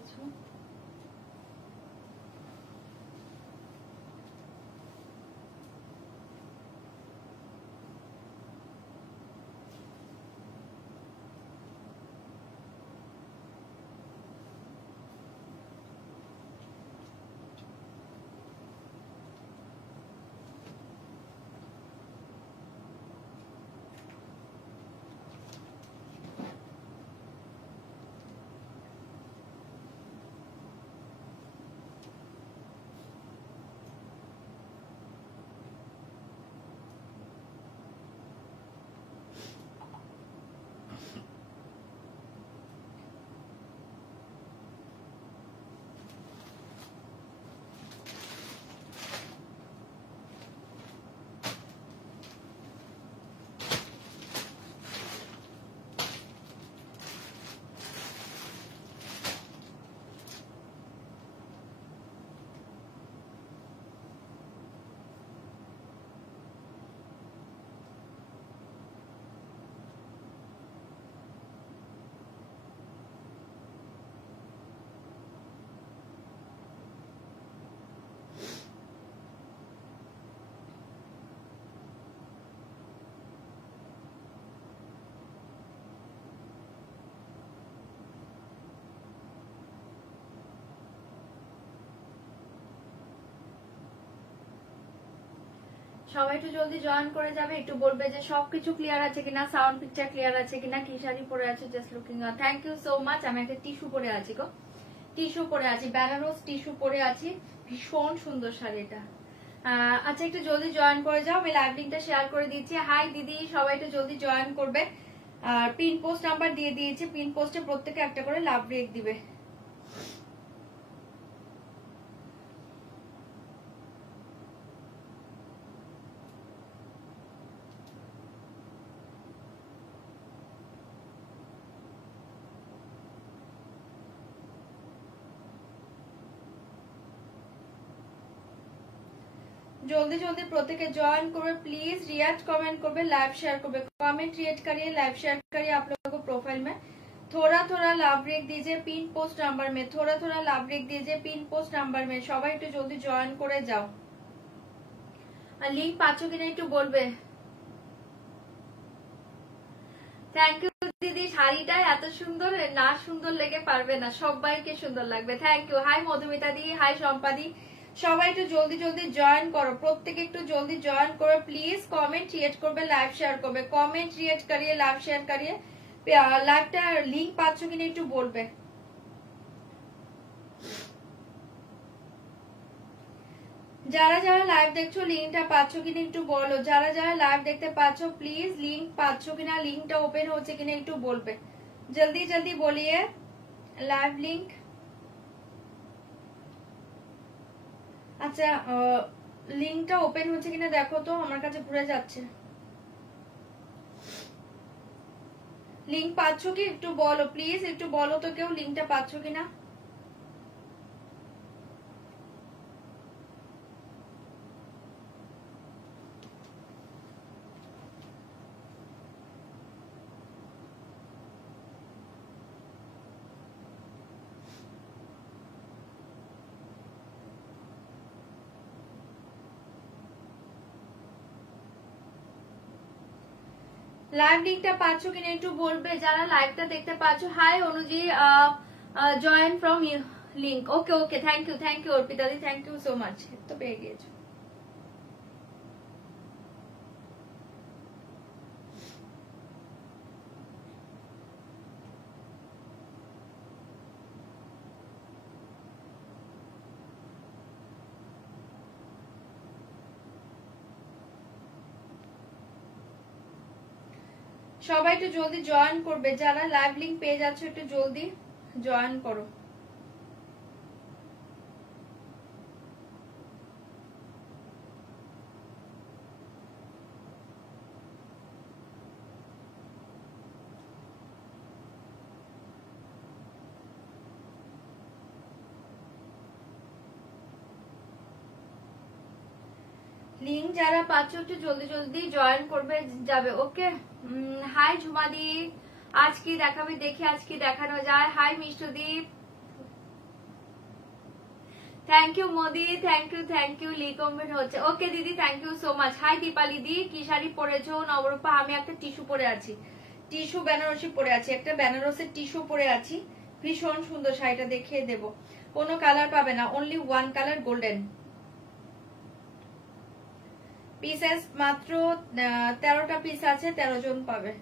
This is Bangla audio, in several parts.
দিয়েছো। সবাই একটু জলদি জয়েন করে যাবে, একটু বলবে যে সবকিছু ক্লিয়ার আছে কিনা, সাউন্ড পিকচার ক্লিয়ার আছে কিনা, কি শাড়ি পরে আছে, just looking. Thank you so much. আমি একটা টিস্যু পরে আছি গো, টিস্যু পরে আছি, বেনারস টিস্যু পরে আছি, ভীষণ সুন্দর শাড়িটা। আচ্ছা একটু জলদি জয়েন করে যাও, আমি লাইভ লিংকটা শেয়ার করে দিচ্ছি। হাই দিদি, সবাই একটু জলদি জয়েন করবে। আর পিন পোস্ট নাম্বার দিয়ে দিয়েছি, পিন পোস্টে প্রত্যেকে একটা করে লাভ ব্রেক দিবে। जल्दी जल्दी प्रत्येक ज्वाइन करबे प्लीज, रिएक्ट कमेंट करबे, लाइव शेयर करबे, कमेंट रिएक्ट करिए, लाइव शेयर करिए। आप लोगों को प्रोफाइल में थोड़ा थोड़ा लाभ ब्रेक दीजिए, पिन पोस्ट नंबर में थोड़ा थोड़ा लाभ ब्रेक दीजिए, पिन पोस्ट नंबर में সবাই একটু জলদি জয়েন করে যাও। আর লিংক পাচ্ছো কিনা একটু বলবে। থ্যাংক ইউ দিদি, শাড়িটা এত সুন্দর, না সুন্দর লেগে পারবে না, সবাইকে সুন্দর লাগবে। Thank you. হাই মধুমিতা দি, হাই সম্পাদি, সবাই একটু জলদি জলদি জয়েন করো, প্রত্যেকে একটু জলদি জয়েন করো প্লিজ। কমেंट क्रिएट করবে, লাইভ শেয়ার করবে, কমেंट क्रिएट करिए, लाइव शेयर करिए। লাইভটা লিংক পাচ্ছো কিনা একটু বলবে। যারা যারা লাইভ দেখছো লিংকটা পাচ্ছো কিনা একটু বলো। যারা যারা লাইভ দেখতে পাচ্ছো প্লিজ লিংক পাচ্ছো কিনা, লিংকটা ওপেন হচ্ছে কিনা একটু বলবে। জলদি জলদি বলিয়ে লাইভ লিংক। আচ্ছা লিংকটা ওপেন হচ্ছে কিনা দেখো তো, আমার কাছে ঘুরে যাচ্ছে। লিংক পাচ্ছো কি একটু বলো প্লিজ, একটু বলো তো কেউ লিংকটা পাচ্ছো কিনা। লাইভ লিংকটা পাচ্ছো কিনা একটু বলবে যারা লাইভটা দেখতে পাচ্ছো। হাই অনুজি, join from link. Okay okay, thank you Arpita দি, থ্যাংক ইউ সো মাচ। তো পেয়ে গিয়েছো। সবাই একটু জলদি জয়েন করবে, যারা লাইভ লিংক পেয়ে যাচ্ছ একটু জলদি জয়েন করো। লিংক যারা পাচ্ছ একটু জলদি জলদি জয়েন করবে যাবে। ওকে, হাই ঝুমাদি, আজ কি দেখাবি দেখি, আজ কি দেখানো যায়। হাই মিষ্টদীপ, thank you Modi, thank you লি কমেন্ট হচ্ছে। ওকে দিদি, thank you so much. Hi Dipali দি, কি শাড়ি পরেছো? নবরূপা, আমি একটা টিস্যু পরে আছি, টিস্যু বেনারসি পরে আছি, একটা বেনারসের টিস্যু পরে আছি, ভীষণ সুন্দর শাড়িটা দেখিয়ে দেবো। কোনো কালার পাবে না, only one colour golden. Pieces মাত্র 13টা পিস আছে, 13 জন পাবে।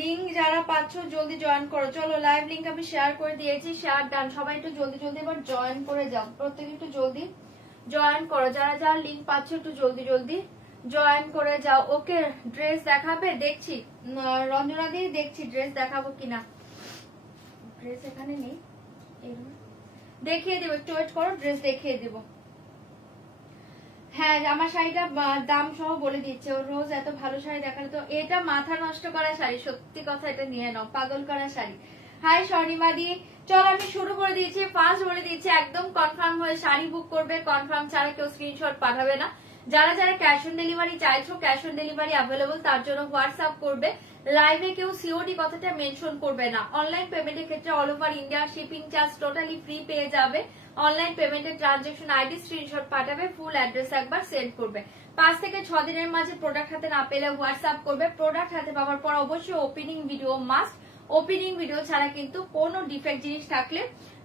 লিঙ্ক যারা পাচ্ছ জলদি জয়েন করো। চলো লাইভ লিঙ্ক আমি শেয়ার করে দিয়েছি, শেয়ার ডান। সবাই একটু জলদি জলদি এবার জয়েন করে যাও, প্রত্যেকে একটু জলদি জয়েন করো। যারা যারা লিঙ্ক পাচ্ছ একটু জলদি জলদি জয়েন করে যাও। ওকে, ড্রেস দেখাবে? দেখছি রঞ্জনা দি, দেখছি ড্রেস দেখাবো কিনা। ড্রেস এখানে নেই, দেখিয়ে দেবো, একটু ওয়েট করো, ড্রেস দেখিয়ে দেবো। হ্যাঁ, আমার শাড়িটা দাম সহ বলে দিচ্ছে। ও রোজ এত ভালো শাড়ি দেখালে তো, এটা মাথা নষ্ট করা শাড়ি, সত্যি কথা, এটা নিয়ে নাও, পাগল করা শাড়ি। হাই স্বর্ণিমা দি, চল আমি শুরু করে দিয়েছি, ফার্স্ট বলে দিচ্ছি, একদম কনফার্ম হয়ে শাড়ি বুক করবে, কনফার্ম ছাড়া কেউ স্ক্রিনশট পাঠাবে না। যারা যারা ক্যাশ অন ডেলিভারি চাইছো, ক্যাশ অন ডেলিভারি অ্যাভেলেবল, তার জন্য হোয়াটসঅ্যাপ করবে। লাইভে কেউ সিওডি কথাটা মেনশন করবে না। অনলাইন পেমেন্টের ক্ষেত্রে all over India shipping charge totally free পেয়ে যাবে। অনলাইন পেমেন্টের ট্রানজাকশন আইডি স্ক্রিনশট পাঠাবে, ফুল অ্যাড্রেস একবার সেন্ড করবে। 5 থেকে 6 দিনের মাঝে প্রোডাক্ট হাতে না পেলে হোয়াটসঅ্যাপ করবে। প্রোডাক্ট হাতে পাওয়ার পর অবশ্যই opening video must. Opening video ছাড়া কিন্তু কোনো ডিফেক্ট জিনিস থাকলে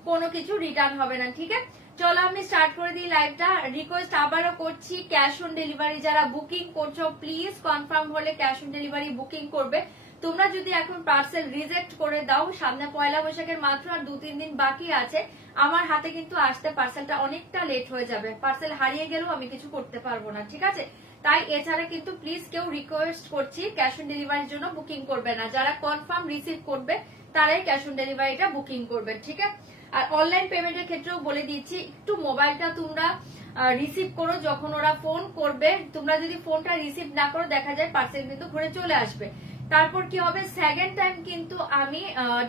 কোনো কিছু রিটার্ন হবে না, ঠিক আছে? চলো আমি স্টার্ট করে দিই লাইভটা। রিকোয়েস্ট আবারও করছি, ক্যাশ অন ডেলিভারি যারা বুকিং করছো প্লিজ কনফার্ম হলে ক্যাশ অন ডেলিভারি বুকিং করবে। তোমরা যদি এখন পার্সেল রিজেক্ট করে দাও, সামনে পয়লা বৈশাখের মাত্র আর 2-3 দিন বাকি আছে, আমার হাতে কিন্তু আসতে পার্সেলটা অনেকটা লেট হয়ে যাবে। পার্সেল হারিয়ে গেলেও আমি কিছু করতে পারবো না, ঠিক আছে? তাই এছাড়া কিন্তু প্লিজ কেউ রিকোয়েস্ট করছি ক্যাশ অন ডেলিভারির জন্য বুকিং করবে না। যারা কনফার্ম রিসিভ করবে তারাই ক্যাশ অন ডেলিভারিটা বুকিং করবে, ঠিক আছে? আর অনলাইন পেমেন্টের ক্ষেত্রেও বলে দিচ্ছি, একটু মোবাইলটা তোমরা রিসিভ করো যখন ওরা ফোন করবে। তোমরা যদি ফোনটা রিসিভ না করো, দেখা যায় পার্সেল কিন্তু ঘুরে চলে আসবে। তারপর কি হবে, সেকেন্ড টাইম কিন্তু আমি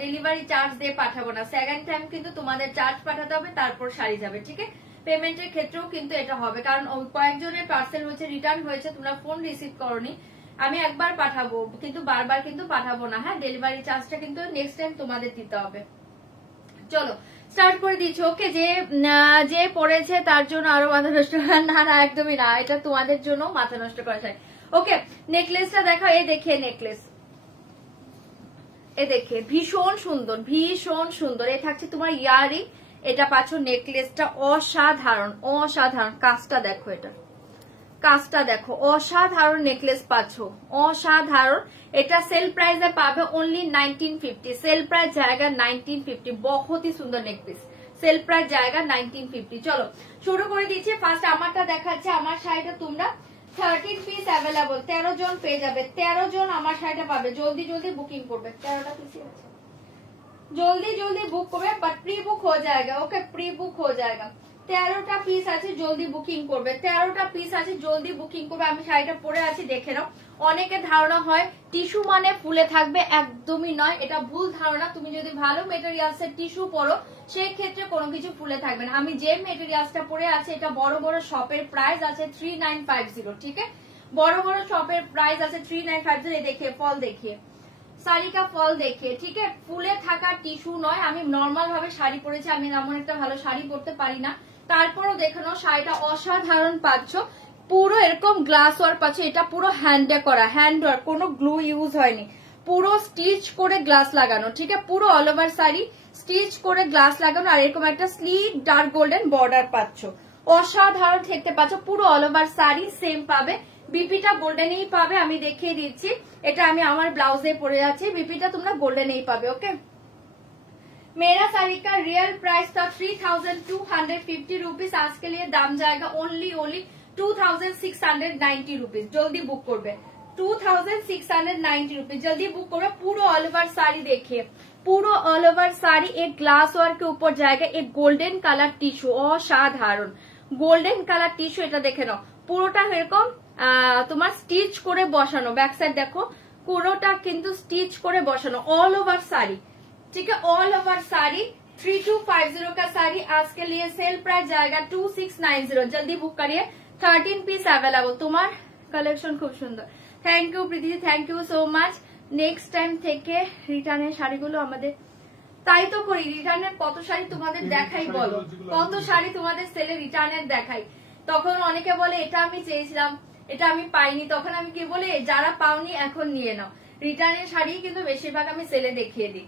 ডেলিভারি চার্জ দিয়ে পাঠাবো না। সেকেন্ড টাইম কিন্তু তোমাদের চার্জ পাঠাতে হবে, তারপর শাড়ি যাবে, ঠিক আছে? পেমেন্টের ক্ষেত্রেও কিন্তু এটা হবে, কারণ কয়েকজনের পার্সেল হয়েছে, রিটার্ন হয়েছে, তোমরা ফোন রিসিভ করোনি। আমি একবার পাঠাবো কিন্তু বারবার কিন্তু পাঠাবো না। হ্যাঁ, ডেলিভারি চার্জটা কিন্তু নেক্সট টাইম তোমাদের দিতে হবে। চলো স্টার্ট করে দিচ্ছি। ওকে, যে পড়েছে তার জন্য আরো মাথা নষ্ট, না না একদমই না, এটা তোমাদের জন্য মাথা নষ্ট করা যায়। ওকে, নেকলেসটা দেখো, এই দেখে নেকলেস, এ দেখে ভীষণ সুন্দর, ভীষণ সুন্দর। এ থাকছে তোমার ইয়ারিং, এটা পাচ্ছ নেকলেসটা অসাধারণ, অসাধারণ। কাজটা দেখো, এটা কাজটা দেখো, অসাধারণ নেকলেস পাচ্ছ, অসাধারণ। এটা সেল প্রাইসে পাবে অনলি 1950, সেল প্রাইস জায়গা 1950, বহুত ই সুন্দর নেকলেস, সেল প্রাইস জায়গা 1950। চলো শুরু করে দিচ্ছি। ফার্স্ট আমারটা দেখাচ্ছে, আমার শাড়িটা তোমরা 13 পিস অ্যাভেলেবল, 13 জন পেয়ে যাবে, 13 জন আমার শাড়িটা পাবে। জলদি জলদি বুকিং করবে, 13টা পিস আছে, জলদি জলদি বুক করবে, বাট প্রি বুক हो जाएगा। ওকে, প্রি বুক हो जाएगा। 13টা পিস আছে, জলদি বুকিং করবে, 13টা পিস আছে, জলদি বুকিং করবে। আমি শাড়িটা পরে আছি, দেখে নাও। অনেকে ধারণা হয় টিস্যু মানে ফুলে থাকবে, একদমই নয়, এটা ভুল ধারণা। তুমি যদি ভালো মেটেরিয়ালসের টিস্যু পরো, সেই ক্ষেত্রে কোনো কিছু ফুলে থাকবে না। আমি যে মেটেরিয়ালসটা পরে আছি, এটা বড় বড় শপের প্রাইস আছে 3950, ঠিক আছে? বড় বড় শপের প্রাইস আছে 3950। দেখে ফল দেখিয়ে, শাড়ি কা ফল দেখে, ঠিক আছে? ফুলে থাকা টিস্যু নয়। আমি নর্মাল ভাবে শাড়ি পরেছি, আমি এমন একটা ভালো শাড়ি পরতে পারি না, তারপরও দেখানো শাড়িটা অসাধারণ পাচ্ছ। পুরো এরকম গ্লাস ওয়ার্ক পাচ্ছ, এটা পুরো হ্যান্ডে করা, হ্যান্ড ওয়ার্ক, কোনো গ্লু ইউজ হয়নি, পুরো স্টিচ করে গ্লাস লাগানো, ঠিক আছে? পুরো অল ওভার শাড়ি স্টিচ করে গ্লাস লাগানো, আর এরকম একটা স্লিক ডার্ক গোল্ডেন বর্ডার পাচ্ছ, অসাধারণ দেখতে পাচ্ছ। পুরো অল ওভার শাড়ি সেম পাবে, বিপিটা গোল্ডেনেই পাবে। আমি দেখিয়ে দিচ্ছি, এটা আমি আমার ব্লাউজে পরে যাচ্ছি, বিপিটা তোমরা গোল্ডেনেই পাবে। ওকে, मेरा साड़ी का रियल प्राइस था 3250 रुपीज, आज के लिए दाम जाएगा ओनली 2690 रुपीज। जल्दी बुक করবে, 2690 रुपीज, जल्दी बुक করবে। পুরো অল ওভার শাড়ি देखिए, পুরো অল ওভার শাড়ি एक ग्लास वर्क के ऊपर जाएगा, एक गोल्डन कलर टिश्यू, অসাধারণ গোল্ডেন কালার টিস্যু। এটা দেখে নাও, পুরোটা এরকম তোমার স্টিচ করে বসানো, ব্যাক সাইড দেখো, পুরোটা কিন্তু স্টিচ করে বসানো, অল ওভার শাড়ি, ठीक है? ऑल ओवर साड़ी 3250 का साड़ी, आज के लिए सेल प्राइस जाएगा 2690। जल्दी बुक करिए, 13 পিস অ্যাভেলেবল। তোমার কালেকশন খুব সুন্দর, thank you Preeti, thank you so much. Next time থেকে রিটার্নের শাড়িগুলো আমাদের, তাই তো করি, রিটার্নের কত শাড়ি তোমাদের দেখাই বলো, কত শাড়ি তোমাদের সেলে রিটার্নের দেখাই। তখন অনেকে বলে এটা আমি চেয়েছিলাম, এটা আমি পাইনি, তখন আমি কি বলে যারা পাওনি এখন নিয়ে নাও। রিটার্নের শাড়ি কিন্তু বেশিরভাগ আমি সেলে দেখিয়ে দিই।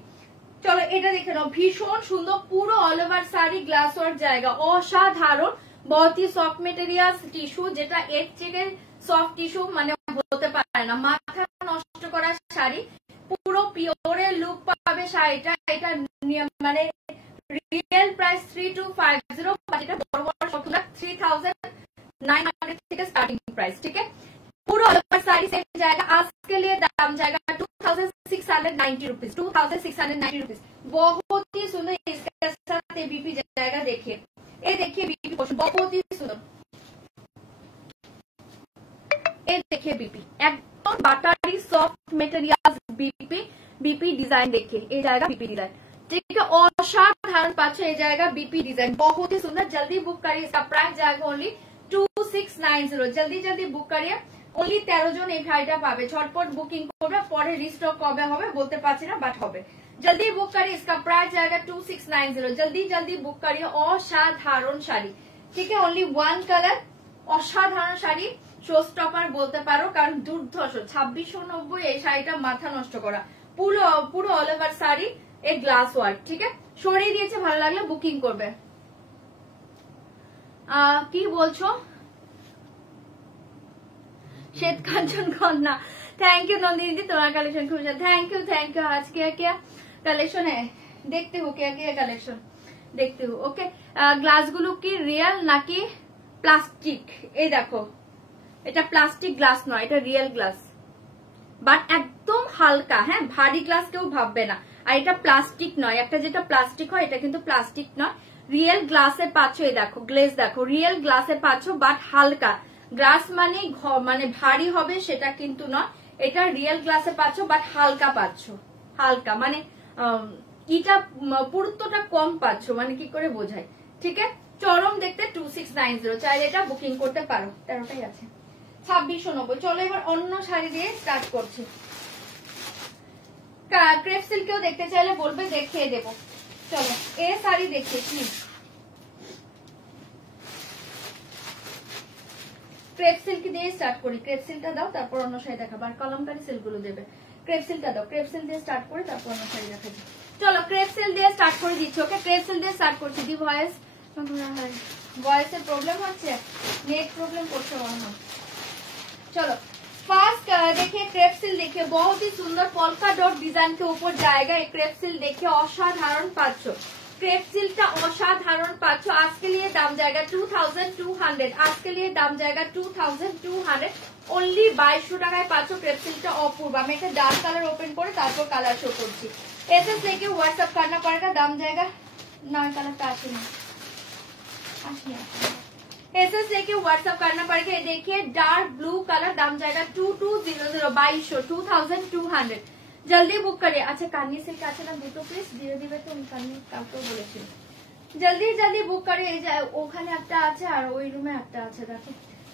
চলো এটা দেখে নাও, ভীষণ সুন্দর, পুরো all over sari glass work জায়গা, অসাধারণ, বহুত হি সফট মেটেরিয়াল টিস্যু, যেটা এর থেকে সফট টিস্যু মানে হতে পারে না। মাথা নষ্ট করা শাড়ি, পুরো পিওরের লুক পাবে শাড়িটা। এটা মানে রিয়েল প্রাইস 3250, বাট এটা বড় বড় সবগুলো 3900 থেকে স্টার্টিং প্রাইস। ঠিক আছে, পুরো অল ওভার শাড়ি সেম জায়গা। আজকে लिए দাম জায়গা 2690 रुपीज, 2690 रुपीज। बहुत ही सुंदर, इसके साथ बीपी जाएगा। देखिए ये, देखिए बीपी बहुत ही सुंदर, ये देखिए बीपी एकदम बाटारी soft material, BP BP design देखिए, ये जाएगा बीपी डिजाइन। ठीक है, असाधारण पाচ্ছে ये जाएगा बीपी डिजाइन, बहुत ही सुंदर। जल्दी बुक करिए, इसका प्राइस जाएगा ओनली 2690। जल्दी जल्दी बुक करिए, ओनली 13 জন এই শাড়িটা পাবে। ঝটপট বুকিং করবে, পরে রিস্টক কবে হবে বলতে পারছি না, বাট হবে। जल्दी बुक करिए, इसका प्राइस जाएगा 2690। जल्दी जल्दी बुक करिए, असाधारण শাড়ি। ठीक है, ओनली वन कलर, असाधारण শাড়ি, শো স্টপার বলতে পারো, কারণ দুর্ধর্ষ 2690 এই শাড়িটা মাথা নষ্ট করা, পুরো পুরো অল ওভার শাড়ি, এই গ্লাস ওয়ার্ক। ঠিক আছে, সরিয়ে দিয়েছে, ভালো লাগলে বুকিং করবে। কি বলছো श्वेत कांचन कन्या, थैंक यू नंदिनी दी, तुम्हारा कलेक्शन खूब अच्छा, थैंक यू थैंक यू। आज क्या क्या कलेक्शन है देखते हो, क्या क्या कलेक्शन देखते हो। ओके, ग्लास गुलो की रियल ना कि प्लास्टिक, ये देखो এটা প্লাস্টিক গ্লাস নয়, এটা রিয়েল গ্লাস, বাট একদম হালকা। হ্যাঁ, ভারী গ্লাস কেউ ভাববে না। আর এটা প্লাস্টিক নয়, একটা যেটা প্লাস্টিক হয় এটা কিন্তু প্লাস্টিক নয়, রিয়েল গ্লাসে পাচ্ছ। এই দেখো গ্লেজ দেখো, রিয়েল গ্লাসে পাচ্ছ, বাট হালকা। গ্লাস মানে ভারী হবে সেটা কিন্তু নয়, এটা রিয়েল গ্লাসে পাচ্ছ, বাট হালকা পাচ্ছ, হালকা মানে এটা পুরুত্বটা কম পাচ্ছ, মানে কি করে বোঝায়। ঠিক আছে, চরম দেখতে 2690, চাইলে এটা বুকিং করতে পারো। 13টাই আছে, 2690। চলো এবার অন্য শাড়ি দিয়ে স্টার্ট করছি। ক্রেপ সিল্কেও দেখতে চাইলে বলবে, দেখিয়ে দেবো। চলো এ শাড়ি দেখে কি, ক্রেপ সিল্ক দিয়ে স্টার্ট করি। ক্রেপ সিল্কটা দাও, তারপর অন্য শাড়ি দেখাবো, আর কলমকারী সিল্ক গুলো দেবে। ক্রেপ সিল্কটা দাও, ক্রেপ সিল্ক দিয়ে স্টার্ট করে তারপর অন্য শাড়ি দেখাবো। চলো ক্রেপ সিল্ক দিয়ে স্টার্ট করে দিচ্ছি। ওকে, ক্রেপ সিল্ক দিয়ে স্টার্ট করছি। দি ভয়েসের প্রবলেম হচ্ছে, নেট প্রবলেম করছে মনে হয়। चलो फर्स्ट देखिए क्रेप सिल्क, देखिए बहुत ही सुंदर पॉल्का डॉट डिजाइन के ऊपर जाएगा। एक क्रेप सिल्क देखिए असाधारण पाচ্ছ, क्रेप सिल्कটা असाधारण पाচ্ছ। आज के लिए दाम जाएगा 2200, आज के लिए दाम जाएगा 2200, ओनली 2200 টাকায় পাচ্ছ ক্রেপ সিল্কটা। অপূর্ব। আমি একটা ডার্ক কালার ওপেন করে তারপর কালার শো করছি। एसएस लेके व्हाट्सएप करना पड़ेगा, दाम जाएगा ना, कलरটা আসেনি, एसएस लेके व्हाट्सएप करना पड़ेगा। ये देखिए डार्क ब्लू कलर, दाम जाएगा 2200, 2200। जल्दी बुक करिए। अच्छा कान्नी सिल्क আছে না দুটো পিস দিয়ে দিবে তো, কান্নি কাউকে বলেছি। जल्दी जल्दी बुक करिए, ওখানে একটা আছে আর ওই রুমে একটা আছে, দেখো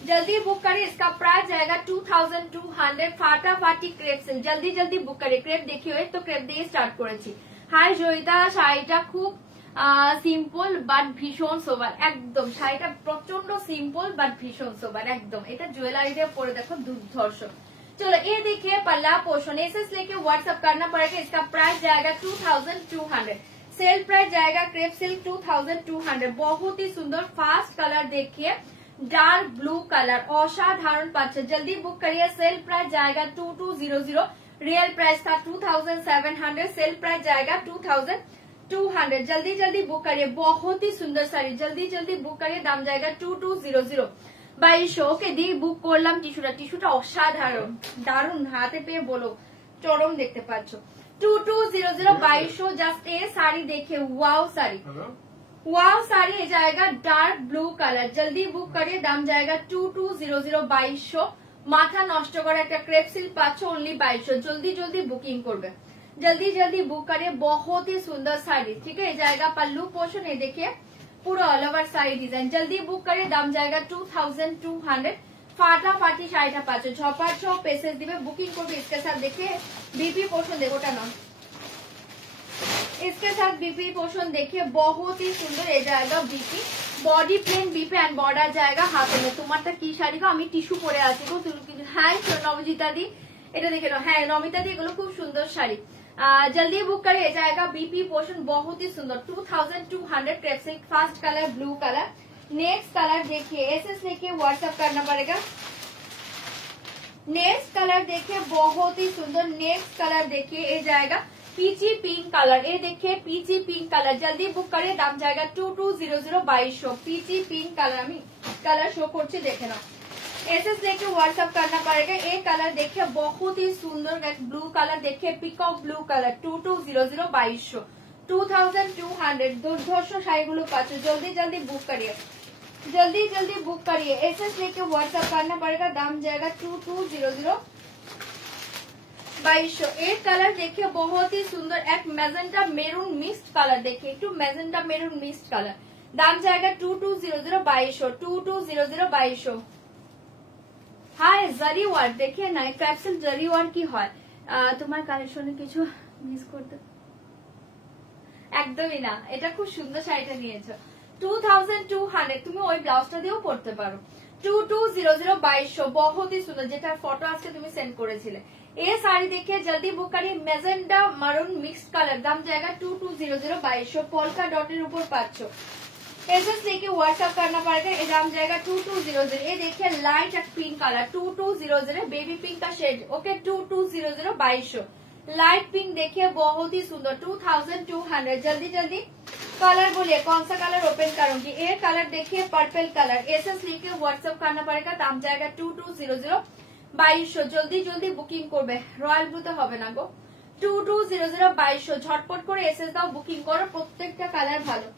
जल्दी बुक करिए। इसका प्राइस जाएगा 2200, ফাটাফাটি ক্রেপ সিল্ক। जल्दी जल्दी बुक करिए। क्रेप देखिए तो क्रेप দিয়ে স্টার্ট করেছি। হাই জয়িতা, শাড়িটা খুব সিম্পল বাট ভীষণ সোবার, একদম শাড়িটা প্রচন্ড সিম্পল বাট ভীষণ সোবার একদম। এটা জুয়েলারি দিয়ে পরে দেখো দুর্ধর্ষ। चलो ये देखिए पल्ला पोर्शन, एसएस लेके व्हाट्सएप करना पड़ेगा। इसका प्राइस जाएगा 2200, सेल प्राइस जाएगा क्रेप सिल्क 2200। बहुत ही सुंदर फास्ट कलर देखिए, डार्क ब्लू कलर असाधारण पाচ্ছ। जल्दी बुक करिए। सेल प्राइस जाएगा 2200, रियल प्राइस था 2700, सेल प्राइस जाएगा 2200। जल्दी जल्दी बुक करिए। बहुत ही सुंदर साड़ी, जल्दी जल्दी बुक करिए। दाम जाएगा 2200, 2200। ওকে দি বুক করলাম। টিস্যুটা, টিস্যুটা অসাধারণ, দারুণ, হাতে পেয়ে বলো চরম দেখতে পাচ্ছ। 2200, 2200। জাস্ট এ শাড়ি দেখে ওয়াও সাड़ी, ওয়াও साड़ी ये जाएगा डार्क ब्लू कलर। जल्दी बुक करिए। दाम जाएगा 2200, 2200। মাথা নষ্ট করা একটা ক্রেপ সিল্ক পাচ্ছ ओनली 2200। जल्दी जल्दी बुकिंग করবে, जल्दी जल्दी बुक करिए। बहुत ही सुंदर साड़ी। ठीक है, ये जाएगा पल्लू पोर्शन। ये देखिए पूरा ऑल ओवर साड़ी डिजाइन। जल्दी बुक करिए, दाम जाएगा 2200। फाटाफाटी শাড়িটা পাচ্ছ, ঝপাঝপ পেসেস দিবে, বুকিং করবে। इसके साथ देखिए बीपी पोर्शन देखोটা না, इसके साथ बीपी पोर्शन देखिए बहुत ही सुंदर ये जाएगा BP, body plain BP and border जाएगा हाथे में। তোমারটা কি শাড়ি গো? আমি টিস্যু পরে আছি গো। তুমি হ্যাঁ নবজিতা দি এটা দেখে নাও। হ্যাঁ নমিতা দি এগুলো খুব সুন্দর শাড়ি। जल्दी बुक करिए, जाएगा बीपी पोर्शन बहुत ही सुंदर 2200 crepe silk. First colour blue colour. Next colour देखिए, एसएस लेके व्हाट्सएप करना पड़ेगा। नेक्स्ट कलर देखिए बहुत ही सुंदर। नेक्स्ट कलर देखिए ये जाएगा पीची पिंक कलर। ये देखिए पीची पिंक कलर। जल्दी बुक करिए, दाम जाएगा 2200 2200। पीची पिंक कलर আমি कलर शो করছি দেখে নাও। एसएस लेके व्हाट्सएप करना पड़ेगा। ये कलर देखिए बहुत ही सुंदर ब्लू कलर देखिए, पिकॉक ब्लू कलर 2200 2200 2200। दुर्धर्ष শাড়িগুলো পাচ্ছ, जल्दी जल्दी बुक करिए, जल्दी जल्दी बुक करिए। एसएस लेके व्हाट्सएप करना पड़ेगा, दाम जाएगा 2200 2200। एक कलर देखिए बहुत ही सुंदर, एक मैजेंटा मेरून मिक्स्ड कलर देखिए, একটু मैजेंटा मेरून मिक्स्ड कलर। दाम जाएगा 2200 2200 2200 2200। হাই জারি ওয়ার্ক देखिए না, ক্যাপসুল জারি ওয়ার্ক কি হয়? তোমার কালেকশনে কিছু মিস করতে একদমই না, এটা খুব সুন্দর শাড়িটা নিয়েছো 2200। তুমি ওই ব্লাউজটা দিয়েও পরতে পারো। 2200 2200 बहुत ही सुंदर, যেটা ফটো আজকে তুমি সেন্ড করেছিলে। ये साड़ी देखिए, जल्दी बुक करिए। मैजेंटा मरून मिक्स्ड कलर, दाम जाएगा 2200 2200। पोल्का डॉटेर ऊपर पाচ্ছো। एसएस लेके व्हाट्सएप करना पड़ेगा, ये दाम जाएगा 2200। ये देखिए लाइट एक पिंक कलर 2200, बेबी पिंक का शेड। ओके 2200 2200। लाइट पिंक देखिए बहुत ही सुंदर 2200। जल्दी जल्दी कलर बोलिए, कौन सा कलर ओपन करूंगी। ये कलर देखिए पर्पल कलर। एसएस लेके व्हाट्सएप करना पड़ेगा, दाम जाएगा 2200 2200। जल्दी जल्दी बुकिंग করবে, রয়্যাল ব্লুতে হবে না গো। 2200 2200 ঝটপট করে এসএস দাও, বুকিং করো। প্রত্যেকটা কালার ভালো।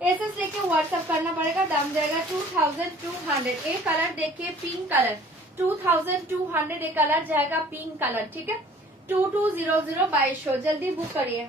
एसएस लेके व्हाट्सएप करना पड़ेगा, दाम जाएगा 2200। ये कलर देखिए पिंक कलर 2200। ये कलर जाएगा पिंक कलर, ठीक है 2200 2200। जल्दी बुक करिए।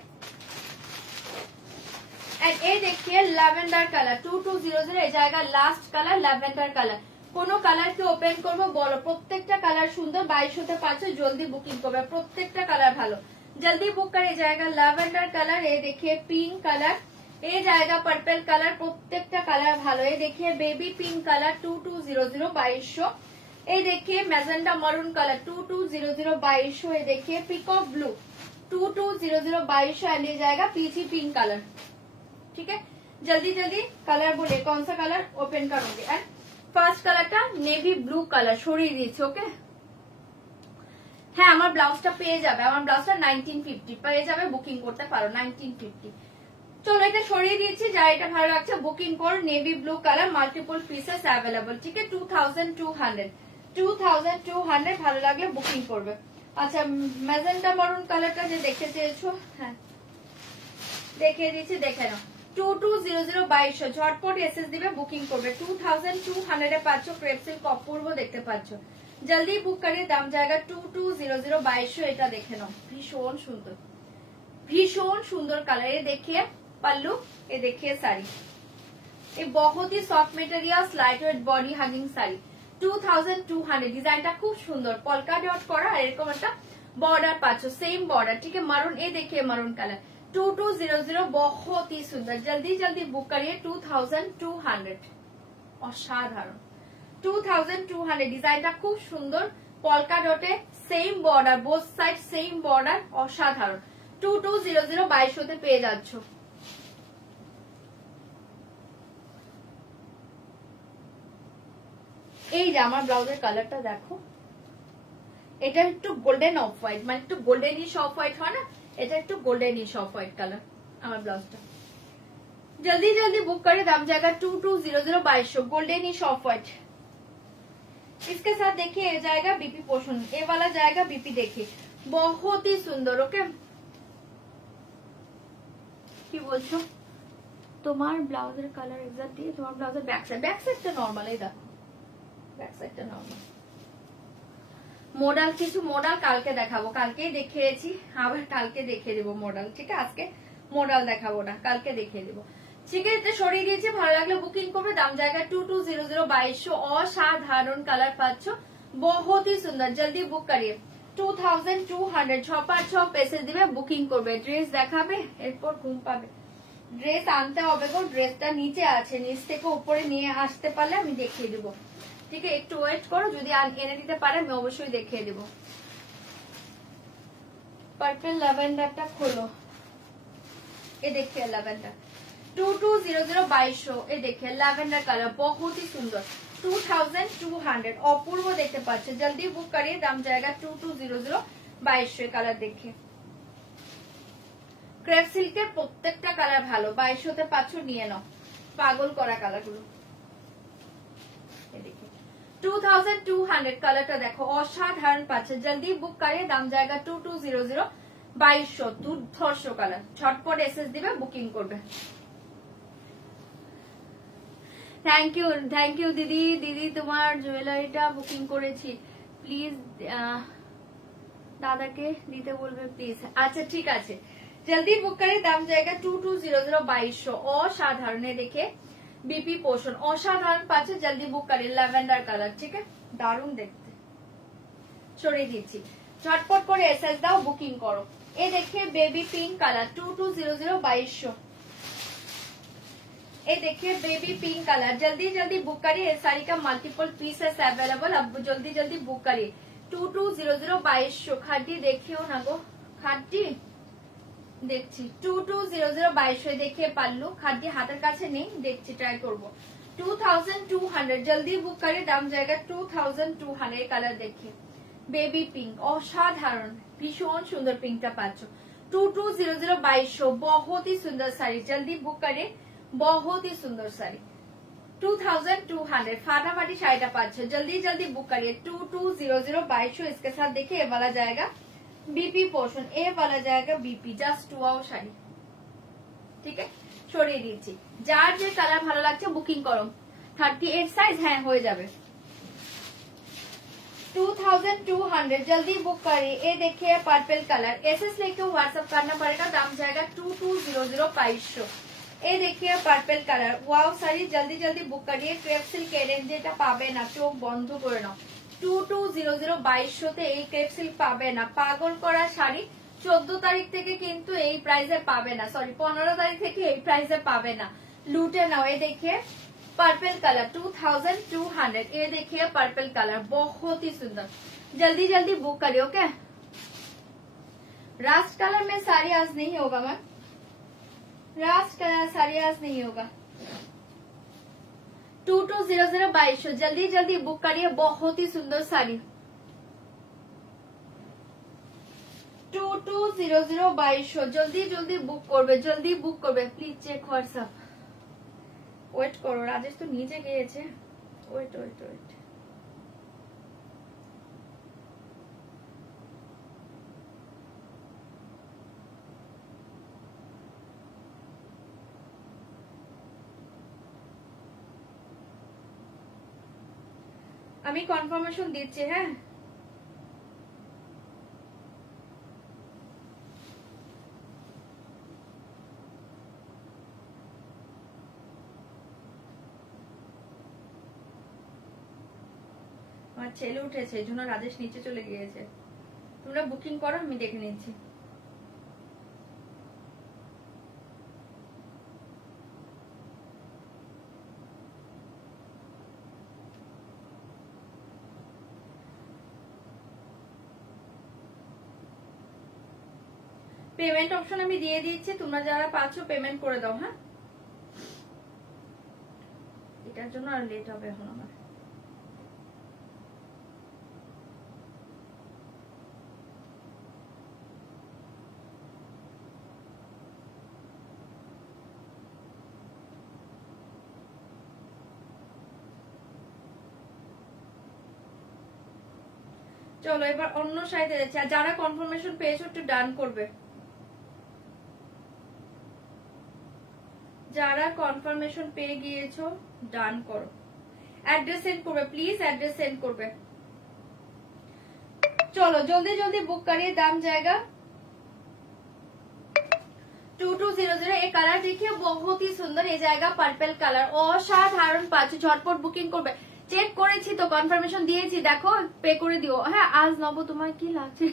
एंड ये देखिए लैवेंडर कलर 2200। ये जाएगा लास्ट कलर लैवेंडर कलर। কোনো কালার কে ওপেন করবো বলো, প্রত্যেকটা কালার সুন্দর। 2200 পাচ্ছ, জলদি বুকিং করবে, প্রত্যেকটা কালার ভালো। জলদি বুক করে जाएगा लैवेंडर कलर। ये देखिए पिंक कलर, ये जाएगा पर्पल कलर, प्रत्येकটা কালার ভালো। ये देखिए बेबी पिंक कलर 2200 2200। ये देखिए मैजेंटा मरून कलर 2200 2200। ये देखिए पिकॉक ब्लू 2200 2200। एंड ये जाएगा पीची पिंक कलर, ठीक है। जल्दी जल्दी कलर बोलिए, कौन सा कलर ओपन करोगे। एंड ফার্স্ট কালারটা নেভি ব্লু কালার সরিয়ে দিয়েছি। ওকে হ্যাঁ, আমার ব্লাউজটা পেয়ে যাবে, আমার ব্লাউজটা 1950 পেয়ে যাবে, বুকিং করতে পারো 1950। চলো এটা সরিয়ে দিয়েছি, যারা এটা ভালো লাগছে বুকিং করো। Navy blue colour, multiple pieces available, ঠিক আছে 2200 ভালো লাগলে বুকিং করবে। আচ্ছা ম্যাজেন্টা মারুন কালারটা যে দেখতে চেয়েছো, হ্যাঁ দেখিয়ে দিচ্ছি, দেখে নাও 2200 2200। ঝটপট এসএস দিবে, বুকিং করবে। 2200 এ পাচ্ছ ক্রেপ সিল্ক অপূর্ব দেখতে পাচ্ছ। জলদি বুক করিয়ে, দাম জায়গা 2200 2200। এটা দেখে নাও, ভীষণ সুন্দর ভীষণ সুন্দর কালার। ये देखिए पल्लू, ये देखिए साड़ी, ये बहुत ही soft material light weight body hugging sari 2200। ডিজাইনটা খুব সুন্দর, পলকা ডট করা আর এরকম একটা বর্ডার পাচ্ছ, সেম বর্ডার, ঠিক है। মারুন, ये देखिए মারুন কালার 2200 बहुत ही सुंदर। जल्दी जल्दी बुक करिए 2200। অসাধারণ 2200। ডিজাইনটা খুব সুন্দর, পলকা ডটে same border, both side same border, অসাধারণ 2200 2200 তে পেয়ে যাচ্ছ। এই যে আমার ব্লাউজের কালারটা দেখো, এটা একটু গোল্ডেন অফ হোয়াইট, মানে একটু গোল্ডেনিশ অফ হোয়াইট হয় না, এটা একটু গোল্ডেনিশ অফ হোয়াইট কালার আমার ব্লাউজটা। जल्दी जल्दी बुक करें, दाम जाएगा 2200 2200। Goldenish of white. इसके साथ देखिए ये जाएगा बीपी पोर्शन, ये वाला जाएगा बीपी, देखिए बहुत ही सुंदर। ओके কি বলছো, তোমার ব্লাউজের কালার এক্স্যাক্টলি, তোমার ব্লাউজের ব্যাক সাইডটা নরমাল, এই দেখো ব্যাক সাইডটা নরমাল। মডেল কিছু মডেল কালকে দেখাবো, কালকেই দেখিয়েছি, আবার কালকে দেখিয়ে দেবো মডেল, ঠিক আছে। আজকে মডেল দেখাবো না, কালকে দেখিয়ে দেবো। সেক্ষেত্রে সরিয়ে দিয়েছি, ভালো লাগলে বুকিং করবে। দাম জায়গা 2200 2200। অসাধারণ কালার পাচ্ছ, বহুত ही সুন্দর। জলদি বুক করিয়ে 2200 6 পেসেজ দিবে, বুকিং করবে। ড্রেস দেখাবে, এরপর ঘুম পাবে। ড্রেস আনতে হবে গো, ড্রেসটা নিচে আছে, নিচ থেকে উপরে নিয়ে আসতে পারলে আমি দেখিয়ে দেবো। ঠিক আছে, একটু ওয়েট করো, যদি এনে দিতে পারে আমি অবশ্যই দেখিয়ে দেবো। পার্পল ল্যাভেন্ডারটা খোলো, এ देखिए ল্যাভেন্ডার 2200 2200। এ देखिए ল্যাভেন্ডার কালার बहुत ही সুন্দর, 2200 অপূর্ব দেখতে পাচ্ছে। জলদি বুক করিয়ে, দাম জায়গা 2200 2200। কালার দেখে ক্রেপ সিল্কের প্রত্যেকটা কালার ভালো, 2200 পাচ্ছ, নিয়ে নাও। পাগল করা কালার গুলো, 2200 কালারটা দেখো, অসাধারণ পাচ্ছে। জলদি বুক করিয়ে, দাম জায়গা 2200 2200। দুর্ধর্ষ কালার, ঝটপট এসএস দিবে, বুকিং করবে। থ্যাংক ইউ দিদি। দিদি তোমার জুয়েলারিটা বুকিং করেছি, প্লিজ দাদাকে দিতে বলবে প্লিজ। আচ্ছা ঠিক আছে, জলদি বুক করে। দাম জায়গা 2200 2200। অসাধারণ দেখে বিপি পোষণ, অসাধারণ পাচ্ছে। জলদি বুক করে, ল্যাভেন্ডার কালার, ঠিক আছে, দারুণ দেখতে। সরিয়ে দিচ্ছি, ঝটপট করে এসএস দাও, বুকিং করো। এ देखिए बेबी पिंक कलर 2200 2200। ये देखिए बेबी पिंक कलर, जल्दी जल्दी बुक करिए। इस साड़ी का मल्टीपल पीसेस अवेलेबल, अब जल्दी जल्दी बुक करिए। 2200 2200। खाटी देखियो ना गो, खाटी দেখছি 2200 2200। देखिए পাল্লু, খাটি হাতের কাছে নেই, দেখছি ট্রাই করব। 2200 জলদি বুক করে, দাম জায়গা 2200। কালার देखिए বেবি পিঙ্ক, অসাধারণ, ভীষণ সুন্দর পিঙ্কটা পাচ্ছ। 2200 2200, बहुत ही सुंदर साड़ी। जल्दी बुक करे, बहुत ही सुंदर साड़ी 2200। फाटाफाटी शाड़ीটা পাচ্ছ, जल्दी जल्दी बुक करिए। 2200 2200। इसके साथ देखिए ये वाला जाएगा बीपी पोर्शन, ए वाला जाएगा बीपी। जस्ट वाओ শাড়ি, ঠিক আছে, সরিয়ে দিচ্ছি। যার যে কালার ভালো লাগছে বুকিং করো। 38 সাইজ, হ্যাঁ হয়ে যাবে। 2200 जल्दी बुक करिए। ये देखिए पर्पल कलर, एसएस लेके व्हाट्सएप करना पड़ेगा। दाम जाएगा 2200 2200। ये देखिए पर्पल कलर, वाओ साड़ी, जल्दी जल्दी बुक करिए। क्रेप सिल्क রেঞ্জ এটা পাবে না, চোখ বন্ধ করে নাও। 2200 2200 তে এই ক্রেপ সিল্ক পাবে না। পাগল করা শাড়ি, 14 তারিখ থেকে কিন্তু এই প্রাইসে পাবে না, সরি 15 তারিখ থেকে এই প্রাইসে পাবে না, লুটে নাও। ये देखिए पर्पल कलर 2200। ये देखिए पर्पल कलर, बहुत ही सुंदर। जल्दी जल्दी बुक करिए, ओके। रास्ट कलर में साड़ी आज नहीं होगा मैम, रास्ट कलर साड़ी आज नहीं होगा। 2200 2200, जल्दी जल्दी बुक करिए, बहुत ही सुंदर साड़ी। 2200 2200, जल्दी जल्दी बुक करबे, जल्दी बुक करबे, प्लिज चेक व्हाट्सएप। ওয়েট করো, রাজেশ তো নিচে গিয়েছে, ওয়েট ওয়েট ওয়েট। আমি কনফার্মেশন দিচ্ছি, হ্যাঁ। আমার ছেলে উঠেছে, এই জন্য রাজেশ নিচে চলে গিয়েছে। তোমরা বুকিং করো, আমি দেখে নিচ্ছি। পেমেন্ট অপশন আমি দিয়ে দিচ্ছি, তোমরা যারা পাচ্ছ পেমেন্ট করে দাও, হ্যাঁ। এটার জন্য আর লেট হবে এখন আমার। চলো এবার অন্য সাইডে যাচ্ছি। আর যারা কনফার্মেশন পেয়েছো একটু ডান করবে, যারা কনফার্মেশন পেয়ে গিয়েছো ডান করো। অ্যাড্রেস সেন্ড করবে, প্লিজ অ্যাড্রেস সেন্ড করবে। চলো জলদি জলদি বুক করিয়ে, দাম জায়গা 2200 এই কালার দেখিয়ে বহুত হি সুন্দর এই জায়গা পার্পল কালার অসাধারণ পাচ্ছ ঝটপট বুকিং করবে চেক করেছি তো কনফার্মেশন দিয়েছি দেখো পে করে দিও হ্যাঁ আজ নব তোমার কি লাগছে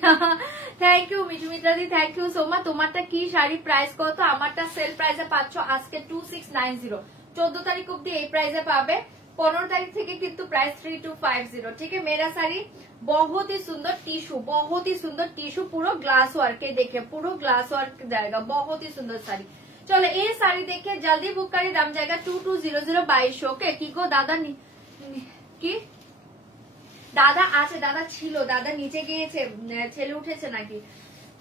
থ্যাংক ইউ মিঠু মিত্রাদি থ্যাংক ইউ সো মাচ তোমারটা কি শাড়ি প্রাইস কত আমারটা সেল প্রাইসে পাচ্ছ আজকে 2690 14 তারিখ অব্দি এই প্রাইসে পাবে 15 तारीख থেকে কিন্তু প্রাইস 3250 ठीक है मेरा साड़ी बहुत ही सुंदर टिश्यू पूरा ग्लास वर्क के देखिए पूरा ग्लास वर्क जाएगा बहुत ही सुंदर साड़ी चलो ये साड़ी देखिए जल्दी बुक करिए दाम जाएगा 2200 ओके की गो दादा কি দাদা আছে দাদা ছিল দাদা নিচে গিয়েছে ছেলে উঠেছে নাকি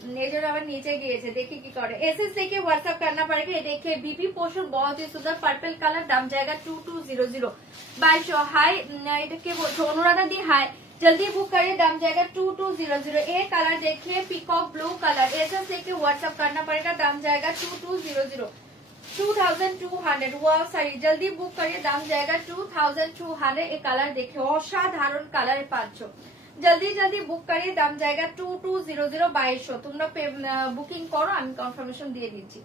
नेजर आवर नीचे गए थे देखिए की करे एसएस देखिए व्हाट्सएप करना पड़ेगा ये देखिए बीपी पोर्शन बहुत ही सुंदर पर्पल कलर दाम जाएगा 2200 2200 हाई এটা কে বলছো অনুরাধা দি হাই जल्दी बुक करिए दाम जाएगा 2200 ये कलर देखिए पीकॉक ब्लू कलर एसएस देखिए व्हाट्सएप करना पड़ेगा दाम जाएगा 2200 2200 वाओ साड़ी जल्दी बुक करिए दाम जाएगा 2200 ये कलर देखिए असाधारण कलर पाচ্ছ जल्दी जल्दी बुक करिए दाम जाएगा 2200 2200 তোমরা বুকিং করো আমি কনফার্মেশন দিয়ে দিচ্ছি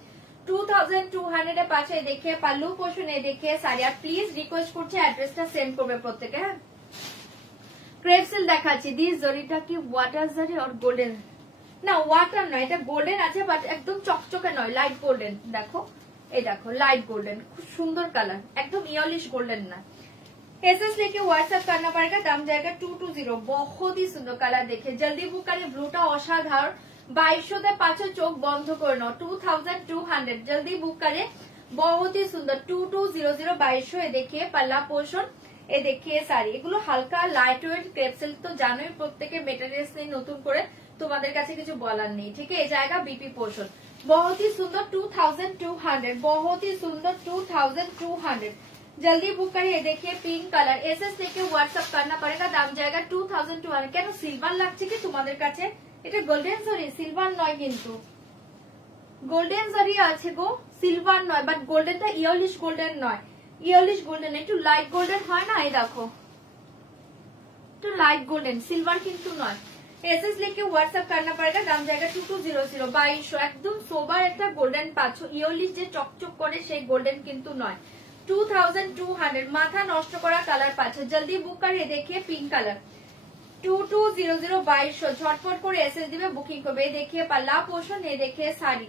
2200 এর পাশে দেখে পাল্লু পোর্শনে দেখে সারি আর প্লিজ রিকোয়েস্ট করছি অ্যাড্রেসটা সেন্ড করবে প্রত্যেকে হ্যাঁ ক্রেপ সিল্ক দেখাচ্ছি দিস জরিটা কি ওয়াটার জরি আর গোল্ডেন না ওয়াটার নয় এটা গোল্ডেন আছে বাট একদম চকচকে নয় লাইট গোল্ডেন দেখো এই দেখো লাইট গোল্ডেন খুব সুন্দর কালার একদম ইয়েলিশ গোল্ডেন না एसएस लेके व्हाट्सएप करना पड़ेगा दाम जाएगा 220 बहुत ही सुंदर कलर देखिए जल्दी बुक करिए ब्लूटा असाधारण 2200 पाँच चोख बंद कर नो 2200 जल्दी बुक करिए बहुत ही सुंदर 2200 2200 देखिए पल्ला पोर्शन ये देखिए साड़ी এগুলো হালকা লাইট ওয়েট ক্রেপ সিল্ক তো জানোই প্রত্যেকে মেটেরিয়ালস নেই নতুন করে তোমাদের কাছে কিছু বলার নেই ঠিক है ये जाएगा बीपी पोर्शन बहुत ही सुंदर 2200 बहुत ही सुंदर 2200 जल्दी बुक करिए देखिए पिंक कलर एसएस लेके व्हाट्सएप करना पड़ेगा दाम जाएगा 2200 কেন সিলভার লাগছে কি তোমাদের কাছে এটা গোল্ডেন জরি সিলভার নয় কিন্তু গোল্ডেন জরি আছে গো সিলভার নয় বাট গোল্ডেনটা ইয়েলিশ গোল্ডেন নয় ইয়েলিশ গোল্ডেন একটু লাইট গোল্ডেন হয় না এই দেখো একটু লাইট গোল্ডেন সিলভার কিন্তু নয় एसएस लेके व्हाट्सएप करना पड़ेगा दाम जाएगा 2200 2200 একদম সোবার একটা গোল্ডেন পাচ্ছ ইয়েলিশ যে চকচক করে সেই গোল্ডেন কিন্তু নয় 2200 माथा नष्ट करा कलर पाচ্ছ जल्दी बुक करिए देखिए पिंक कलर 2200 2200 झटपट করে এসএস দিবে বুকিং করবে এই देखिए पल्ला पोर्शन ये देखिए साड़ी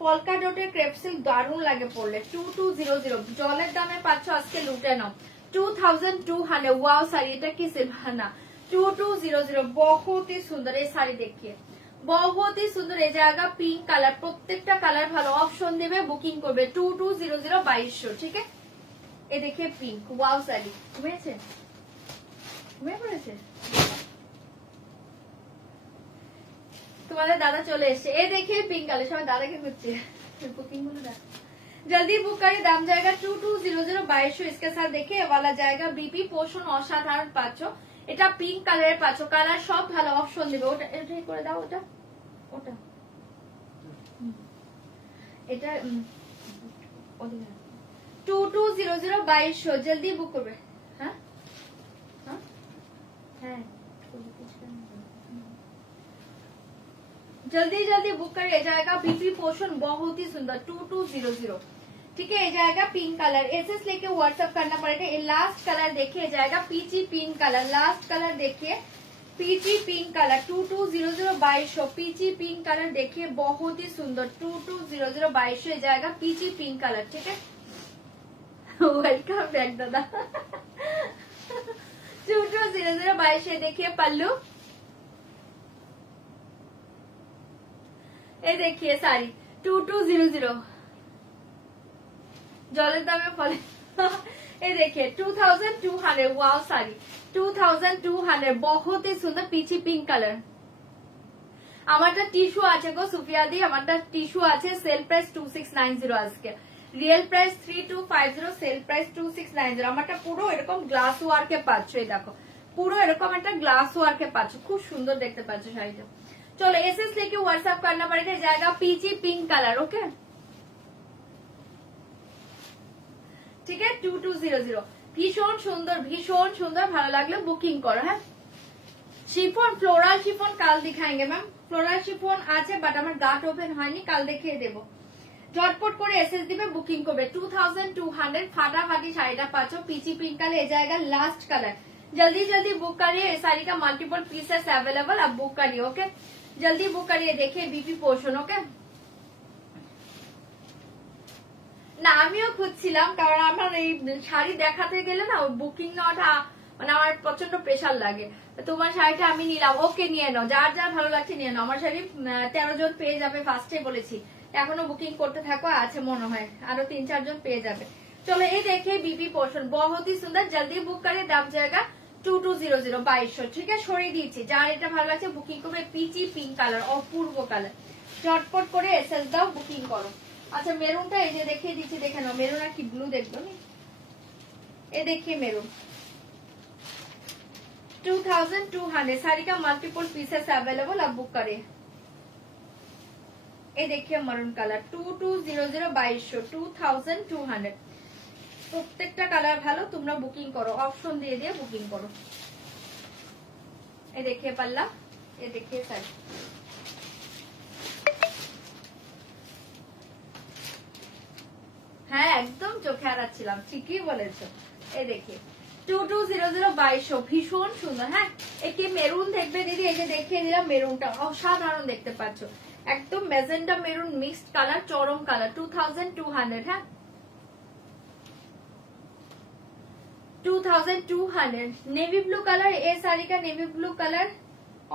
পলকা ডটের ক্রেপ সিল্ক দারুণ লাগে পড়লে 2200 জলের দামে পাচ্ছ আজকে লুটে নাও 2200 ওয়াও साड़ी এটা কি সিলভার না 2200 बहुत ही सुंदर ये साड़ी देखिए बहुत ही सुंदर ये जाएगा पिंक कलर প্রত্যেকটা কালার ভালো অপশন দেবে বুকিং করবে 2200 2200 ঠিক है ये देखिए पिंक वाव साड़ी ঘুমিয়েছে ঘুমিয়ে পড়েছে তোমাদের দাদা চলে এসেছে এই देखिए पिंक কালার সবাই দাদাকে খুঁজছে বুকিং গুলো দেখ जल्दी बुक करिए दाम जाएगा 2200 2200 इसके साथ देखिए ये वाला जाएगा बीपी पोर्शन অসাধারণ পাচ্ছ এটা পিঙ্ক কালারের পাচ্ছ কালার সব ভালো অপশন দেবে ওটা এটাই করে দাও ওটা ওটা এটা ওদিকে 2200 2200 जल्दी बुक करबे हाँ हाँ है जल्दी जल्दी बुक करिए जाएगा बीपी पोर्शन बहुत ही सुंदर 2200 ठीक है ये जाएगा पिंक कलर एसएस लेके व्हाट्सएप करना पड़ेगा ये लास्ट कलर देखिए जाएगा पीची पिंक कलर लास्ट कलर देखिए पीची पिंक कलर 2200 2200 पीची पिंक कलर देखिए बहुत ही सुंदर 2200 2200 जाएगा पीची पिंक कलर ठीक है वेलकम बैक दादा 2200 2200 देखिए पल्लू ये देखिए साड़ी 2200 জলের দামে ফলে ये देखिए 2200 वाओ साड़ी 2200 बहुत ही सुंदर पीछे पिंक कलर আমারটা টিস্যু আছে গো সুফিয়া দি আমারটা টিস্যু আছে সেল প্রাইস 2690 আজকে রিয়েল প্রাইস 3250 সেল প্রাইস 2690 আমারটা পুরো এরকম গ্লাস ওয়ার্কে পাচ্ছ এই দেখো পুরো এরকম একটা গ্লাস ওয়ার্কে পাচ্ছ খুব সুন্দর দেখতে পাচ্ছ শাড়িটা চলো এসএস लेके व्हाट्सएप करना पड़ेगा जाएगा पीची पिंक कलर ओके ठीक है 2200 ভীষণ সুন্দর ভালো লাগলে বুকিং করো হ্যাঁ শিফন ফ্লোরাল শিফন কাল दिखाएंगे मैम फ्लोरल शिफन আছে বাট আমার গাট ওপেন হয়নি কাল দেখিয়ে দেব ঝটপট করে এসএস দিবে, বুকিং করবে। 2200 ফাটাফাটি শাড়িটা পাচ্ছ পিচি पिंक कलर। ये जाएगा लास्ट कलर, जल्दी जल्दी बुक करिए। इस साड़ी का मल्टीपल पीसेस अवेलेबल, अब बुक करिए। ओके जल्दी बुक करिए। देखिए बीपी पोर्शन। ओके না আমিও খুঁজছিলাম, কারণ আমার এই শাড়ি দেখাতে গেলে না বুকিং নেওয়াটা মানে আমার প্রচন্ড প্রেশার লাগে। তোমার শাড়িটা আমি নিলাম। ওকে নিয়ে নাও, যার যার ভালো লাগছে নিয়ে নাও। আমার শাড়ি 13 জন পেয়ে যাবে, ফার্স্টে বলেছি। এখনো বুকিং করতে থাকো, আছে মনে হয় আরো 3-4 জন পেয়ে যাবে। চলো এই দেখে बीबी पोर्शन बहुत ही सुंदर, जल्दी बुक करे। दाम जाएगा 2200 2200। ঠিক আছে সরিয়ে দিয়েছি। যার এটা ভালো লাগছে বুকিং করবে। পিচি पिंक কালার, অপূর্ব কালার। ঝটপট করে এসএস দাও, বুকিং করো। আচ্ছা মেরুনটা এই যে দেখিয়ে দিচ্ছি, দেখে নাও। মেরুন আর কি ব্লু দেখবো নি, এই দেখিয়ে মেরুন। 2200 साड़ी का मल्टीपल पीसेस अवेलेबल, अब बुक करे। ये देखिए मरून कलर 2200 2200 প্রত্যেকটা কালার ভালো। তোমরা বুকিং করো, অপশন দিয়ে দিয়ে বুকিং করো। এই দেখিয়ে পাল্লা, এই দেখিয়ে শাড়ি। হ্যাঁ একদম চোখে হারাচ্ছিলাম, ঠিকই বলেছো। এই দেখিয়ে 2200 2200 ভীষণ সুন্দর। হ্যাঁ একে মেরুন দেখবে দিদি, এই যে দেখিয়ে দিলাম মেরুনটা অসাধারণ দেখতে পাচ্ছ, একদম ম্যাজেন্ডা মেরুন মিক্সড কালার, চরম কালার। 2200। হ্যাঁ 2200 नेवी ब्लू कलर। ये साड़ी का नेवी ब्लू कलर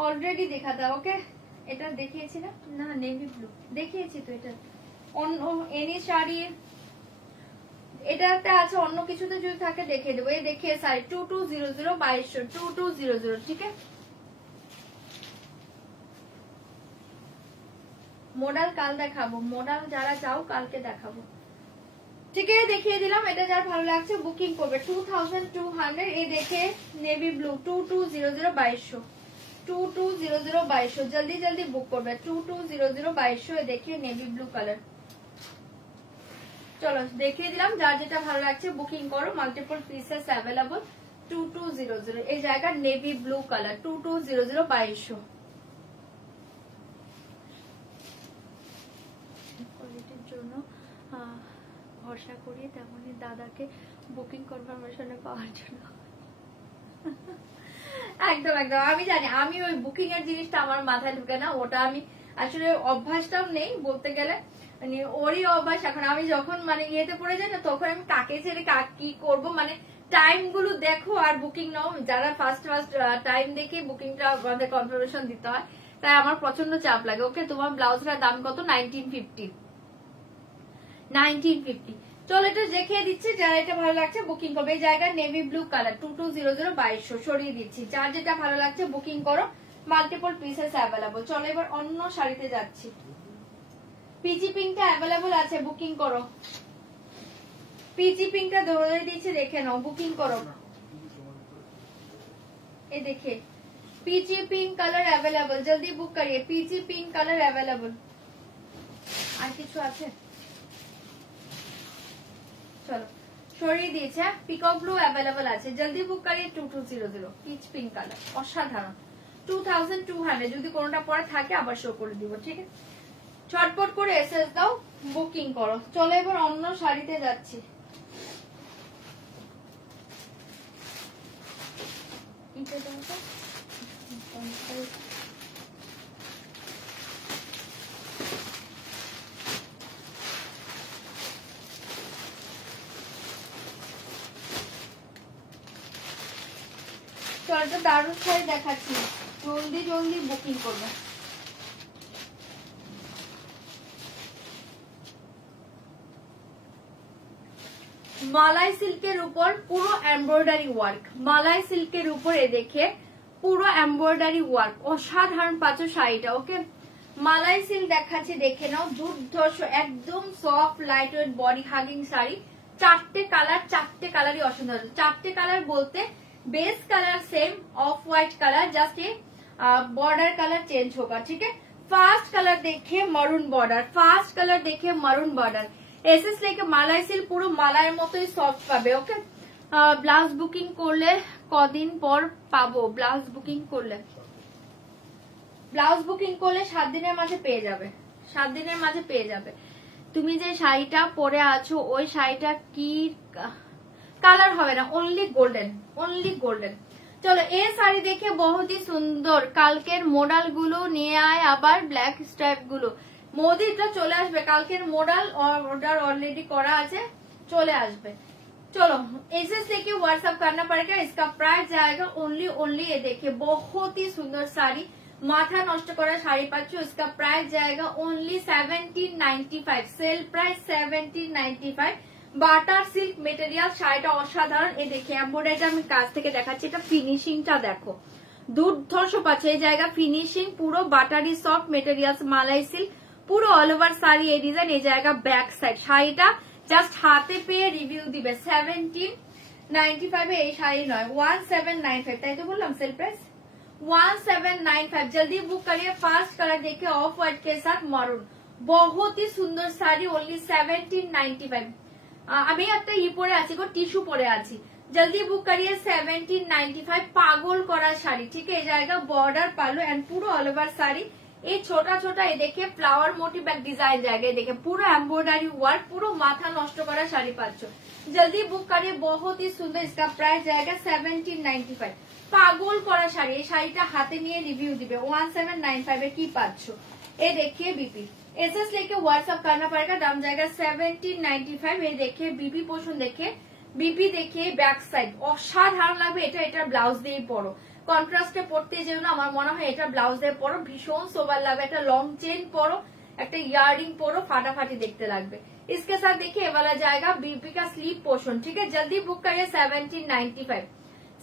ऑलरेडी देखा था। ओके এটা দেখিয়েছি না, না নেভি ব্লু দেখিয়েছি তো। এটা অন্য এনি শাড়ি এটাতে আছে, অন্য কিছুতে যদি থাকে দেখে দেবো। এই দেখিয়ে শাড়ি 2200 2200 2200। ঠিক আছে মডেল কাল দেখাবো, মডেল যারা চাও কালকে দেখাবো। ঠিক আছে দেখিয়ে দিলাম। এটা যার ভালো লাগছে বুকিং করবে। 2200। এই দেখে নেভি ব্লু 2200 2200 2200 2200। জলদি জলদি বুক করবে। 2200 2200। দেখিয়ে নেভি ব্লু কালার। চলো দেখিয়ে দিলাম, যার যেটা ভালো লাগছে বুকিং করো। Multiple pieces available. 2200 এই জায়গা নেভি ব্লু কালার 2200 2200। কোয়ালিটির জন্য ভরসা করি, তেমনি দাদাকে বুকিং কনফার্মেশনে পাওয়ার জন্য। একদম একদম আমি জানি, আমি ওই বুকিং এর জিনিসটা আমার মাথায় ঢুকে না। ওটা আমি আসলে অভ্যাসটাও নেই বলতে গেলে, মানে ওরই অভ্যাস। এখন আমি যখন মানে ইয়েতে পড়ে যাই না, তখন আমি কাকে ছেড়ে কি করবো, মানে টাইম গুলো দেখো আর বুকিং নাও। যারা ফার্স্ট টাইম দেখে বুকিংটা আমাদের কনফার্মেশন দিতে হয়, তাই আমার প্রচন্ড চাপ লাগে। ওকে তোমার ব্লাউজটার দাম কত? 1950 1950। চলো এটা দেখিয়ে দিচ্ছি, যারা এটা ভালো লাগছে বুকিং করবে। এই জায়গায় নেভি ব্লু কালার 2200 2200 সরিয়ে দিচ্ছি। যার যেটা ভালো লাগছে বুকিং করো। Multiple pieces available. চলো এবার অন্য শাড়িতে যাচ্ছি। পিচি পিঙ্কটা অ্যাভেলেবল আছে, বুকিং করো। পিচি পিঙ্কটা ধরে দিচ্ছি, দেখে নাও, বুকিং করো। ये देखिए पीची पिंक कलर अवेलेबल, जल्दी बुक करिए। पीची पिंक कलर अवेलेबल। আর কিছু আছে? চলো সরিয়ে দিয়েছে। পিকক ব্লু অ্যাভেলেবল আছে, জলদি বুক করিয়ে। 2200 পিচ পিঙ্ক কালার, অসাধারণ। 2200। যদি কোনোটা পরে থাকে আবার শো করে দিব। ঠিক আছে ছটপট করে এসএস দাও, বুকিং করো। চলো এবার অন্য শাড়িতে যাচ্ছি। চলো দারুণ শাড়ি দেখাচ্ছি, জলদি জলদি বুকিং করবে। মালাই সিল্কের উপর পুরো এমব্রয়ডারি ওয়ার্ক, মালাই সিল্কের উপরে দেখে পুরো এমব্রয়ডারি ওয়ার্ক, অসাধারণ পাচ্ছ শাড়িটা। ওকে মালাই সিল্ক দেখাচ্ছি, দেখে নাও। দুর্ধর্ষ একদম soft light weight body hugging sari. চারটে কালারই অসাধারণ। চারটে কালার বলতে base colour same of white colour, just ये बॉर्डर कलर चेंज होगा। ठीक है फास्ट कलर देखिए मरून बॉर्डर, फास्ट कलर देखिए मरून बॉर्डर। एसएस लेके मालाई सिल्क पुरो मालायर मतोई सफ्ट पाबे। ओके ब्लाउज बुकिंग করলে কদিন পর পাবো? ব্লাউজ বুকিং করলে 7 দিনের মাঝে পেয়ে যাবে, 7 দিনের মাঝে পেয়ে যাবে। তুমি যে শাড়িটা পরে আছো ওই শাড়িটা কি কালার হবে না, অনলি গোল্ডেন, অনলি গোল্ডেন। চলো এই শাড়ি দেখে বহুত সুন্দর, কালকের মডেল গুলো নিয়ে আয়, আবার ব্ল্যাক স্ট্রাইপ গুলো মোদিটা চলে আসবে, কালকের মডেল অর্ডার অলরেडी করা আছে, চলে আসবে। चलो ऐसे लेके व्हाट्सअप करना पड़ेगा, इसका प्राइस जाएगा ओनली ओनली, ये देखिए बहुत ही सुंदर साड़ी, माथा नष्ट करा शाड़ी पाচ্ছো, इसका प्राइस जाएगा only 1795, sale price 1795, butter silk material, শাড়িটা অসাধারণ। এই দেখে এমব্রয়ডারিটা আমি কাছ থেকে দেখাচ্ছি, এটা ফিনিশিংটা দেখো দুর্ধর্ষ পাচ্ছে, এই জায়গা ফিনিশিং পুরো বাটারি সফট মেটেরিয়ালস, মালাই সিল্ক পুরো অল ওভার শাড়ি, এই ডিজাইন, এই জায়গা ব্যাক সাইড। শাড়িটা জাস্ট হাতে পেয়ে রিভিউ দিবে। 1795 এই শাড়ি নয়, 1795, তাই তো বললাম সেল প্রাইস 1795। जल्दी बुक करिए, फास्ट कलर देखिए ऑफ व्हाइट के साथ मरून, बहुत ही सुंदर साड़ी, ओनली 1795। আমি একটা ই পরে আছি গো, টিস্যু পরে আছি, জলদি বুক করিয়ে 1795, পাগল করা শাড়ি, ঠিক है। এই জায়গা বর্ডার পালো এন্ড পুরো অল ওভার শাড়ি, এই ছোটা ছোটা এই দেখে ফ্লাওয়ার মোটিভ এক ডিজাইন জায়গায় দেখে পুরো এমব্রয়ডারি ওয়ার্ক, পুরো মাথা নষ্ট করা শাড়ি পাচ্ছ। জলদি বুক করিয়ে, बहुत ही सुंदर, इसका प्राइस जाएगा 1795। পাগল করা শাড়ি, এই শাড়িটা হাতে নিয়ে রিভিউ দিবে। 1795 এ কি পাচ্ছ, এই দেখিয়ে বিপি एसएस लेके व्हाट्सएप करना पड़ेगा, दाम जाएगा 1795। ये देखिए बीबी पोषण देखिए, बीबी देखिए बैक साइड অসাধারণ লাগবে। এটা এটা ব্লাউজ দিয়ে পরো, কন্ট্রাস্টে পরতে যেও না, আমার মনে হয় এটা ব্লাউজ দিয়ে পরো, ভীষণ সোবার লাগবে। একটা লং চেন পরো, একটা ইয়ারিং পরো, ফাটাফাটি দেখতে লাগবে। इसके साथ देखिए ये वाला जाएगा बीबी का स्लीव पोषण, ठीक है। जल्दी बुक करिए 1795,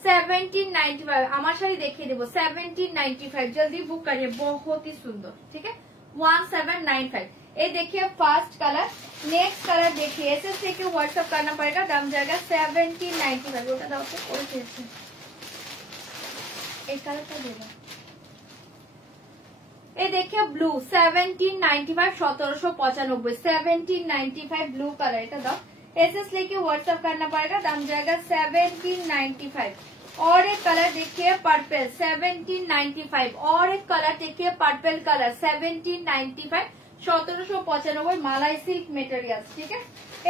1795 আমার শাড়ি দেখিয়ে দেবো 1795, जल्दी बुक करिए, बहुत ही सुंदर, ठीक है। 1795। ये देखिए फास्ट कलर, नेक्स्ट कलर देखिए, ऐसे लेके व्हाट्सएप करना पड़ेगा, दाम जाएगा 1795। ওটা দাও তো, ওই আছে এই কালারটা দেবো। ये देखिए ब्लू 1795, 1795, 1795 ब्लू कलर, এটা দাও। ऐसे लेके व्हाट्सएप करना पड़ेगा, दाम जाएगा 1795। और एक कलर देखिए पर्पल 1795, और एक कलर देखिए पर्पल कलर 1795, 1795 मालाई सिल्क मेटेरियल, ठीक है।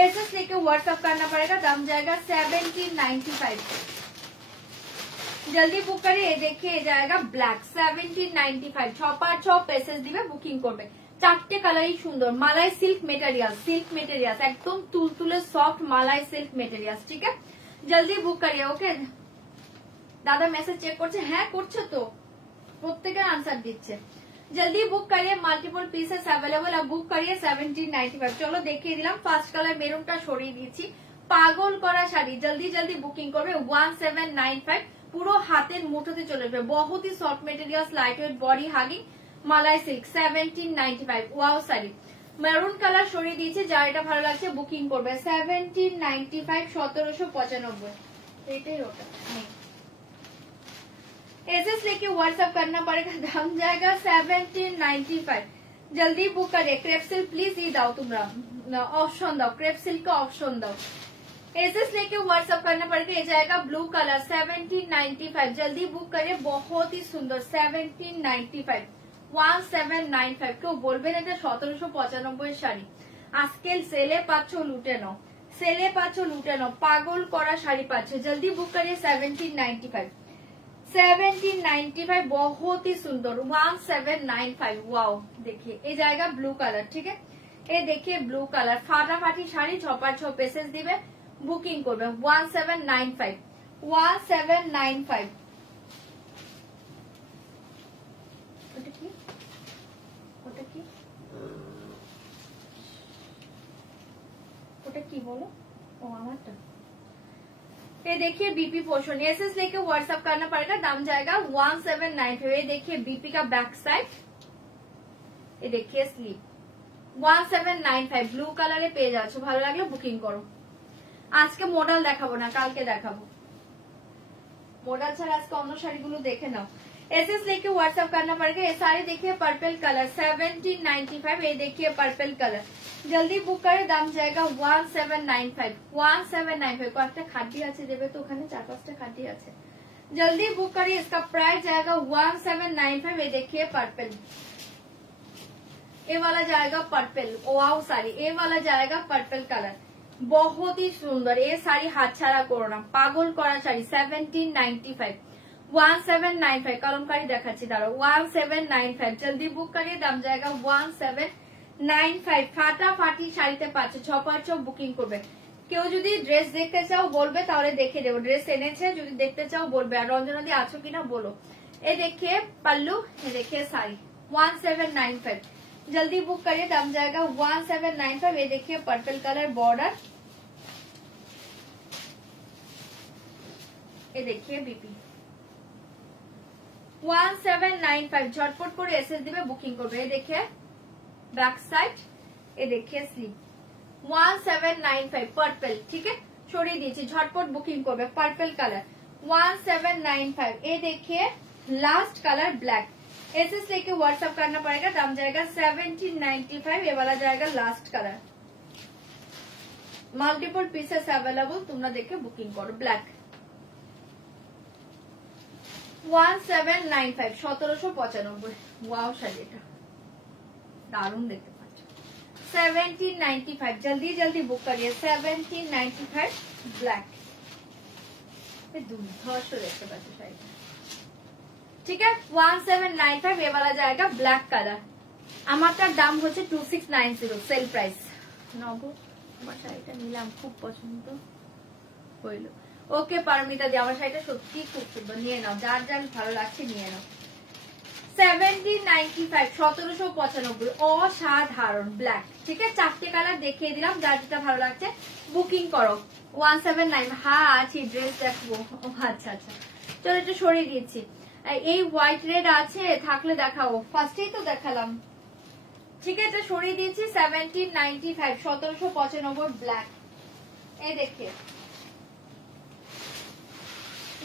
ऐसे लेके व्हाट्सएप करना पड़ेगा, दाम जाएगा 1795। जल्दी बुक करिए। ये देखिए जाएगा ब्लैक 1795, 6x6 পেসেস দিবে, বুকিং করবে। চারটে কালারই সুন্দর, মালাই সিল্ক মেটেরিয়াল, সিল্ক মেটেরিয়াল একদম তুলতুলে সফট মালাই সিল্ক মেটেরিয়াল, ঠিক है। जल्दी बुक करिए, ओके। दादा मैसेज चेक করছে, হ্যাঁ করছে তো, প্রত্যেকের আনসার দিচ্ছে। जल्दी बुक करिए, মাল্টিপল পিসেস अवेलेबल, अब बुक करिए 1795। চলো দেখিয়ে দিলাম, ফার্স্ট কালার মেরুনটা সরিয়ে দিয়েছি, পাগল করা শাড়ি, জলদি জলদি বুকিং করবে। 1795 পুরো হাতের মুঠোতে চলে যাবে, बहुत ही soft materials, light weight, body hugging, মালাই silk 1795। Wow sari, maroon colour সরিয়ে দিয়েছি, যার এটা ভালো লাগছে বুকিং করবে 1795, 1795, এটাই ওটা নেই। एसएस लेके व्हाट्सएप करना पड़ेगा, दाम जाएगा 1795। जल्दी बुक करें। क्रेप सिल्क प्लीज ये दाओ, तुमरा ऑप्शन दाओ, क्रेप सिल्क का ऑप्शन दाओ। एसएस लेके व्हाट्सएप करना पड़ेगा, ये जाएगा ब्लू कलर 1795। जल्दी बुक करें, बहुत ही सुंदर 1795, 1795। क्यों बोलবেন এটা 1795 শাড়ি, আজকাল সেলে পাচ্ছ লুটে নাও, সেলে পাচ্ছ লুটে নাও, পাগল করা শাড়ি পাচ্ছ। जल्दी बुक करिए 1795, 1795, बहुत ही सुंदर 1795। वाओ देखिए ये जाएगा ब्लू कलर, ठीक है। ये देखिए ब्लू कलर, फाटाफाटी শাড়ি, 6x6 পেসেস দিবে, বুকিং করবে 1795, 1795। ওটা কি, ওটা কি, ওটা কি বলো, ও আমারটা। ये देखिए बीपी पोर्शन, एसएस लेके व्हाट्सएप करना पड़ेगा, दाम जाएगा 1795। ये देखिए बीपी का बैक साइड, ये देखिए स्लीव 1795, ব্লু কালারে পেয়ে যাচ্ছ, ভালো লাগলে বুকিং করো। আজকে মডেল দেখাবো না, কালকে দেখাবো, মডেল ছাড়া আজকে অন্য শাড়িগুলো দেখে নাও। एसएस लेके व्हाट्सएप करना पड़ेगा। ये सारे देखिए पर्पल कलर 1795, ये देखिए पर्पल कलर, जल्दी बुक करे, दाम जाएगा 1795, 1795। কয়েকটা খাদ্য আছে দেবে তো, ওখানে 4-5টা খাদ্য আছে, जल्दी बुक करिए, इसका प्राइस जाएगा 1795। ये देखिए पर्पल ये वाला जाएगा पर्पल, वाओ साड़ी, ये वाला जाएगा पर्पल कलर, बहुत ही सुंदर। ये साड़ी हाथ छाड़ा करो ना, पागल करा शाड़ी। 1795 1795 कलमकारी देखाচ্ছি दाঁড়াও 1795 जल्दी बुक करिए, दाम जाएगा 1795। ফাটাফাটি শাড়িতে পাচ্ছে, ছপাচ্ছ বুকিং করবে। কেউ যদি ড্রেস দেখতে চাও বলবে, তাহলে দেখে দেবো। ড্রেস এনেছে, যদি দেখতে চাও বলবে। আর রঞ্জনা দি আছো কিনা বলো। ये देखिए पल्लू, ये देखिए साड़ी 1795 जल्दी बुक करिए, दाम जाएगा 1795। ये देखिए पर्पल कलर बॉर्डर, ये देखिए बीपी 1795 झटपट করে এসএস দিবে, বুকিং করবে। ये देखिए बैक साइड, ये देखिए स्लीव 1795 पर्पल, ठीक है छोड़िए दीजिए, झटपट बुकिंग করবে। Purple colour 1795। ये देखिए लास्ट कलर ब्लैक, एसएस लेके व्हाट्सएप करना पड़ेगा, दाम जाएगा 1795। ये वाला जाएगा last colour, multiple pieces available, তোমরা দেখে বুকিং করো। ব্ল্যাক 1795 1795। ওয়াও শাড়ি, এটা দারুণ দেখতে পাচ্ছ। 1795 जल्दी जल्दी बुक करिए। 1795 ब्लैक, दुर्धर्ष देखते पाচ্ছ শাড়িটা, ठीक है 1795। ये वाला जाएगा ब्लैक कलर। আমারটার দাম হচ্ছে 2690 সেল প্রাইস। নগদ আমার শাড়িটা নিলাম, খুব পছন্দ হইল। ওকে পারমিতা দি, আমার শাড়িটা সত্যি খুব সুন্দর, নিয়ে নাও, যার যার ভালো লাগছে নিয়ে নাও। 1795 1795 অসাধারণ ব্ল্যাক, ঠিক আছে চারটে কালার দেখিয়ে দিলাম, যার যেটা ভালো লাগছে বুকিং করো। 179 হ্যাঁ আছি, ড্রেস দেখবো। ও আচ্ছা আচ্ছা, চলো এটা সরিয়ে দিয়েছি। এই হোয়াইট রেড আছে, থাকলে দেখাও, ফার্স্টেই তো দেখালাম, ঠিক আছে এটা সরিয়ে দিয়েছি। 1795 1795 ব্ল্যাক। এই দেখে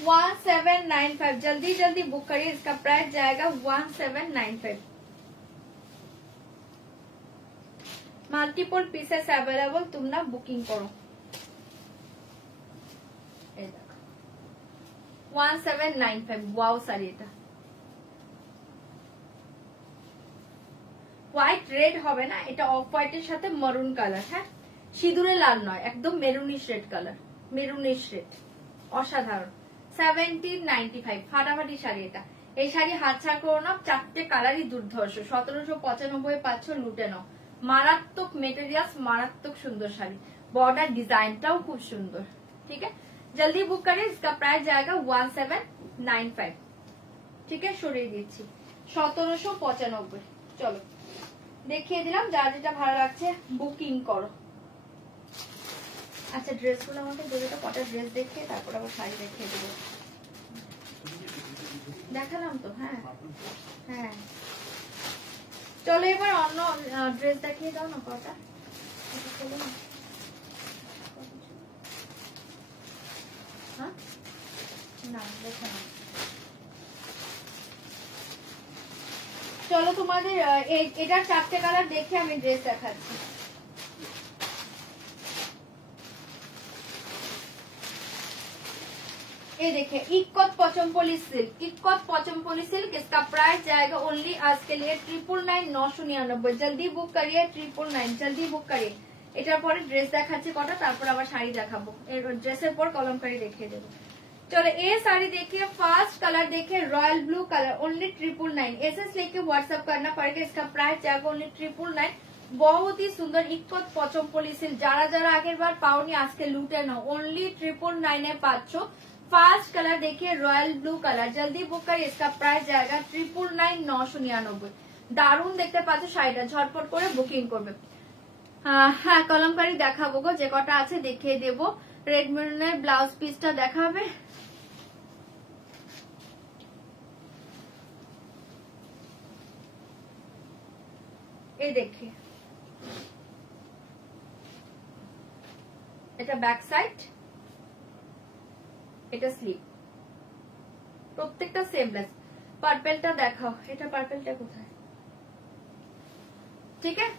1795 जल्दी जल्दी बुक करिए, इसका प्राइस जाएगा 1795। मल्टीपल पीसेस अवेलेबल, तुम ना बुकिंग करो। 1795 वाओ साड़ी, এটা হোয়াইট রেড হবে না, এটা অফ হোয়াইটের সাথে মরুন কালার, হ্যাঁ সিঁদুরে লাল নয়, একদম maroonish red colour, maroonish red, অসাধারণ। 1795 ফাটাফাটি শাড়ি এটা। এই শাড়ি হাতছাড়া করো না, চারটে কালারই দুর্ধর্ষ। 1795 পাচ্ছ, লুটে নাও। মারাত্মক মেটেরিয়ালস, মারাত্মক সুন্দর শাড়ি, বর্ডার ডিজাইনটাও খুব সুন্দর, ঠিক है जल्दी बुक करें, इसका प्राइस जाएगा 1795, ठीक है সরিয়ে দিচ্ছি 1795। চলো দেখিয়ে দিলাম, যার যেটা ভালো লাগছে বুকিং করো। আচ্ছা ড্রেসগুলো আমাকে দেবে তো, কটা ড্রেস দেখিয়ে তারপর আবার শাড়ি দেখিয়ে দেবো। দেখালাম তো, হ্যাঁ হ্যাঁ চলো এবার অন্য ড্রেস দেখিয়ে দাও না কটা। হ্যাঁ না দেখা না, চলো তোমাদের এটার চারটে কালার দেখে আমি ড্রেস দেখাচ্ছি। ये देखिए इक्कत पचमपली सिल्क, इक्कत पचमपली सिल्क, इसका प्राइस जाएगा ओनली आज के लिए 999 999। जल्दी बुक करिए 999 जल्दी बुक करिए। এটার পরে ড্রেস দেখাচ্ছি কটা, তারপর আবার শাড়ি দেখাবো। এর ড্রেসের পর কলমকারি দেখিয়ে দেবো। चलो ये साड़ी देखिए, फर्स्ट कलर देखिए royal blue colour, only 999। SS लेके व्हाट्सएप करना पड़ेगा, इसका प्राइस जाएगा ओनली 999। बहुत ही सुंदर इक्कत पचमपली सिल्क, যারা যারা আগের বার পাওনি আজকে লুটে নাও, ओनली 999 এ পাচ্ছ। फास्ट कलर देखिए रॉयल ब्लू कलर, जल्दी बुक करिए, इसका प्राइस जाएगा 999 999। दारुण देखते पाচ্ছ শাড়িটা, ঝটপট করে বুকিং করবে। হ্যাঁ কলমকারি দেখাবো গো, যে কটা আছে দেখিয়ে দেবো। রেড মেরুনের ব্লাউজ পিসটা দেখাবে। এই দেখি এটা ব্যাক সাইড, এটা স্লিভ, প্রত্যেকটা সেমলেস। পার্পলটা দেখাও, এটা পার্পলটা কোথায়, ঠিক है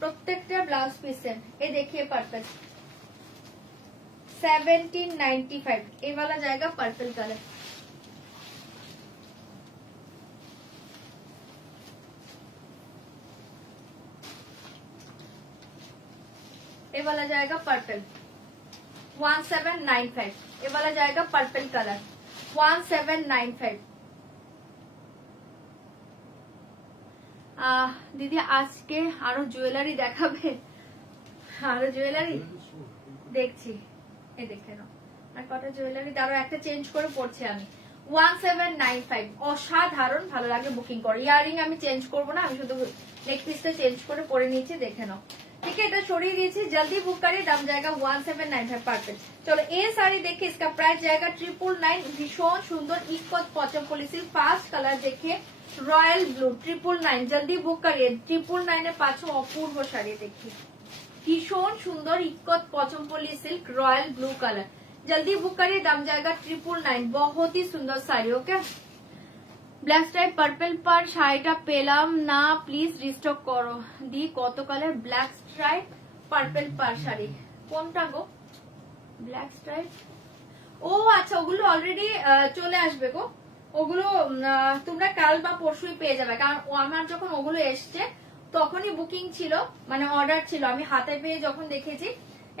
প্রত্যেকটা ব্লাউজ পিসের। এই देखिए पर्पल 1795, ये वाला जाएगा पर्पल कलर। ये वाला जाएगा पर्पल 1795, ये वाला जाएगा पर्पल कलर 1795। दीदी आज के आरो জুয়েলারি দেখাবে? আরো জুয়েলারি দেখছি, এই দেখে নাও আর কটা জুয়েলারি, তারও একটা চেঞ্জ করে পড়ছি আমি। 1795 অসাধারণ, ভালো লাগে বুকিং করো। ইয়ারিং আমি চেঞ্জ করবো না, আমি শুধু নেক পিসটা চেঞ্জ করে পরে নিচ্ছি, দেখে নাও। ठीक है, এটা সরিয়ে দিয়েছি, जल्दी बुक करिए, दाम जाएगा 1795 परफेक्ट। चलो ये साड़ी देखिए, इसका प्राइस जाएगा 999, भीषण सुंदर ikat Pochampally silk, fast colour देखिए रॉयल ब्लू 999, जल्दी बुक करिए। 999 पाँचों अपूर्व साड़ी देखिए, भीषण सुंदर ikat Pochampally silk royal blue colour, जल्दी बुक करिए, दाम जाएगा 999, बहुत ही सुंदर sari. Okay, black stripe purple পার শাড়িটা পেলাম না, প্লিজ রিস্টক করো। দি কত কালার ব্ল্যাক স্ট্রাইপ পার্পল পার শাড়ি, কোনটা গো? ব্ল্যাক স্ট্রাইপ, ও আচ্ছা, ওগুলো অলরেডি চলে আসবে গো, ওগুলো তোমরা কাল বা পরশুই পেয়ে যাবে, কারণ আমার যখন ওগুলো এসছে তখনই বুকিং ছিল, মানে অর্ডার ছিল, আমি হাতে পেয়ে যখন দেখেছি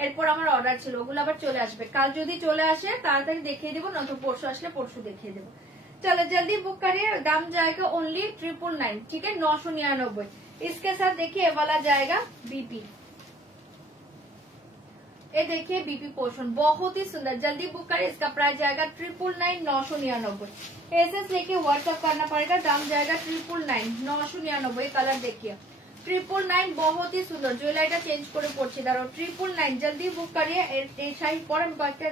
এরপর আমার অর্ডার ছিল, ওগুলো আবার চলে আসবে। কাল যদি চলে আসে তাড়াতাড়ি দেখিয়ে দেবো, নয়তো পরশু আসলে পরশু দেখিয়ে দেবো। चलो जल्दी बुक करिए, दाम जाएगा ओनली 999, ठीक है 999। इसके साथ देखिए ये वाला जाएगा बीपी, ये देखिए बीपी पोर्शन बहुत ही सुंदर, जल्दी बुक करिए, इसका प्राइस जाएगा 999 999। एसएस लेके व्हाट्सएप करना पड़ेगा, दाम जाएगा 999 999। कलर देखिए 999 बहुत ही सुंदर, জুয়েলারিটা চেঞ্জ করে পড়ছি, দাঁড়াও 999 জলদি বুক করিए। এই শাড়ি পর আমি কয়েকটা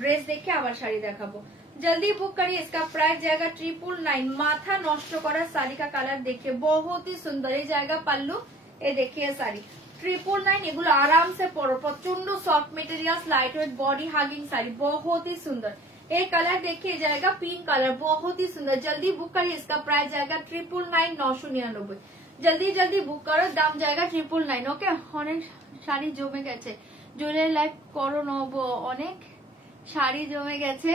ড্রেস দেখে আবার শাড়ি দেখাবো, जल्दी बुक करिए, इसका प्राइस जाएगा 999। माथा नष्ट करा साड़ी का कलर देखिए, बहुत ही सुंदर, ये जाएगा पल्लू, ये देखिए साड़ी 999, एगुलो आराम से परो, प्रचंड soft material, light weight body hugging sari, बहुत ही सुंदर। ये कलर देखिए जाएगा पिंक कलर, बहुत ही सुंदर, जल्दी बुक करिए, इसका प्राइस जाएगा 999 999। जल्दी जल्दी बुक करो, दाम जाएगा 999। ओके, অনেক শাড়ি জমে গেছে, জুয়েলারি লাইভ করো নব, অনেক শাড়ি জমে গেছে,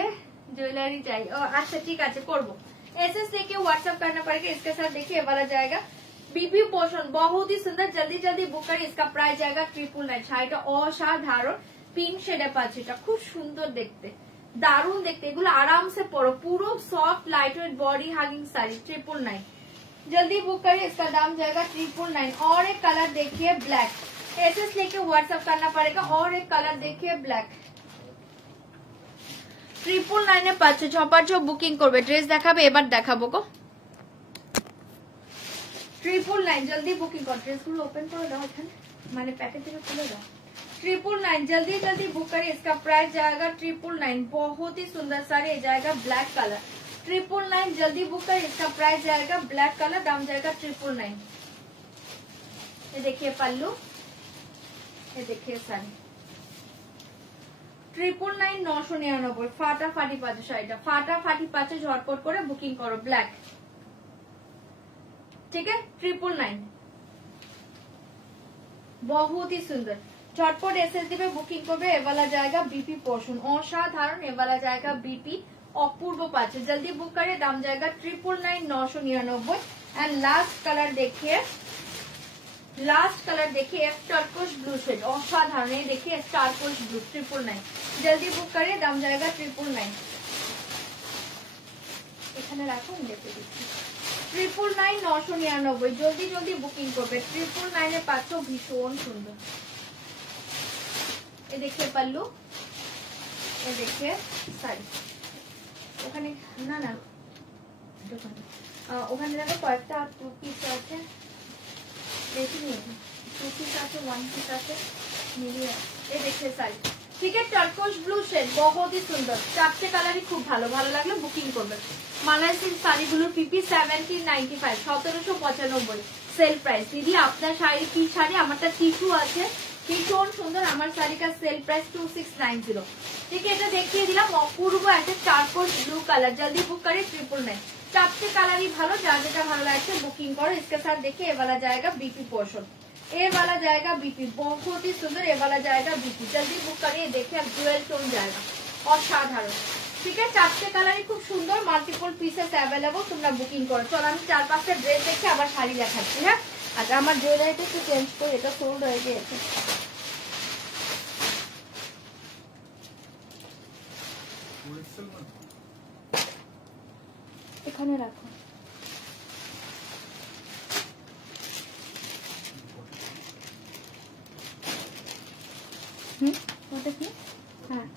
ज्वेलरी चाहिए। अच्छा ठीक है, करबो। एसएस लेके व्हाट्सएप करना पड़ेगा, इसके साथ देखिए वाला जाएगा बीपी पोर्शन, बहुत ही सुंदर, जल्दी जल्दी बुक करिए, इसका प्राइस जाएगा 999। শাড়িটা অসাধারণ পিঙ্ক শেডে পাচ্ছি, এটা খুব সুন্দর দেখতে, দারুণ দেখতে, এগুলো আরামসে পরো, পুরো soft light weight body hugging sari 999। जल्दी बुक करिए, इसका दाम जाएगा 999। और एक कलर देखिए ब्लैक, एसएस लेके व्हाट्सएप करना पड़ेगा। और एक कलर देखिए ब्लैक 999 পাচ্ছ, ঝপার ঝপ বুকিং করবে, ড্রেস দেখাবে, এবার দেখাবো গো 999, জলদি বুকিং কর, ড্রেসগুলো ওপেন করে দাও এখানে, মানে প্যাকেট থেকে খুলে দাও। 999 जल्दी जल्दी बुक करिए, इसका प्राइस जाएगा 999, बहुत ही सुंदर साड़ी, जाएगा ब्लैक कलर 999, जल्दी बुक करिए, इसका प्राइस जाएगा ब्लैक कलर, दाम जाएगा 999। ये देखिए पल्लू, ये देखिए साड़ी 999 999, ফাটাফাটি পাচ্ছ শাড়িটা, ফাটাফাটি পাচ্ছ, ঝটপট করে বুকিং করো, ব্ল্যাক, ठीक है 999, बहुत ही सुंदर, झटपट एसएस दिबे बुकिंग করবে। এ वाला जाएगा बीपी पोर्शन, অসাধারণ, এ वाला जाएगा बीपी অপূর্ব পাচ্ছ, जल्दी बुक करिए, दाम जाएगा 999 999। एंड लास्ट कलर देखिए, लास्ट कलर देखिए टर्कोश ब्लू शेड, असाधारण, ये देखिए टर्कोश ब्लू 999, जल्दी बुक करिए, दाम जाएगा 999। এখানে রাখুন, দেখে দিচ্ছি 999 999, জলদি জলদি বুকিং করবে, 999 এ পাচ্ছ, ভীষণ সুন্দর। ये देखिए पल्लू, ये देखिए साड़ी, ওখানে না না ওখানে দেখো কয়েকটা টু পিস আছে, দেখি নিয়ে টু পিস আছে, ওয়ান পিস আছে, মিলিয়ে। ये देखिए साड़ी, ठीक है टर्कोश ब्लू शेड, बहुत ही सुंदर, চারটে কালারই খুব ভালো, ভালো লাগলে বুকিং করবেন। মালাই সিল্ক শাড়িগুলোর পিপি 1795, 1795 সেল প্রাইস। দিদি আপনার শাড়ি কি শাড়ি? আমারটা টিস্যু আছে, ভীষণ সুন্দর, আমার শাড়িটা সেল প্রাইস 2690। ঠিক আছে, এটা দেখিয়ে দিলাম, অপূর্ব একটা টার্কোশ ব্লু কালার, जल्दी बुक करें 999। চারটে কালারই ভালো, যার যেটা ভালো লাগছে বুকিং করো। इसके साथ देखिए ये वाला जाएगा बीपी पोर्शन, ये वाला जाएगा बीपी, बहुत ही सुंदर, ये वाला जाएगा बीपी, जल्दी बुक करिए। देखिए अब डुअल टोन जाएगा, অসাধারণ, ঠিক আছে, চারটে কালারই খুব সুন্দর, মাল্টিপল পিসেস অ্যাভেলেবল, তোমরা বুকিং করো। চলো আমি 4-5টা ড্রেস দেখে আবার শাড়ি দেখাচ্ছি। হ্যাঁ, আচ্ছা আমার জুয়েলারিটা একটু চেঞ্জ করে, এটা সোল্ড হয়ে গিয়েছে, এখানে রাখো। ওটা কি? হ্যাঁ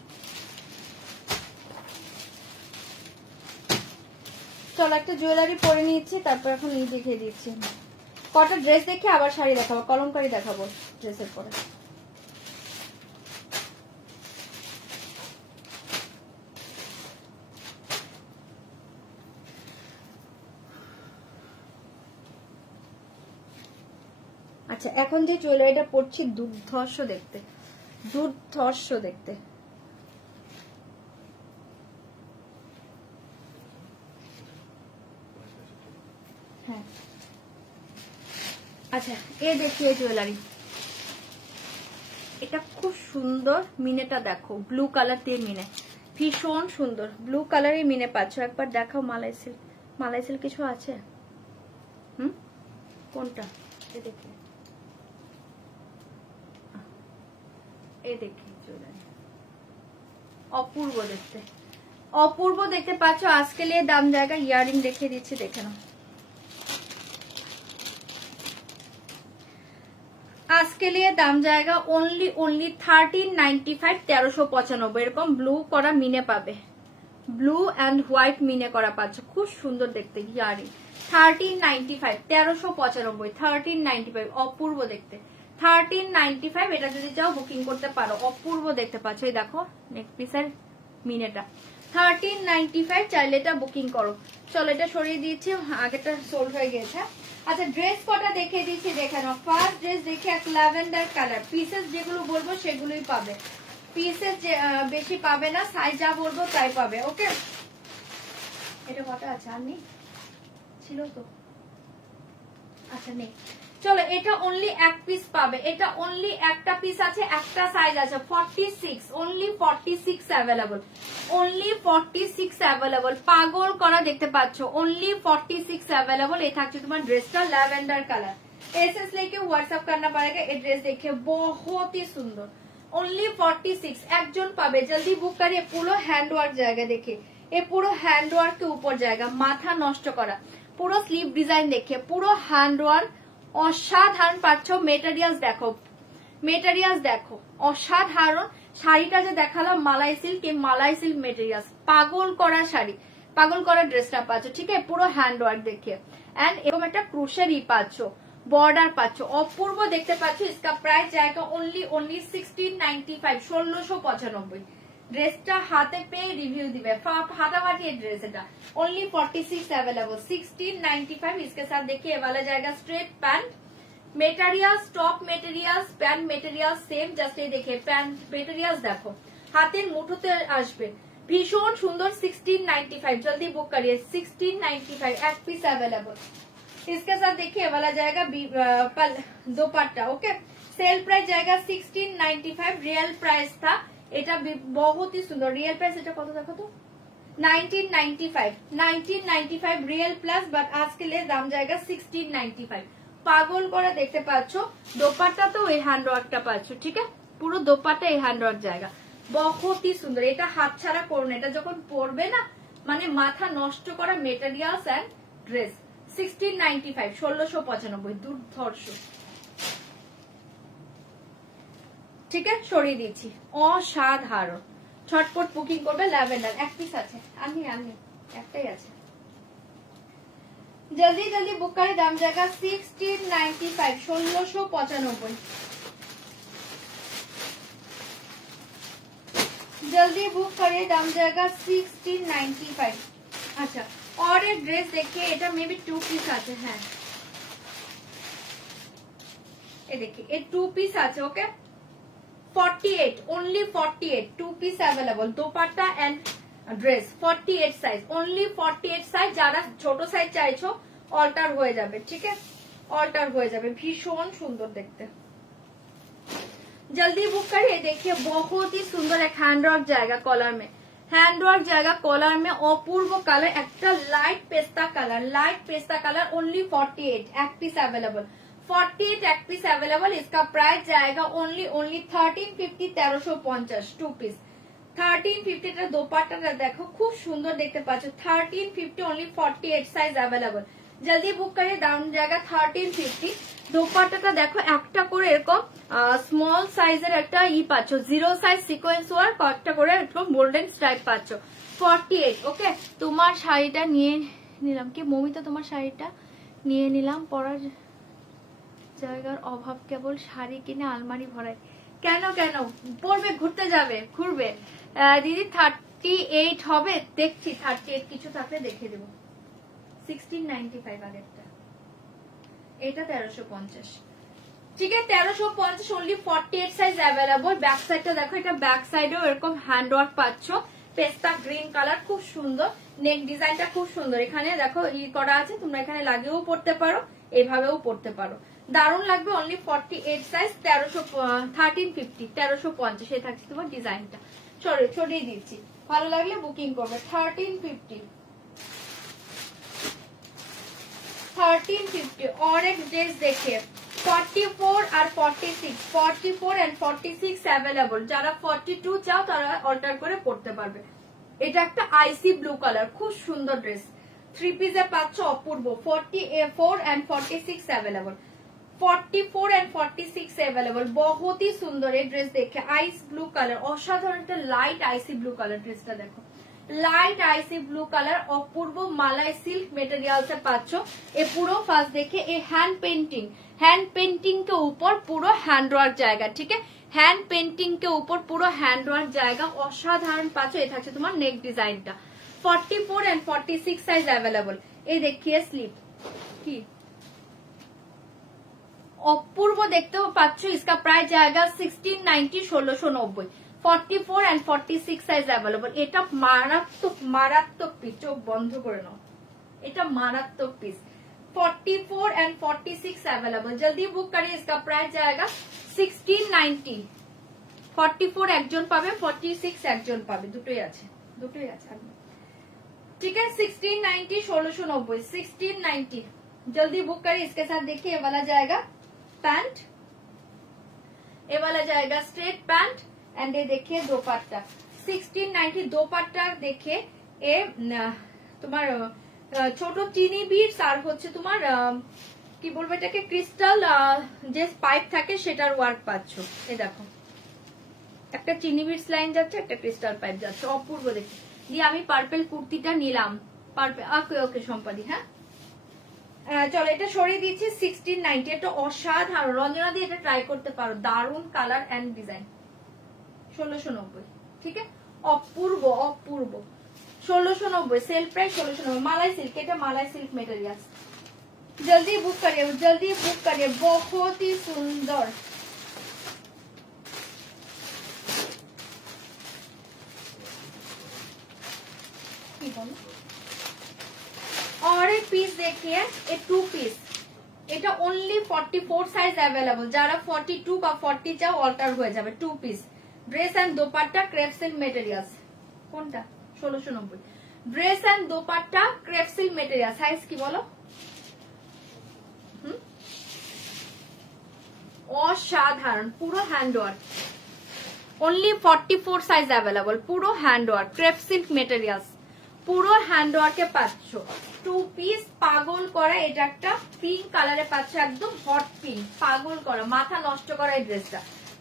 চলো একটা জুয়েলারি পরে নিয়েছি, তারপর এখন এই দেখিয়ে দিচ্ছি। কটা ড্রেস দেখে আবার শাড়ি দেখাবো, কলমকারি দেখাবো ড্রেসের পরে। আচ্ছা এখন যে জুয়েলারিটা পরছি দুর্ধর্ষ দেখতে, দুর্ধর্ষ দেখতে। হ্যাঁ আচ্ছা এ দেখিয়ে জুয়েলারি, এটা খুব সুন্দর। মিনেটা দেখো, ব্লু কালার দিয়ে মিনে, ভীষণ সুন্দর ব্লু কালারের মিনে পাচ্ছ। একবার দেখাও মালাই সিল্ক, মালাই সিল্ক কিছু আছে? কোনটা? এ দেখে, এ দেখি জুয়েলারি, অপূর্ব দেখতে, অপূর্ব দেখতে পাচ্ছ। আজকে নিয়ে দাম জায়গা ইয়ারিং দেখিয়ে দিচ্ছি, দেখে নাও। আজকে নিয়ে দাম জায়গা অনলি 1395, 1395। এরকম ব্লু করা মিনে পাবে, ব্লু অ্যান্ড হোয়াইট মিনে করা পাচ্ছ, খুব সুন্দর দেখতে ইয়ারিং। 1395, 1395, 1395, অপূর্ব দেখতে। 1395 এটা যদি চাও বুকিং করতে পারো, অপূর্ব দেখতে পাচ্ছ। এই দেখো নেক পিসের মিনেটা 1395, চাইলে এটা বুকিং করো। চলো এটা সরিয়ে দিয়েছি, আগেটা সোল্ড হয়ে গেছে। আচ্ছা ড্রেস কটা দেখিয়ে দিচ্ছি, দেখে নাও। ফার্স্ট ড্রেস দেখে এক ল্যাভেন্ডার কালার, পিসেস যেগুলো বলবো সেগুলোই পাবে, পিসেস বেশি পাবে না, সাইজ যা বলবো তাই পাবে। ওকে এটা কটা আছে? আর নেই, ছিল তো, আচ্ছা নেই। চলো এটা অনলি এক পিস পাবে, এটা অনলি একটা পিস আছে, একটা সাইজ আছে 46, অনলি 46 অ্যাভেলেবল, অনলি 46 অ্যাভেলেবল। পাগল করা দেখতে পাচ্ছ, অনলি 46 अवेलेबल। ये থাকছে তোমার ড্রেসটা ল্যাভেন্ডার কালার। एसएस लेके व्हाट्सएप करना पड़ेगा। ये ड्रेस देखिए बहुत ही सुंदर, ओनली 46 একজন পাবে, জলদি বুক করিए। পুরো হ্যান্ড ওয়ার্ক জায়গা देखिए, ये পুরো হ্যান্ড ওয়ার্ক के ऊपर জায়গা, মাথা নষ্ট করা। পুরো স্লিভ ডিজাইন देखिए, পুরো হ্যান্ড ওয়ার্ক, অসাধারণ পাচ্ছ। মেটেরিয়ালস দেখো, মেটেরিয়ালস দেখো অসাধারণ। শাড়িটা যে দেখালাম মালাই সিল্ক, মালাই সিল্ক মেটেরিয়ালস, পাগল করা শাড়ি, পাগল করা ড্রেসটা পাচ্ছ। ঠিক আছে পুরো হ্যান্ড ওয়ার্ক দেখিয়ে, এন্ড এরকম একটা ক্রুশেরই পাচ্ছ, বর্ডার পাচ্ছ, অপূর্ব দেখতে পাচ্ছ। इसका প্রাইস জায়গা অনলি 1695, 1695। ড্রেসটা হাতে পেয়ে রিভিউ দিবে, হাতাবাটি ড্রেস এটা ओनली 46 अवेलेबल, 1695। इसके साथ देखिए ये वाला जाएगा straight pant, materials top materials pant materials same. Just এই দেখে প্যান্ট মেটেরিয়ালস দেখো, হাতের মুঠোতে আসবে, ভীষণ সুন্দর। 1695 जल्दी बुक करिए, 1695 एक पीस अवेलेबल। इसके साथ देखिए वाला जाएगा दोपट्टा। ओके सेल प्राइस जाएगा 1695, रियल प्राइस था এটা बहुत ही सुंदर। रियल प्राइस এটা কত দেখো তো, 1995 रियल प्लस, बट आज के लिए दाम जाएगा 1695। পাগল করে দেখতে পাচ্ছ। দোপাট্টা তো এই হ্যান্ড ওয়ার্কটা পাচ্ছ, ঠিক আছে পুরো দোপাট্টা এই হ্যান্ড ওয়ার্ক জায়গা, বহুত ही সুন্দর। এটা হাতছাড়া করো না, এটা যখন পরবে না মানে মাথা নষ্ট করা মেটেরিয়ালস এন্ড ড্রেস। 1695, 1695, দুর্ধর্ষ। ঠিক আছে সরিয়ে দিচ্ছি, অসাধারণ। ছটপট বুকিং করবে। ল্যাভেন্ডার এক পিস আছে, আনি একটাই আছে, जल्दी जल्दी बुक करें। दाम जाएगा 1695, 1695। जल्दी बुक करिए, दाम जाएगा 1695। अच्छा और एक ड्रेस देखिए, এটা মেবি 2 পিস আছে। হ্যাঁ এই देखिए ये 2 পিস আছে। Okay 48, only 48, 2 piece available. Dupatta and dress 48 size, only 48 size. যারা ছোট সাইজ চাইছো অল্টার হয়ে যাবে, ঠিক আছে অল্টার হয়ে যাবে, ভীষণ সুন্দর দেখতে। जल्दी बुक करिए। देखिए बहुत ही सुंदर एक हैंडवर्क जाएगा कॉलर में, हैंडवर्क जाएगा कॉलर में, अपूर्व कलर, একটা লাইট পেস্তা কালার, লাইট পেস্তা কালার। ओनली 48 एक पीस अवेलेबल, 48 एक पीस अवेलेबल। इसका प्राइस जाएगा ओनली 1350, 1350 2 पीस। 1350 এটা দোপাট্টাটা দেখো খুব সুন্দর দেখতে পাচ্ছ। 1350 only 48 সাইজ अवेलेबल। जल्दी बुक करिए, दाम जाएगा 1350। দোপাট্টাটা দেখো একটা করে এরকম স্মল সাইজের একটা পাচ্ছ, 0 সাইজ সিকোয়েন্স ওয়ার্ক, একটা করে এরকম গোল্ডেন স্ট্রাইপ পাচ্ছ। 48। ওকে, তোমার শাড়িটা নিয়ে নিলাম। কি মমিতা, তোমার শাড়িটা নিয়ে নিলাম। পরার জায়গার অভাব, কেবল শাড়ি কিনে আলমারি ভরায়। কেন কেন পরবে, ঘুরতে যাবে, ঘুরবে। দিদি 38 হবে, দেখছি 38 কিছু থাকলে দেখে দেবো। 1695 আগেরটা, এটা 1350। ঠিক আছে, 1350 only 48 সাইজ अवेलेबल। ব্যাক সাইডটা দেখো, এটা ব্যাক সাইডেও এরকম হ্যান্ড ওয়ার্ক পাচ্ছ, পেস্তা গ্রিন কালার, খুব সুন্দর। নেক ডিজাইনটা খুব সুন্দর, এখানে দেখো করা আছে, তোমরা এখানে লাগিয়েও পড়তে পারো, এভাবেও পড়তে পারো, দারুণ লাগবে। অনলি 48 সাইজ, 1350, 1350 এই থাকছে তোমার ডিজাইনটা। ছড়িয়ে দিচ্ছি, ভালো লাগলে বুকিং করবে। 1350 और एक ड्रेस देखिए 44 আর 46, 44 and 46 अवेलेबल। যারা 42 চাও তারা অল্টার করে পড়তে পারবে। এটা একটা আইসি ব্লু কালার, খুব সুন্দর ড্রেস, 3 পিসে পাচ্ছ, অপূর্ব। 44 and 46 अवेलेबल, 44 and 46 अवेलेबल। बहुत ही सुंदर এই ড্রেস দেখে, আইস ব্লু কালার, অসাধারণ একটা লাইট আইসি ব্লু কালার। ড্রেসটা দেখো, লাইট আইসি ব্লু কালার, অপূর্ব মালাই সিল্ক মেটেরিয়াল से পাচ্ছ। এ পুরো ফার্স্ট দেখে এ হ্যান্ড पेंटिंग के ऊपर पूरा हैंड वर्क जाएगा। ठीक है, हैंड पेंटिंग के ऊपर पूरा हैंड वर्क जाएगा, অসাধারণ পাচ্ছ। এই থাকছে তোমার নেক ডিজাইনটা। 44 and 46 সাইজ अवेलेबल। এই দেখিয়ে স্লিপ কি অপূর্ব দেখতে পাচ্ছ। इसका प्राइस जाएगा 1690, 1690। 44 and 46 সাইজ अवेलेबल। এটা মারাত্মক পিস, চোখ বন্ধ করে নাও, এটা মারাত্মক পিস। 44 and 46 अवेलेबल, जल्दी बुक करिए। इसका प्राइस जाएगा 1690। 44 একজন পাবে, 46 একজন পাবে, দুটোই আছে। ठीक है, 1690, 1690, 1690। जल्दी बुक करिए। इसके साथ देखिए ये वाला जाएगा पैंट, ये वाला जाएगा स्ट्रेट पैंट, एंड ये देखिए दोपट्टा। 1690 दोपट्टा देखिए, ये তোমার ছোট চিনি বিটস আর হচ্ছে তোমার কি বলবো এটাকে, ক্রিস্টাল যে পাইপ থাকে সেটার ওয়ার্ক পাচ্ছ। এই দেখো, একটা চিনি বিটস লাইন যাচ্ছে, একটা ক্রিস্টাল পাইপ যাচ্ছে, অপূর্ব দেখতে। দিয়ে আমি পার্পল কুর্তিটা নিলাম, পার্পল। ওকে ওকে সম্পাদি, হ্যাঁ চলো এটা সরিয়ে দিচ্ছি। 1690, এটা অসাধারণ। রঞ্জনা দিয়ে এটা ট্রাই করতে পারো, দারুন কালার এন্ড ডিজাইন। 1690, ঠিক আছে, অপূর্ব অপূর্ব। 1690 सेल प्राइस, 1690। मलाई सिल्क, এটা मलाई सिल्क मटेरियल। जल्दी बुक करिए, बहुत ही सुंदर। और एक पीस देखिए, ये 2 पीस, এটা ओनली 44 সাইজ अवेलेबल। যারা 42 বা 40 চাও অল্টার হয়ে যাবে। 2 piece dress and dupatta, crepe silk materials. কোনটা? 1690। Dress and dupatta, crepe silk material. Size কি বলো? অসাধারণ, পুরো hand work. Only 44 size available, পুরো hand work, crepe silk materials, পুরো হ্যান্ড ওয়ার্কে পাচ্ছ। 2 পিস পাগল করা, এটা একটা পিঙ্ক কালারে পাচ্ছ, একদম হট পিঙ্ক, পাগল করা, মাথা নষ্ট করা এই ড্রেসটা।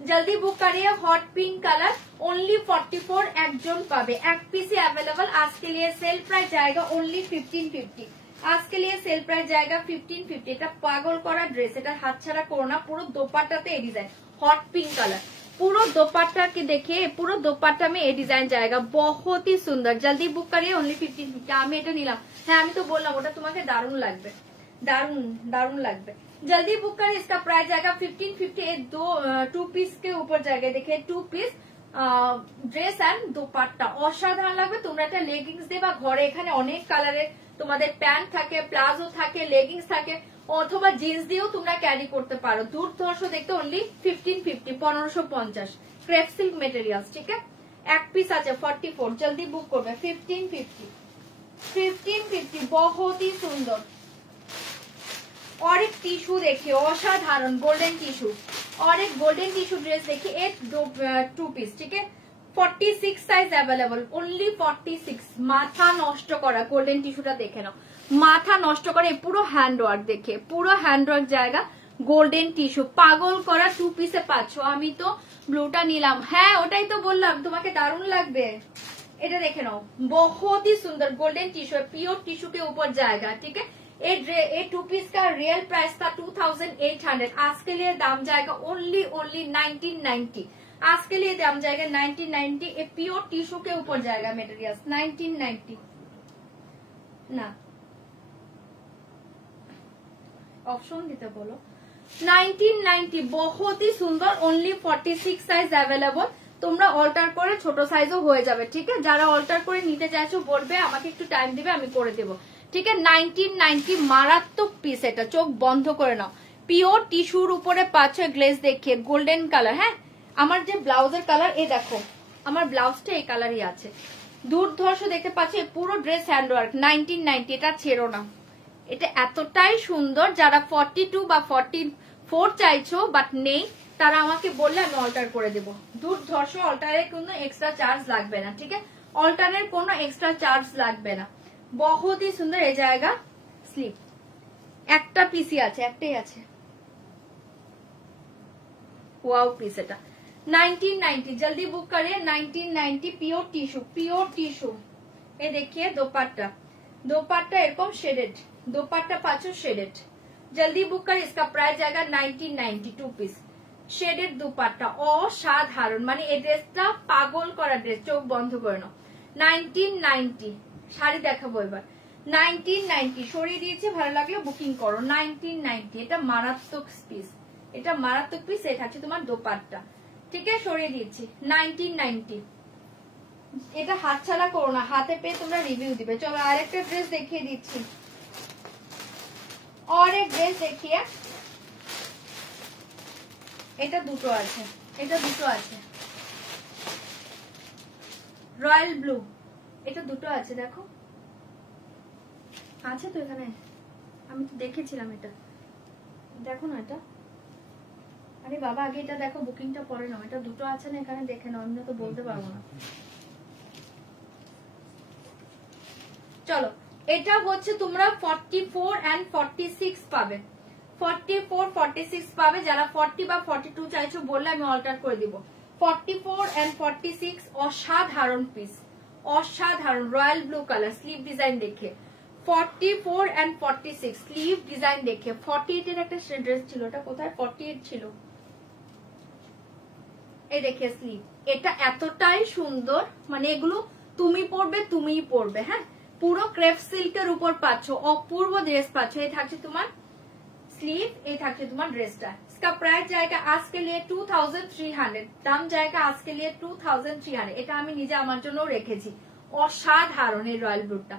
जल्दी बुक करिए। हॉट पिंक कलर, ओनली 44 একজন পাবে, এক পিসই अवेलेबल। आज के लिए सेल प्राइस जाएगा ओनली 1550। आज के लिए सेल प्राइस जाएगा 1550। এটা পাগল করা ড্রেস, এটা হাতছাড়া করো না। পুরো দোপাট্টাতে এই ডিজাইন, हॉट पिंक कलर, पूरा दोपट्टा के देखिए, पूरा दोपट्टा में ये डिजाइन जाएगा, बहुत ही सुंदर। जल्दी बुक करिए, ओनली 1550। আমি এটা নিলাম, হ্যাঁ আমি তো বললাম ওটা তোমাকে দারুণ লাগবে, दारुण লাগবে। जल्दी बुक करें। इसका प्राइस जाएगा 1550। 2 पीस के ऊपर जाएगा, देखिए 2 पीस ড্রেস এন্ড দোপাট্টা, অসাধারণ লাগবে। তোমরা একটা লেগিংস দেবা ঘরে, এখানে অনেক কালারের তোমাদের প্যান্ট থাকে, প্লাজো থাকে, লেগিংস থাকে, অথবা জিন্স দিয়েও তোমরা ক্যারি করতে পারো। দুর্ধর্ষ দেখতে। ओनली 1550, 1550। ক্রেপ সিল্ক মেটেরিয়ালস, ঠিক আছে, এক পিস আছে 44। जल्दी बुक করবে। 1550, बहुत ही सुंदर। और एक टिश्यू देखिए, असाधारण गोल्डन टिश्यू, और एक गोल्डन टिश्यू ड्रेस देखिए, एक 2 पीस, ठीक है, 46 সাইজ অ্যাভেলেবল, অনলি 46। মাথা নষ্ট করা গোল্ডেন টিস্যুটা দেখে নাও, মাথা নষ্ট করে পুরো হ্যান্ডওয়ার্ক, দেখে পুরো হ্যান্ডওয়ার্ক জায়গা গোল্ডেন টিস্যু, পাগল করা 2 পিসে পাচ্ছ। আমি তো ব্লুটা নিলাম, হ্যাঁ ওটাই তো বললাম তোমাকে দারুণ লাগবে। এটা দেখে নাও, बहुत ही सुंदर गोल्डन टिश्यू है, प्योर टिश्यू के ऊपर जाएगा, ठीक है। ये 2 पीस का रियल प्राइस था 2800, आज के लिए दाम जाएगा ओनली 1990। आज के लिए दाम जाएगा 1990। ये प्योर टिश्यू के ऊपर जाएगा मटेरियल 1990 ना, ऑप्शन देते बोलो 1990। बहुत ही सुंदर, ओनली 46 সাইজ অ্যাভেলেবল। তোমরা অল্টার করে ছোট সাইজও হয়ে যাবে, ঠিক আছে। যারা অল্টার করে নিতে চাইছো বলবে, আমাকে একটু টাইম দিবে, আমি করে দেবো, ঠিক আছে। 1990 মারাত্মক পিস, এটা চোখ বন্ধ করে নাও। পিওর টিস্যুর উপরে পাচ্ছ গ্লেজ, দেখিয়ে গোল্ডেন কালার। হ্যাঁ আমার যে ব্লাউজের কালার, এই দেখো আমার ব্লাউজটা এই কালারই আছে, দুর্ধর্ষ দেখতে পাচ্ছ। পুরো ড্রেস হ্যান্ডওয়ার্ক 1990, এটা ছেড়ো না, এটা এতটাই সুন্দর। যারা 42 বা 44 চাইছো বাট নেই, তারা আমাকে বললে আমি অল্টার করে দেবো। দুর্ধর্ষ, অল্টারের কোনো এক্সট্রা চার্জ লাগবে না, ঠিক আছে। অল্টারের কোনো এক্সট্রা চার্জ লাগবে না। बहुत ही सुंदर ये जाएगा स्लीव, একটা পিসই আছে, একটাই আছে। ওয়াও পিস, এটা 1990, जल्दी बुक करिए 1990। Pure tissue, pure tissue. ये देखिए दोपट्टा, दोपट्टा एरकम शेडेड, दोपट्टा पाचो शेडेड। जल्दी बुक करिए, इसका प्राइस जाएगा 1990। 2 পিস शेडेड दोपट्टा, असाधारण, माने এই ড্রেসটা পাগল করা ড্রেস, চোখ বন্ধ করে নাও। 1990 শাড়ি দেখাবো এবার। 1990 সরিয়ে দিয়েছে, ভালো লাগলে বুকিং করো। 1990 এটা মারাত্মক পিস, এটা মারাত্মক পিস। এটা আছে তোমার দোপাট্টা, ঠিক আছে, সরিয়ে দিয়েছি 1990। এটা হাতছাড়া করো না, হাতে পেয়ে তোমরা রিভিউ দিবে। চলো আরেকটা ড্রেস দেখিয়ে দিচ্ছি, और एक ड्रेस देखिए। এটা দুটো আছে, এটা দুটো আছে, রয়্যাল ব্লু, এটা দুটো আছে, দেখো আছে তো এখানে, আমি তো দেখেছিলাম এটা, দেখো না এটা। আরে বাবা আগে এটা দেখো, বুকিংটা পরে নাও। এটা দুটো আছে না এখানে, দেখে নাও, আমি তো বলতে পারবো না। চলো এটা হচ্ছে তোমরা 44 and 46 পাবে, 44 46 পাবে। যারা 40 বা 42 চাইছো বললে আমি অল্টার করে দিব। 44 and 46 অসাধারণ পিস, অসাধারণ। Royal blue colour, sleeve design দেখে 44 and 46 স্লিভ ডিজাইন দেখে। 48 এর একটা ড্রেস ছিল, ওটা কোথায়? 48 ছিল, এই দেখে স্লিভ। এটা এতটাই সুন্দর, মানে এগুলো তুমি পরবে, তুমিই পরবে। হ্যাঁ পুরো ক্রেপ সিল্কের উপর পাচ্ছ, অপূর্ব ড্রেস পাচ্ছ। এই থাকছে তোমার স্লিভ, এই থাকছে তোমার ড্রেসটা। इसका प्राइस जाएगा आज के लिए 2300, দাম जाएगा आज के लिए 2300। এটা আমি নিজে আমার জন্য রেখেছি, অসাধারণ এই রয়্যাল ব্লুটা।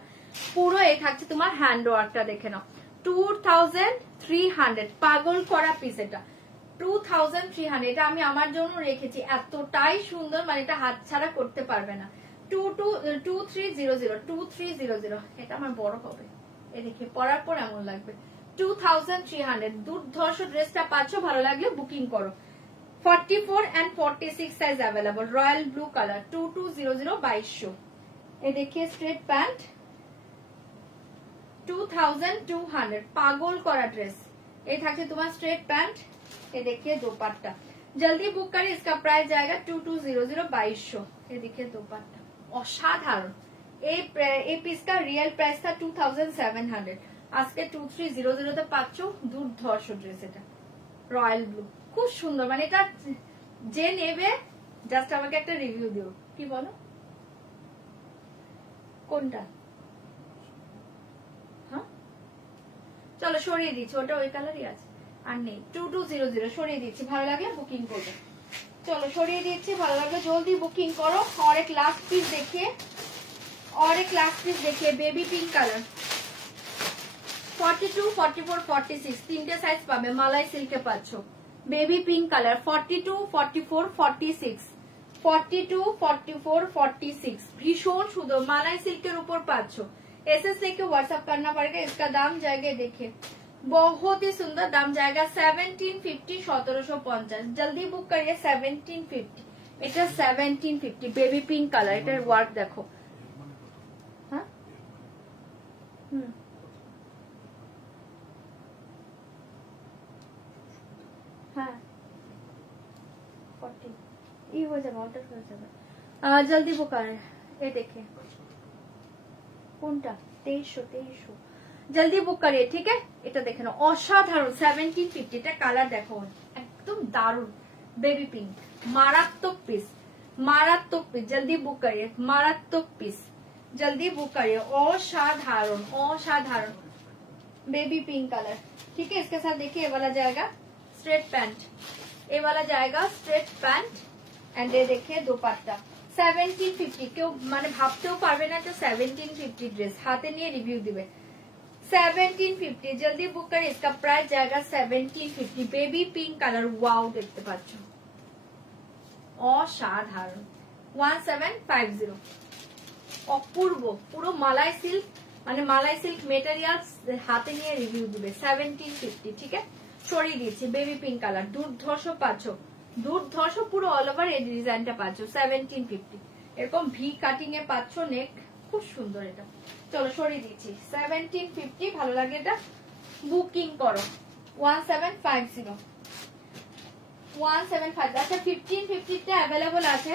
পুরো এই থাকছে তোমার হ্যান্ড ওয়ার্কটা, দেখে নাও 2300, পাগল করা পিস এটা 2300। এটা আমি আমার জন্য রেখেছি, এতটাই সুন্দর, মানে এটা হাত ছাড়া করতে পারবে না। 2300, এটা আমার বড় হবে, এ দেখে পরার পর এমন লাগবে। 2300 দুর্ধর্ষ ড্রেসটা পাচ্ছ, ভালো লাগলে বুকিং করো। 44 and 46 size available, royal blue colour 2200 2200। এ देखिए स्ट्रेट पैंट 2200, पागल करा ड्रेस। ये থাকছে তোমার स्ट्रेट पैंट, ये देखिए दोपट्टा। जल्दी बुक करें, इसका प्राइस जाएगा 2200 2200। ये देखिए दोपट्टा असाधारण। এই পিসটা রিয়েল প্রাইস था 2700, আজকে 2300 তে পাচ্ছ। দুর্ধর্ষ ড্রেস এটা, রয়্যাল ব্লু, খুব সুন্দর। মানে এটা যে নেবে জাস্ট আমাকে একটা রিভিউ দিও, কি বলো কোনটা? হ্যাঁ চলো সরিয়ে দিচ্ছি, ওটা ওই কালারই আছে আর নেই। 2200 সরিয়ে দিচ্ছি, ভালো লাগলে বুকিং করবে। চলো সরিয়ে দিচ্ছি, ভালো লাগলে জলদি বুকিং করো। और एक लास्ट पीस देखिए, और एक लास्ट पीस देखिए, बेबी पिंक कलर 42 44 46 তিনটে সাইজ পাবে, মালাই সিল্কে পাচ্ছ। বেবি পিঙ্ক কালার 42 44 46, 42 44 46 ভীষণ সুন্দর, মালাই সিল্কের উপর পাচ্ছ। एसएस लेके व्हाट्सएप करना पड़ेगा। इसका दाम जाएगा, देखिए बहुत ही सुंदर दाम जाएगा 1750 1750। जल्दी बुक करिए 1750। এটা 1750 বেবি পিঙ্ক কালার, এটার ওয়ার্ক দেখো। হ্যাঁ হ্যাঁ 40 हो जाएगा, ऑल्टर हो जाएगा। जल्दी बुक आ रहे, ये देखिए কোনটা 2300 জলদি বুক করিয়ে, ঠিক আছে? এটা দেখে নাও, অসাধারণ 1750, এটা কালার দেখো একদম দারুণ বেবি পিঙ্ক, মারাত্মক পিস, মারাত্মক পিস। জলদি বুক করিए, मारात्मक पीस, जल्दी बुक करिए। असाधारण असाधारण बेबी पिंक कलर, ठीक है। इसके साथ देखिए ये वाला जाएगा स्ट्रेट पैंट, ये वाला जाएगा स्ट्रेट पैंट एंड ये देखिए दुपट्टा। 1750 কেউ মানে ভাবতেও পারবে না যে 1750 ड्रेस हाथे নিয়ে रिव्यू दिवे। 1750 जल्दी बुक करिए, इसका प्राइस जाएगा 1750। बेबी पिंक कलर, वाओ देखते पाচ্ছ, অসাধারণ। 1750 অপূর্ব, পুরো মালাই সিল্ক, মানে মালাই সিল্ক মেটেরিয়ালস হাতে নিয়ে রিভিউ দিবে। 1750, ঠিক আছে। সরিয়ে দিয়েছি বেবি পিঙ্ক কালার, দুর্ধর্ষ পাচ্ছ, দুর্ধর্ষ পুরো অল ওভার এই ডিজাইনটা পাচ্ছ 1750। এরকম ভি কাটিং এ পাচ্ছ নেক, খুব সুন্দর এটা। চলো সরিয়ে দিচ্ছি 1750, ভালো লাগে এটা, বুকিং করো। 1750 1750। আচ্ছা 1550 টা अवेलेबल আছে,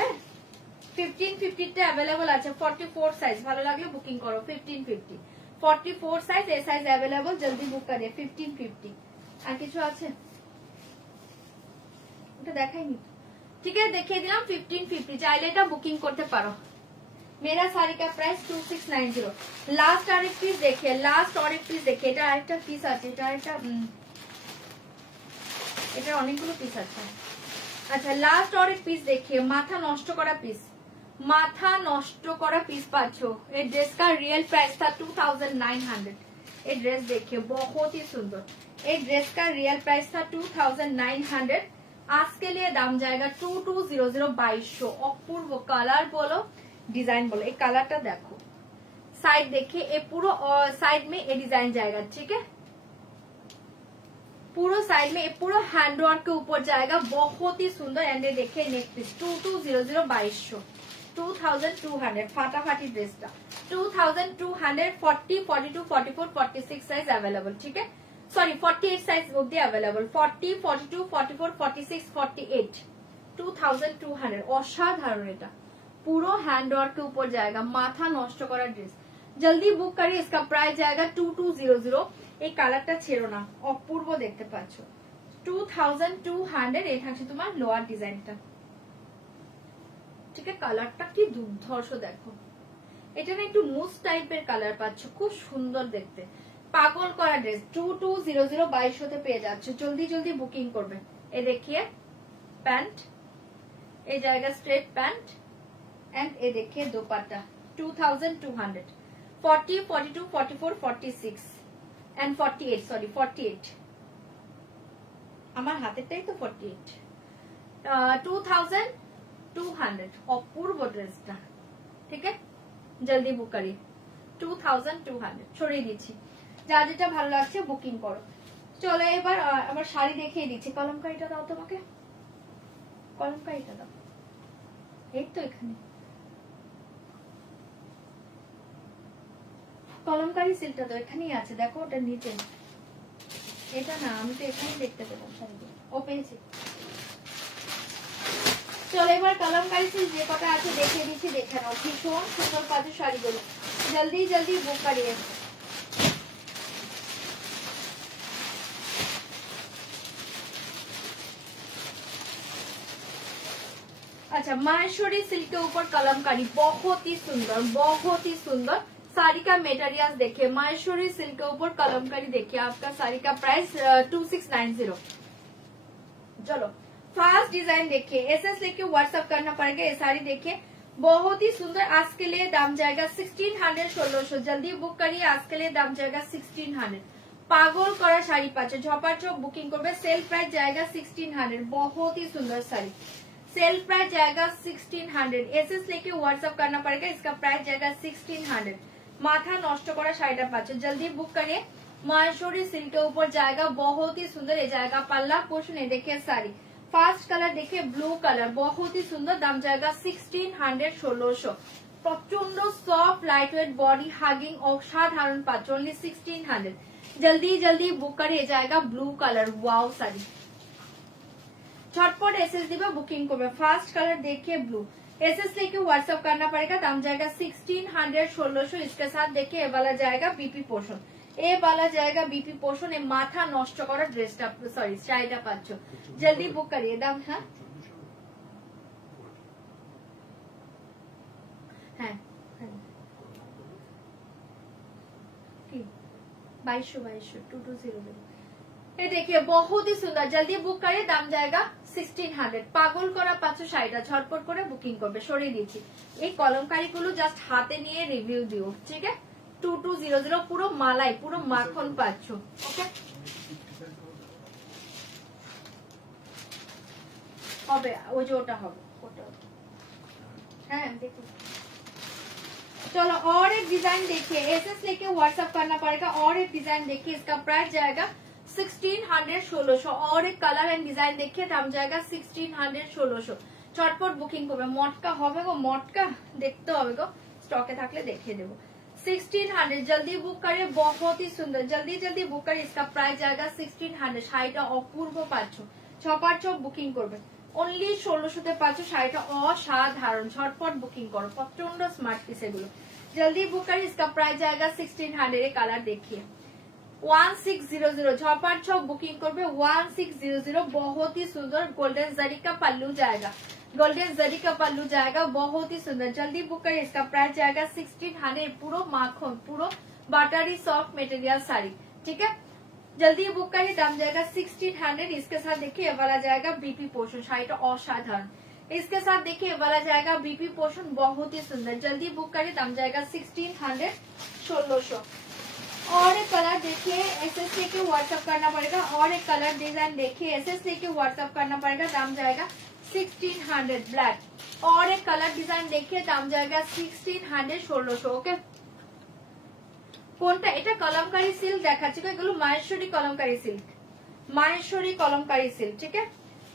1550 টা अवेलेबल আছে 44 সাইজ, ভালো লাগলে বুকিং করো। 1550 44 সাইজ, এই সাইজ अवेलेबल, জলদি বুক করিয়ে। 1550 আর কিছু আছে ওটা দেখাইনি, ঠিক আছে দেখিয়ে দিলাম। 1550 চাইলে এটা বুকিং করতে পারো। मेरा साड़ी का प्राइस 2690। लास्ट और एक पीस देखिए, लास्ट और एक पीस देखिए, এটা আরেকটা পিস আছে, এটা আরেকটা, এটা অনেকগুলো পিস আছে। আচ্ছা লাস্ট और एक पीस देखिए, মাথা নষ্ট করা পিস, মাথা নষ্ট করা পিস পাচ্ছো। এই ड्रेस का रियल प्राइस था 2900। ये ड्रेस देखिए बहुत ही सुंदर, ये ड्रेस का रियल प्राइस था 2900। आज के लिए दाम जाएगा 2200 2200। অপূর্ব কালার বলো, डिजाइन बोलो, एक कलर टा देखो, साइड देखिए, ये पूरा साइड में ये डिजाइन जाएगा, ठीक है। पूरा साइड में ये पूरा हैंडवर्क के ऊपर जाएगा, बहुत ही सुंदर। एंड ये देखिए नेक पीस 2200 2200 2200 फाटाफाटी ड्रेस टा 2200 40 42 44 46 साइज अवेलेबल, ठीक है। सॉरी 48 साइज অবধি अवेलेबल, 40 42 44 46 48 2200। অসাধারণ এটা, पूरा हैंडवर्क के ऊपर जाएगा, माथा नष्ट करा ड्रेस। जल्दी बुक करिए, इसका प्राइस जाएगा 2200। এই কালারটা ছেড়ো না, অপূর্ব দেখতে পাচ্ছ। 2200 এই থাকছে তোমার লোয়ার ডিজাইনটা, ঠিক আছে। কালারটা কি দুর্ধর্ষ দেখো, এটা না একটু মুস টাইপের কালার পাচ্ছ, খুব সুন্দর দেখতে, পাগল করা ড্রেস। 2200 2200 তে পেয়ে যাচ্ছ, জলদি জলদি বুকিং করবে। এই দেখিয়ে প্যান্ট, এই জায়গা স্ট্রেট প্যান্ট एंड ये देखिए दुपट्टा 2200 40 42 44 46 एंड 48 सॉरी 48 আমার হাতেরটাই তো 48 2200 অপূর্ব ড্রেসটা, ঠিক আছে। জলদি বুক করিয়ে 2200 ছড়িয়ে দিচ্ছি, যা যেটা ভালো লাগছে বুকিং করো। চলো এবার আমার শাড়ি দেখিয়ে দিচ্ছি। কলমকারিটা দাও, তোমাকে কলমকারিটা দাও, এই তো এখানে কলমকারি সিল্কটা তো এখানেই আছে, দেখো ওটা নিচে, এটা না আমি তো এখানেই দেখতে পেলাম শাড়িটা, ও পেয়েছি। চলো এবার কলমকারি সিল্ক যে কটা আছে দেখিয়ে দিচ্ছি, দেখে নাও। ভীষণ সুন্দর পাচ্ছ শাড়িগুলো, জলদি জলদি বুক করিয়ে। अच्छा माहेश्वरी सिल्क के ऊपर कलमकारी, बहुत ही सुंदर बहुत ही सुंदर। साड़ी का मेटेरियल देखिए, माहेश्वरी सिल्क के ऊपर कलमकारी देखिए, आपका साड़ी का प्राइस 2690। चलो फर्स्ट डिजाइन देखिए, एसएस लेके व्हाट्सएप करना पड़ेगा। ये साड़ी देखिए बहुत ही सुंदर, आज के लिए दाम जाएगा 1600 1600। जल्दी बुक करिए, आज के लिए दाम जाएगा 1600। पागल करा शाड़ी पाचे, झपाझप बुकिंग करबे। सेल प्राइस जाएगा 1600, बहुत ही सुंदर साड़ी। सेल प्राइस जाएगा 1600, एसएस लेके व्हाट्सएप करना पड़ेगा, इसका प्राइस जाएगा 1600। माथा नष्ट करा शाड़ीटा पाচ্ছ, जल्दी बुक करिए। माहेश्वरी सिल्क के ऊपर जाएगा, बहुत ही सुंदर। ये जाएगा पल्ला पोर्शन, ये देखिए साड़ी फास्ट कलर देखिए ब्लू कलर, बहुत ही सुंदर, दाम जाएगा 1600 1600। प्रचंड soft light weight body hugging असाधारण पाच, ओनली 1600। जल्दी जल्दी बुक करिए जाएगा ब्लू कलर, वाओ साड़ी झटपट एसएस दिबा बुकिंग करबे। फास्ट कलर देखिए ब्लू, एसएस लेके व्हाट्सएप करना पड़ेगा, दाम जाएगा 1600 1600। इसके साथ देखिए ये वाला जाएगा बीपी पोर्शन, ए वाला जाएगा बीपी पोर्शन। ए माथा नष्ट करा ड्रेसटा सॉरी स्टाइलটা পাচ্ছো, जल्दी बुक करिए दाम। हाँ হ্যাঁ 2200 2200। ये देखिए बहुत ही सुंदर, जल्दी बुक करिए, दाम जाएगा 1600। पागल करा पाচ্ছো শাড়িটা, ঝটপট করে বুকিং করবে। সরিয়ে দিচ্ছি এই কলমকারীগুলো, জাস্ট হাতে নিয়ে রিভিউ দিও, ঠিক আছে। 2200 পুরো মালাই, পুরো মাখন পাচ্ছো, ওকে হবে ওই যে ওটা হবে ওটা। হ্যাঁ দেখো चलो और एक डिजाइन देखिए, एसएस लेके व्हाट्सएप करना पड़ेगा। और एक डिजाइन देखिए, इसका प्राइस जाएगा 1600 1600। और एक कलर एंड डिजाइन देखिए, दाम जाएगा 1600 1600। चटपट बुकिंग करबे। मटका হবে গো, मटका देखते হবে গো, स्टॉके থাকলে দেখিয়ে দেব। 1600 जल्दी बुक करिए, बहुत ही सुंदर, जल्दी जल्दी बुक करिए। इसका प्राइस जाएगा 1600। শাড়িটা অপূর্ব পাচ্ছো, ছপার ছপ বুকিং করবে। অনলি 1600 পাচ্ছো, শাড়িটা অসাধারণ, ঝটপট বুকিং করো, প্রচন্ড স্মার্ট পিস এগুলো। जल्दी बुक करिए, इसका प्राइस जाएगा 1600। कलर देखिए 1600, झपाट छप बुकिंग करबे 1600। बहुत ही सुंदर गोल्डन जरी का पल्लू जाएगा, गोल्डन जरी का पल्लू जाएगा, बहुत ही सुंदर। जल्दी बुक करिए, इसका प्राइस जाएगा 1600। पूरा माखन, पूरा बटरी सॉफ्ट मटेरियल साड़ी, ठीक है। जल्दी बुक करिए, दाम जाएगा 1600। इसके साथ देखिए ये वाला जाएगा बीपी पोर्शन, शाড়িটা असाधारण। इसके साथ देखिए ये वाला जाएगा बीपी पोर्शन, बहुत ही सुंदर। जल्दी बुक करिए, दाम जाएगा 1600 1600। और एक कलर देखिए, एसएस लेके व्हाट्सएप करना पड़ेगा। और एक कलर डिजाइन देखिए, एसएस लेके व्हाट्सएप करना पड़ेगा, दाम जाएगा 1600 ब्लैक। और एक कलर डिजाइन देखिए, दाम जाएगा 1600 1600, ओके। কোনটা এটা কলমকারী সিল্ক দেখাচ্ছি, এগুলো মাহেশ্বরী কলমকারী সিল্ক, माहेश्वरी कलमकारी सिल्क, ठीक है।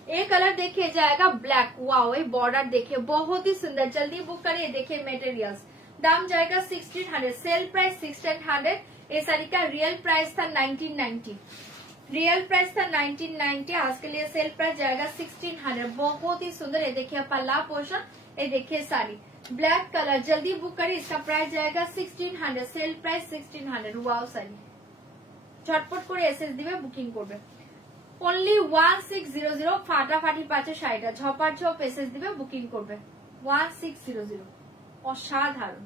ये कलर देखिए जाएगा ब्लैक, वाओ ये बॉर्डर देखिए बहुत ही सुंदर। जल्दी बुक करिए, देखिए मटेरियल्स, दाम जाएगा 1600, सेल प्राइस 1600। ये साड़ी का रियल प्राइस था 1990, रियल प्राइस था 1990, आज के लिए सेल प्राइस जाएगा 1600। बहुत ही सुंदर, ये देखिए पल्ला पोर्शन, ये देखिए साड़ी ब्लैक कलर। जल्दी बुक करिए, इसका प्राइस जाएगा 1600, सेल प्राइस 1600। वाओ साड़ी झटपट করে এসএস দিবে, বুকিং করবে। অনলি 1600, ফাটাফাটি পাচ্ছে শাড়িটা, ঝপার ঝপ এসএস দিবে, বুকিং করবে। 1600 অসাধারণ।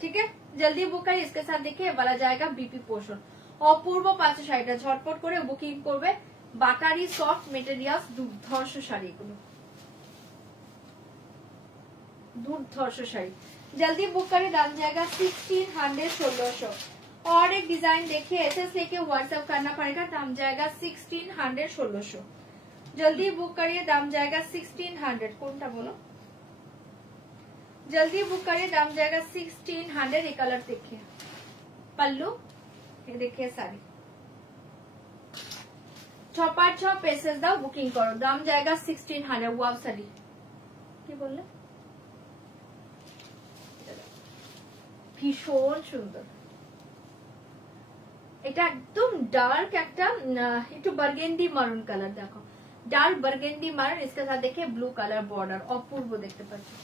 ठीक है, जल्दी बुक करिए। इसके साथ देखिए वाला जाएगा बीपी पोर्शन, অপূর্ব পাচ্ছে শাড়িটা, ঝটপট করে বুকিং করবে। বাটারি সফট মেটেরিয়ালস, দুর্ধর্ষ শাড়ি, এগুলো দুর্ধর্ষ শাড়ি। जल्दी बुक करिए, दाम जाएगा 1600 1600। और एक डिजाइन देखिए, एसएस लेके व्हाट्सएप करना पड़ेगा, दाम जाएगा 1600 1600। जल्दी बुक करिए, दाम जाएगा 1600। कौन सा बोलो, जल्दी बुक करिए, दाम जाएगा 1600। ये कलर देखिए, पल्लू ये देखिए साड़ी, छपार छप एसएस दाओ, बुकिंग करो, दाम जाएगा 1600। वाव साड़ी কি বললে, ভীষণ সুন্দর। এটা একদম ডার্ক একটা একটু বার্গেন্ডি মারুন কালার, দেখো ডার্ক বার্গেন্ডি মারুন। इसके साथ देखिए ब्लू कलर बॉर्डर, অপূর্ব দেখতে পাচ্ছি।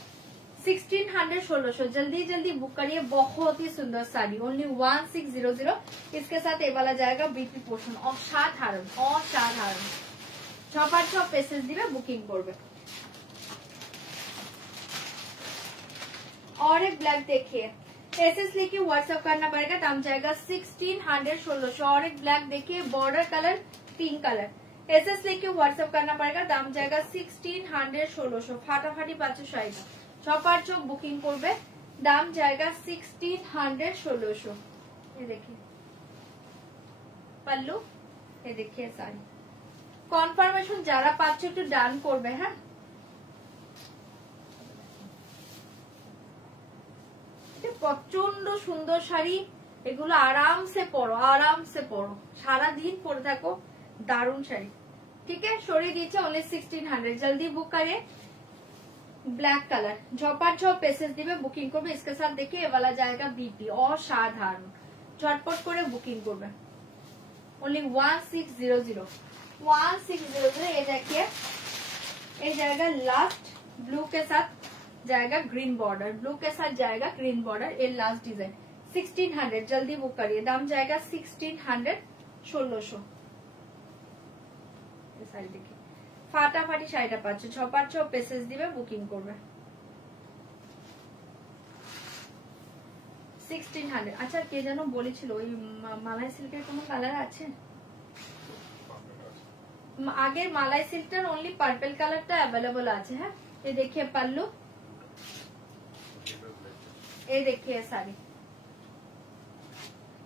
1600 1600, जल्दी जल्दी बुक करिए, बहुत ही सुंदर साड़ी, ओनली 1600। इसके साथ ये वाला जाएगा बीपी पोर्शन, অসাধারণ অসাধারণ। ছপার ছপ এসএস দিবে, বুকিং করবে। और एक ब्लैक देखिए, एसएस लेके व्हाट्सएप करना पड़ेगा, दाम जाएगा 1600 1600। और एक ब्लैक देखिए, border colour pink colour, SS लेके व्हाट्सएप करना पड़ेगा, दाम जाएगा 1600 1600। फाटाफाटी पाচ্ছ শাড়িটা, ছপার ছপ বুকিং করবে, দাম जाएगा 1600 1600। ये देखिए पल्लू, ये देखिए साड़ी। कन्फार्मेशन যারা পাচ্ছ একটু ডান করবে, হ্যাঁ। প্রচন্ড সুন্দর শাড়ি, এগুলো আরামসে পরো, আরামসে পরো, সারাদিন পরে থাকো, দারুণ শাড়ি। ठीक है, সরিয়ে দিচ্ছে only 1600। जल्दी बुक करे। ब्लैक कलर झपाट झप पेसेस दिबे, बुकिंग করবে। इसके साथ देखिए ये वाला जाएगा बीपी, অসাধারণ। ঝটপট করে বুকিং করবে। only 1600 1600। ये देखिए ये जाएगा लास्ट ब्लू के साथ जाएगा ग्रीन बॉर्डर, ब्लू के साथ जाएगा ग्रीन बॉर्डर। ये लास्ट डिजाइन 1600। जल्दी बुक करिए, दाम जाएगा 1600 1600। শাড়ি দেখি ফাটাফাটি শাড়িটা পাচ্ছ, 6 পেসেস দিবে, বুকিং করবে 1600। আচ্ছা কে যেন বলেছিল ওই মালাই সিল্কের কোনো কালার আছে? আগের মালাই সিল্কটার অনলি পার্পল কালারটা অ্যাভেলেবল আছে। হ্যাঁ, ये देखिए पल्लू, ये देखिए साड़ी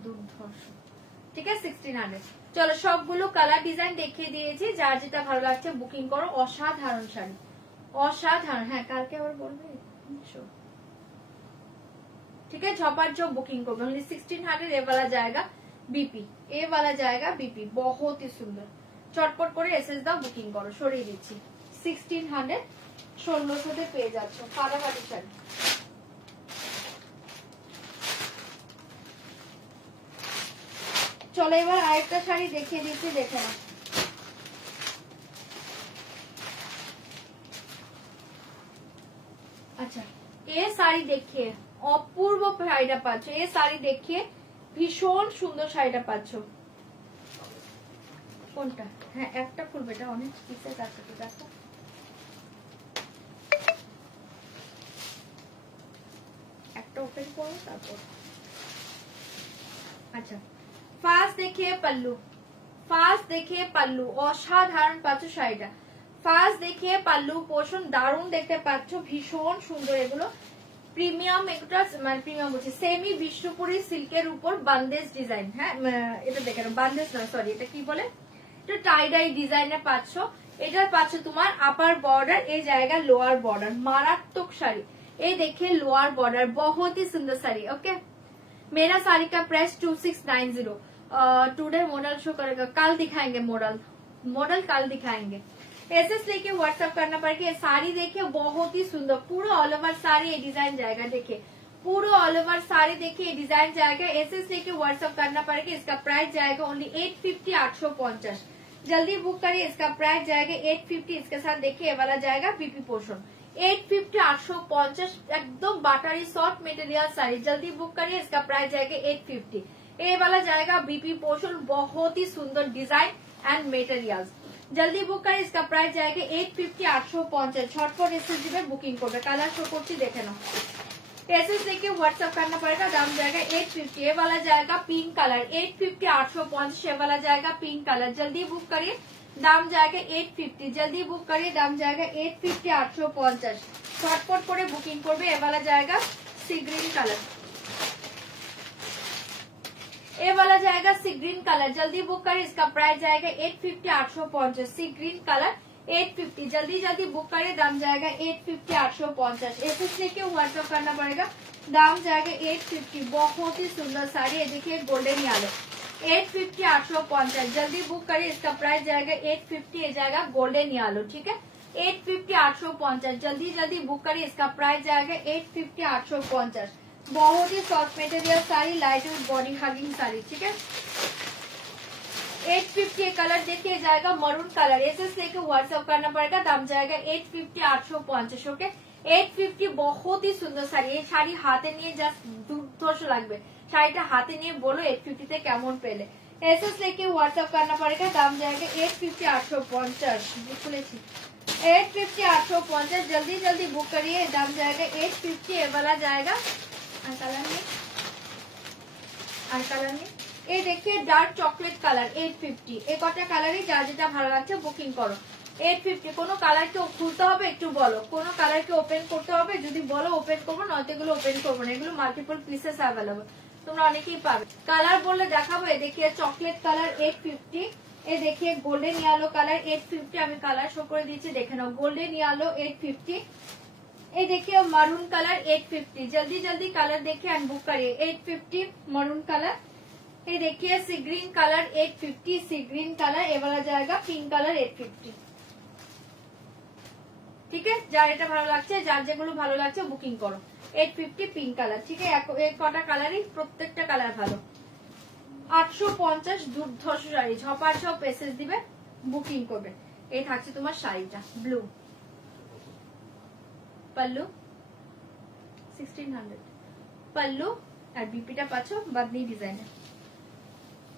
দুর্ধর্ষ। ঠিক আছে 1600। চলো সবগুলো কালার ডিজাইন দেখিয়ে দিয়েছি, যার যেটা ভালো লাগছে বুকিং করো। অসাধারণ শাড়ি, অসাধারণ। হ্যাঁ কালকে আবার বলবে। ठीक है, झपाट जो बुकिंग को ओनली 1600। ये वाला जाएगा बीपी, ये वाला जाएगा बीपी, बहुत ही सुंदर। চটপট করে এসএস দাও, বুকিং করো। সরিয়ে দিচ্ছি 1600 1600 পেয়ে যাচ্ছ ফাটাফাটি শাড়ি। চলো এবার আরেকটা শাড়ি দেখিয়ে দিচ্ছি, দেখে নাও। আচ্ছা এই শাড়ি দেখিয়ে অপূর্ব শাড়িটা পাচ্ছ, এই শাড়ি দেখিয়ে ভীষণ সুন্দর শাড়িটা পাচ্ছ। কোনটা? হ্যাঁ একটা খুলবে, এটা অনেক পিসেস আছে তো দেখো। একটা ওপেন করো তারপর। আচ্ছা ফার্স্ট দেখিয়ে পাল্লু, ফার্স্ট দেখিয়ে পাল্লু, অসাধারণ পাচ্ছ শাড়িটা। ফার্স্ট দেখিয়ে পাল্লু পোর্শন দারুণ দেখতে পাচ্ছ, ভীষণ সুন্দর। এগুলো প্রিমিয়াম, এগুলো মানে প্রিমিয়াম বলছি সেমি বিষ্ণুপুরি সিল্কের উপর বান্দেজ ডিজাইন। হ্যাঁ এটা দেখে নাও, বান্দেজ না সরি, এটা কি বলে, এটা টাই ডাই ডিজাইনে পাচ্ছ। এটা পাচ্ছ তোমার আপার বর্ডার, এই জায়গা লোয়ার বর্ডার, মারাত্মক শাড়ি। এই দেখে লোয়ার বর্ডার, बहुत ही सुंदर साड़ी। ओके, मेरा साड़ी का प्राइस 2690। टुडे मॉडल शो करेगा, कल दिखाएंगे मॉडल, मॉडल कल दिखाएंगे। एसएस लेके व्हाट्सएप करना पड़ेगा। ये साड़ी देखिए बहुत ही सुंदर, पूरा ऑल ओवर साड़ी ये डिजाइन जाएगा। देखिए पूरा ऑल ओवर साड़ी देखिए ये डिजाइन जाएगा। एसएस लेके व्हाट्सएप करना पड़ेगा। इसका प्राइस जाएगा ओनली 850 850। जल्दी बुक करिए, इसका प्राइस जाएगा 850। इसके साथ देखिए ये वाला जाएगा बीपी पोर्शन 850 850, एकदम बाटारी सॉफ्ट मटेरियल साड़ी। जल्दी बुक करिए, इसका प्राइस जाएगा 850। ये वाला जाएगा बीपी पोर्शन, बहुत ही सुंदर डिजाइन एंड मटेरियल्स। जल्दी बुक करिए, इसका प्राइस जाएगा 850 850। झटपट एसएस दिबे, बुकिंग करबे। कलर शो करছি দেখে নাও। एसएस लेके व्हाट्सएप करना पड़ेगा, दाम जाएगा 850। ये वाला जाएगा पिंक कलर 850 850। ये वाला जाएगा पिंक कलर। जल्दी बुक करिए, दाम जाएगा 850। जल्दी बुक करिए, दाम जाएगा 850 850। झटपट করে বুকিং করবে। ये वाला जाएगा सी ग्रीन कलर, ये वाला जाएगा सी ग्रीन कलर। जल्दी बुक करिए, इसका प्राइस जाएगा 850 850। सी ग्रीन कलर 850। जल्दी जल्दी बुक करिए, दाम जाएगा 850 850। एसएस लेके व्हाट्सएप करना पड़ेगा, दाम जाएगा 850। बहुत ही सुंदर साड़ी है, देखिए गोल्डन येलो 850 850। जल्दी बुक करिए, इसका प्राइस जाएगा 850। ये जाएगा गोल्डन येलो। ठीक है 850 850। जल्दी जल्दी बुक करिए, इसका प्राइस जाएगा 850 850। बहुत ही soft material sari, light weight body hugging sari. ठीक है 850। कलर देखिए जाएगा मरून कलर। एसएस लेके व्हाट्सएप करना पड़ेगा, दाम जाएगा 850 850। ओके 850। बहुत ही सुंदर শাড়ি। এই শাড়ি হাতে নিয়ে জাস্ট দুর্ধর্ষ লাগবে। শাড়িটা হাতে নিয়ে বলো 850 তে কেমন পেলে। एसएस लेके व्हाट्सएप करना पड़ेगा, दाम जाएगा 850 850। বুঝলেছি 850 850। जल्दी जल्दी बुक करिए, दाम जाएगा 850। ये वाला जाएगा और कलर में, और कलर में ये देखिए डार्क चॉकलेट कलर 850। এই কটা কালারই যা যেটা ভালো লাগছে বুকিং করো। 850। কোনো কালার কি খুলতে হবে একটু বলো, কোনো কালার কি ওপেন করতে হবে, যদি বলো ওপেন করবো, নয়তো এগুলো ওপেন করবো না। এগুলো মাল্টিপল পিসেস অ্যাভেলেবল, তোমরা অনেকেই পাবে। কালার বললে দেখাবো। এ देखिए চকলেট কালার 850। ये देखिए गोल्डन येलो कलर 850। আমি কালার শো করে দিচ্ছি, দেখে নাও। Golden yellow 850। ये देखिए मरून कलर 850, जल्दी जल्दी कलर देखिए एंड बुक करिए। 850 मरून कलर। ये देखिए सी ग्रीन कलर 850, सी ग्रीन कलर ये वाला जाएगा। Pink colour 850। ठीक है, যার এটা ভালো লাগছে, যার যেগুলো ভালো লাগছে বুকিং করো। 850 পিঙ্ক কালার। ঠিক আছে, এক কটা কালারই, প্রত্যেকটা কালার ভালো। 850 দুর্ধর্ষ শাড়ি, ঝপার ঝপ পেসেস দিবে, বুকিং করবে। এই থাকছে তোমার শাড়িটা ব্লু, পাল্লু 1600 পাল্লু, আর বিপিটা পাচ্ছ বাদনি ডিজাইনের।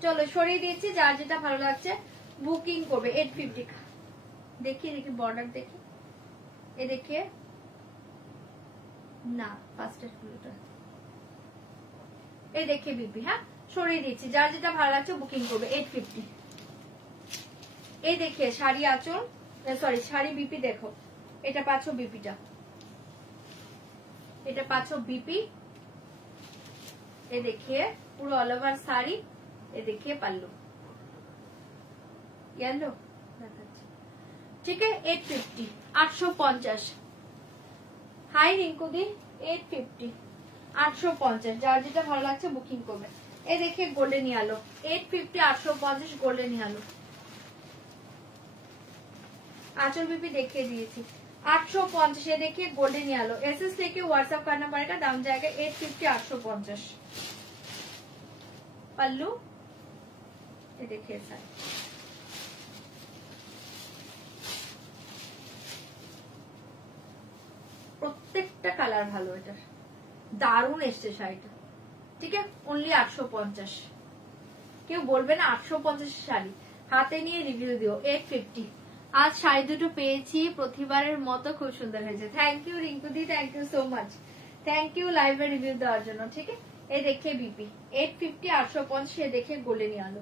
চলো সরিয়ে দিয়েছি, যার যেটা ভালো লাগছে বুকিং করবে। 850 देखिए देखिए बॉर्डर देखिए, ये देखिए ना ফার্স্টের গুলোটা, এই দেখে বিপি। হ্যাঁ সরিয়ে দিচ্ছি, যার যেটা ভালো লাগছে বুকিং করবে। 850। এই দেখে শাড়ি আঁচল, সরি শাড়ি বিপি দেখো, এটা পাচ্ছ বিপিটা, এটা পাচ্ছ বিপি। ये देखिए पूरा ऑल ओवर साड़ी, ये देखिए पल्लू येलो। ठीक है 850 850। हाई रिंकू दी 850 850, যার যেটা ভালো লাগছে বুকিং করবে। এই देखिए গোল্ডেন येलो 850 850 গোল্ডেন येलो। आंचल बीपी देखिए दिएছি 850। ये देखिए गोल्डन येलो। एसएस लेके व्हाट्सएप करना पड़ेगा, दाम जाएगा 850 850। पल्लू ये देखिए सर, প্রত্যেকটা কালার ভালো, এটার দারুণ এসছে শাড়িটা। ঠিক আছে অনলি 850। কেউ বলবে না 850 শাড়ি, হাতে নিয়ে রিভিউ দিও। 850। আজ শাড়ি দুটো পেয়েছি প্রতিবারের মতো, খুব সুন্দর হয়েছে। থ্যাংক ইউ রিঙ্কু দি, thank you so much, thank you লাইভে রিভিউ দেওয়ার জন্য। ঠিক है ये देखिए बीपी 850 850। ये देखिए गोल्डन येलो,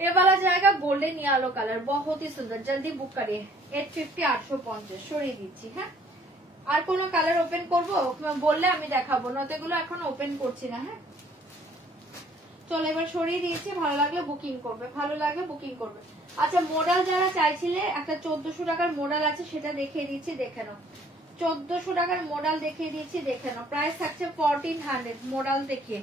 ये वाला जाएगा गोल्डन येलो कलर, बहुत ही सुंदर। जल्दी बुक करिए। 850 850 সরিয়ে দিচ্ছি। হ্যাঁ আর কোন কালার ওপেন করবো বললে আমি দেখাবো, নতেগুলো এখন ওপেন করছি না। হ্যাঁ চলো এবার সরিয়ে দিয়েছি, ভালো লাগলে বুকিং করবে, ভালো লাগলে বুকিং করবে। আচ্ছা মডেল যারা চাইছিলে, একটা 1400 টাকার মডেল আছে, সেটা দেখিয়ে দিচ্ছি, দেখে নাও। 1400 টাকার মডেল দেখিয়ে দিচ্ছি, দেখে নাও। প্রাইস থাকছে 1400। মডেল দেখিয়ে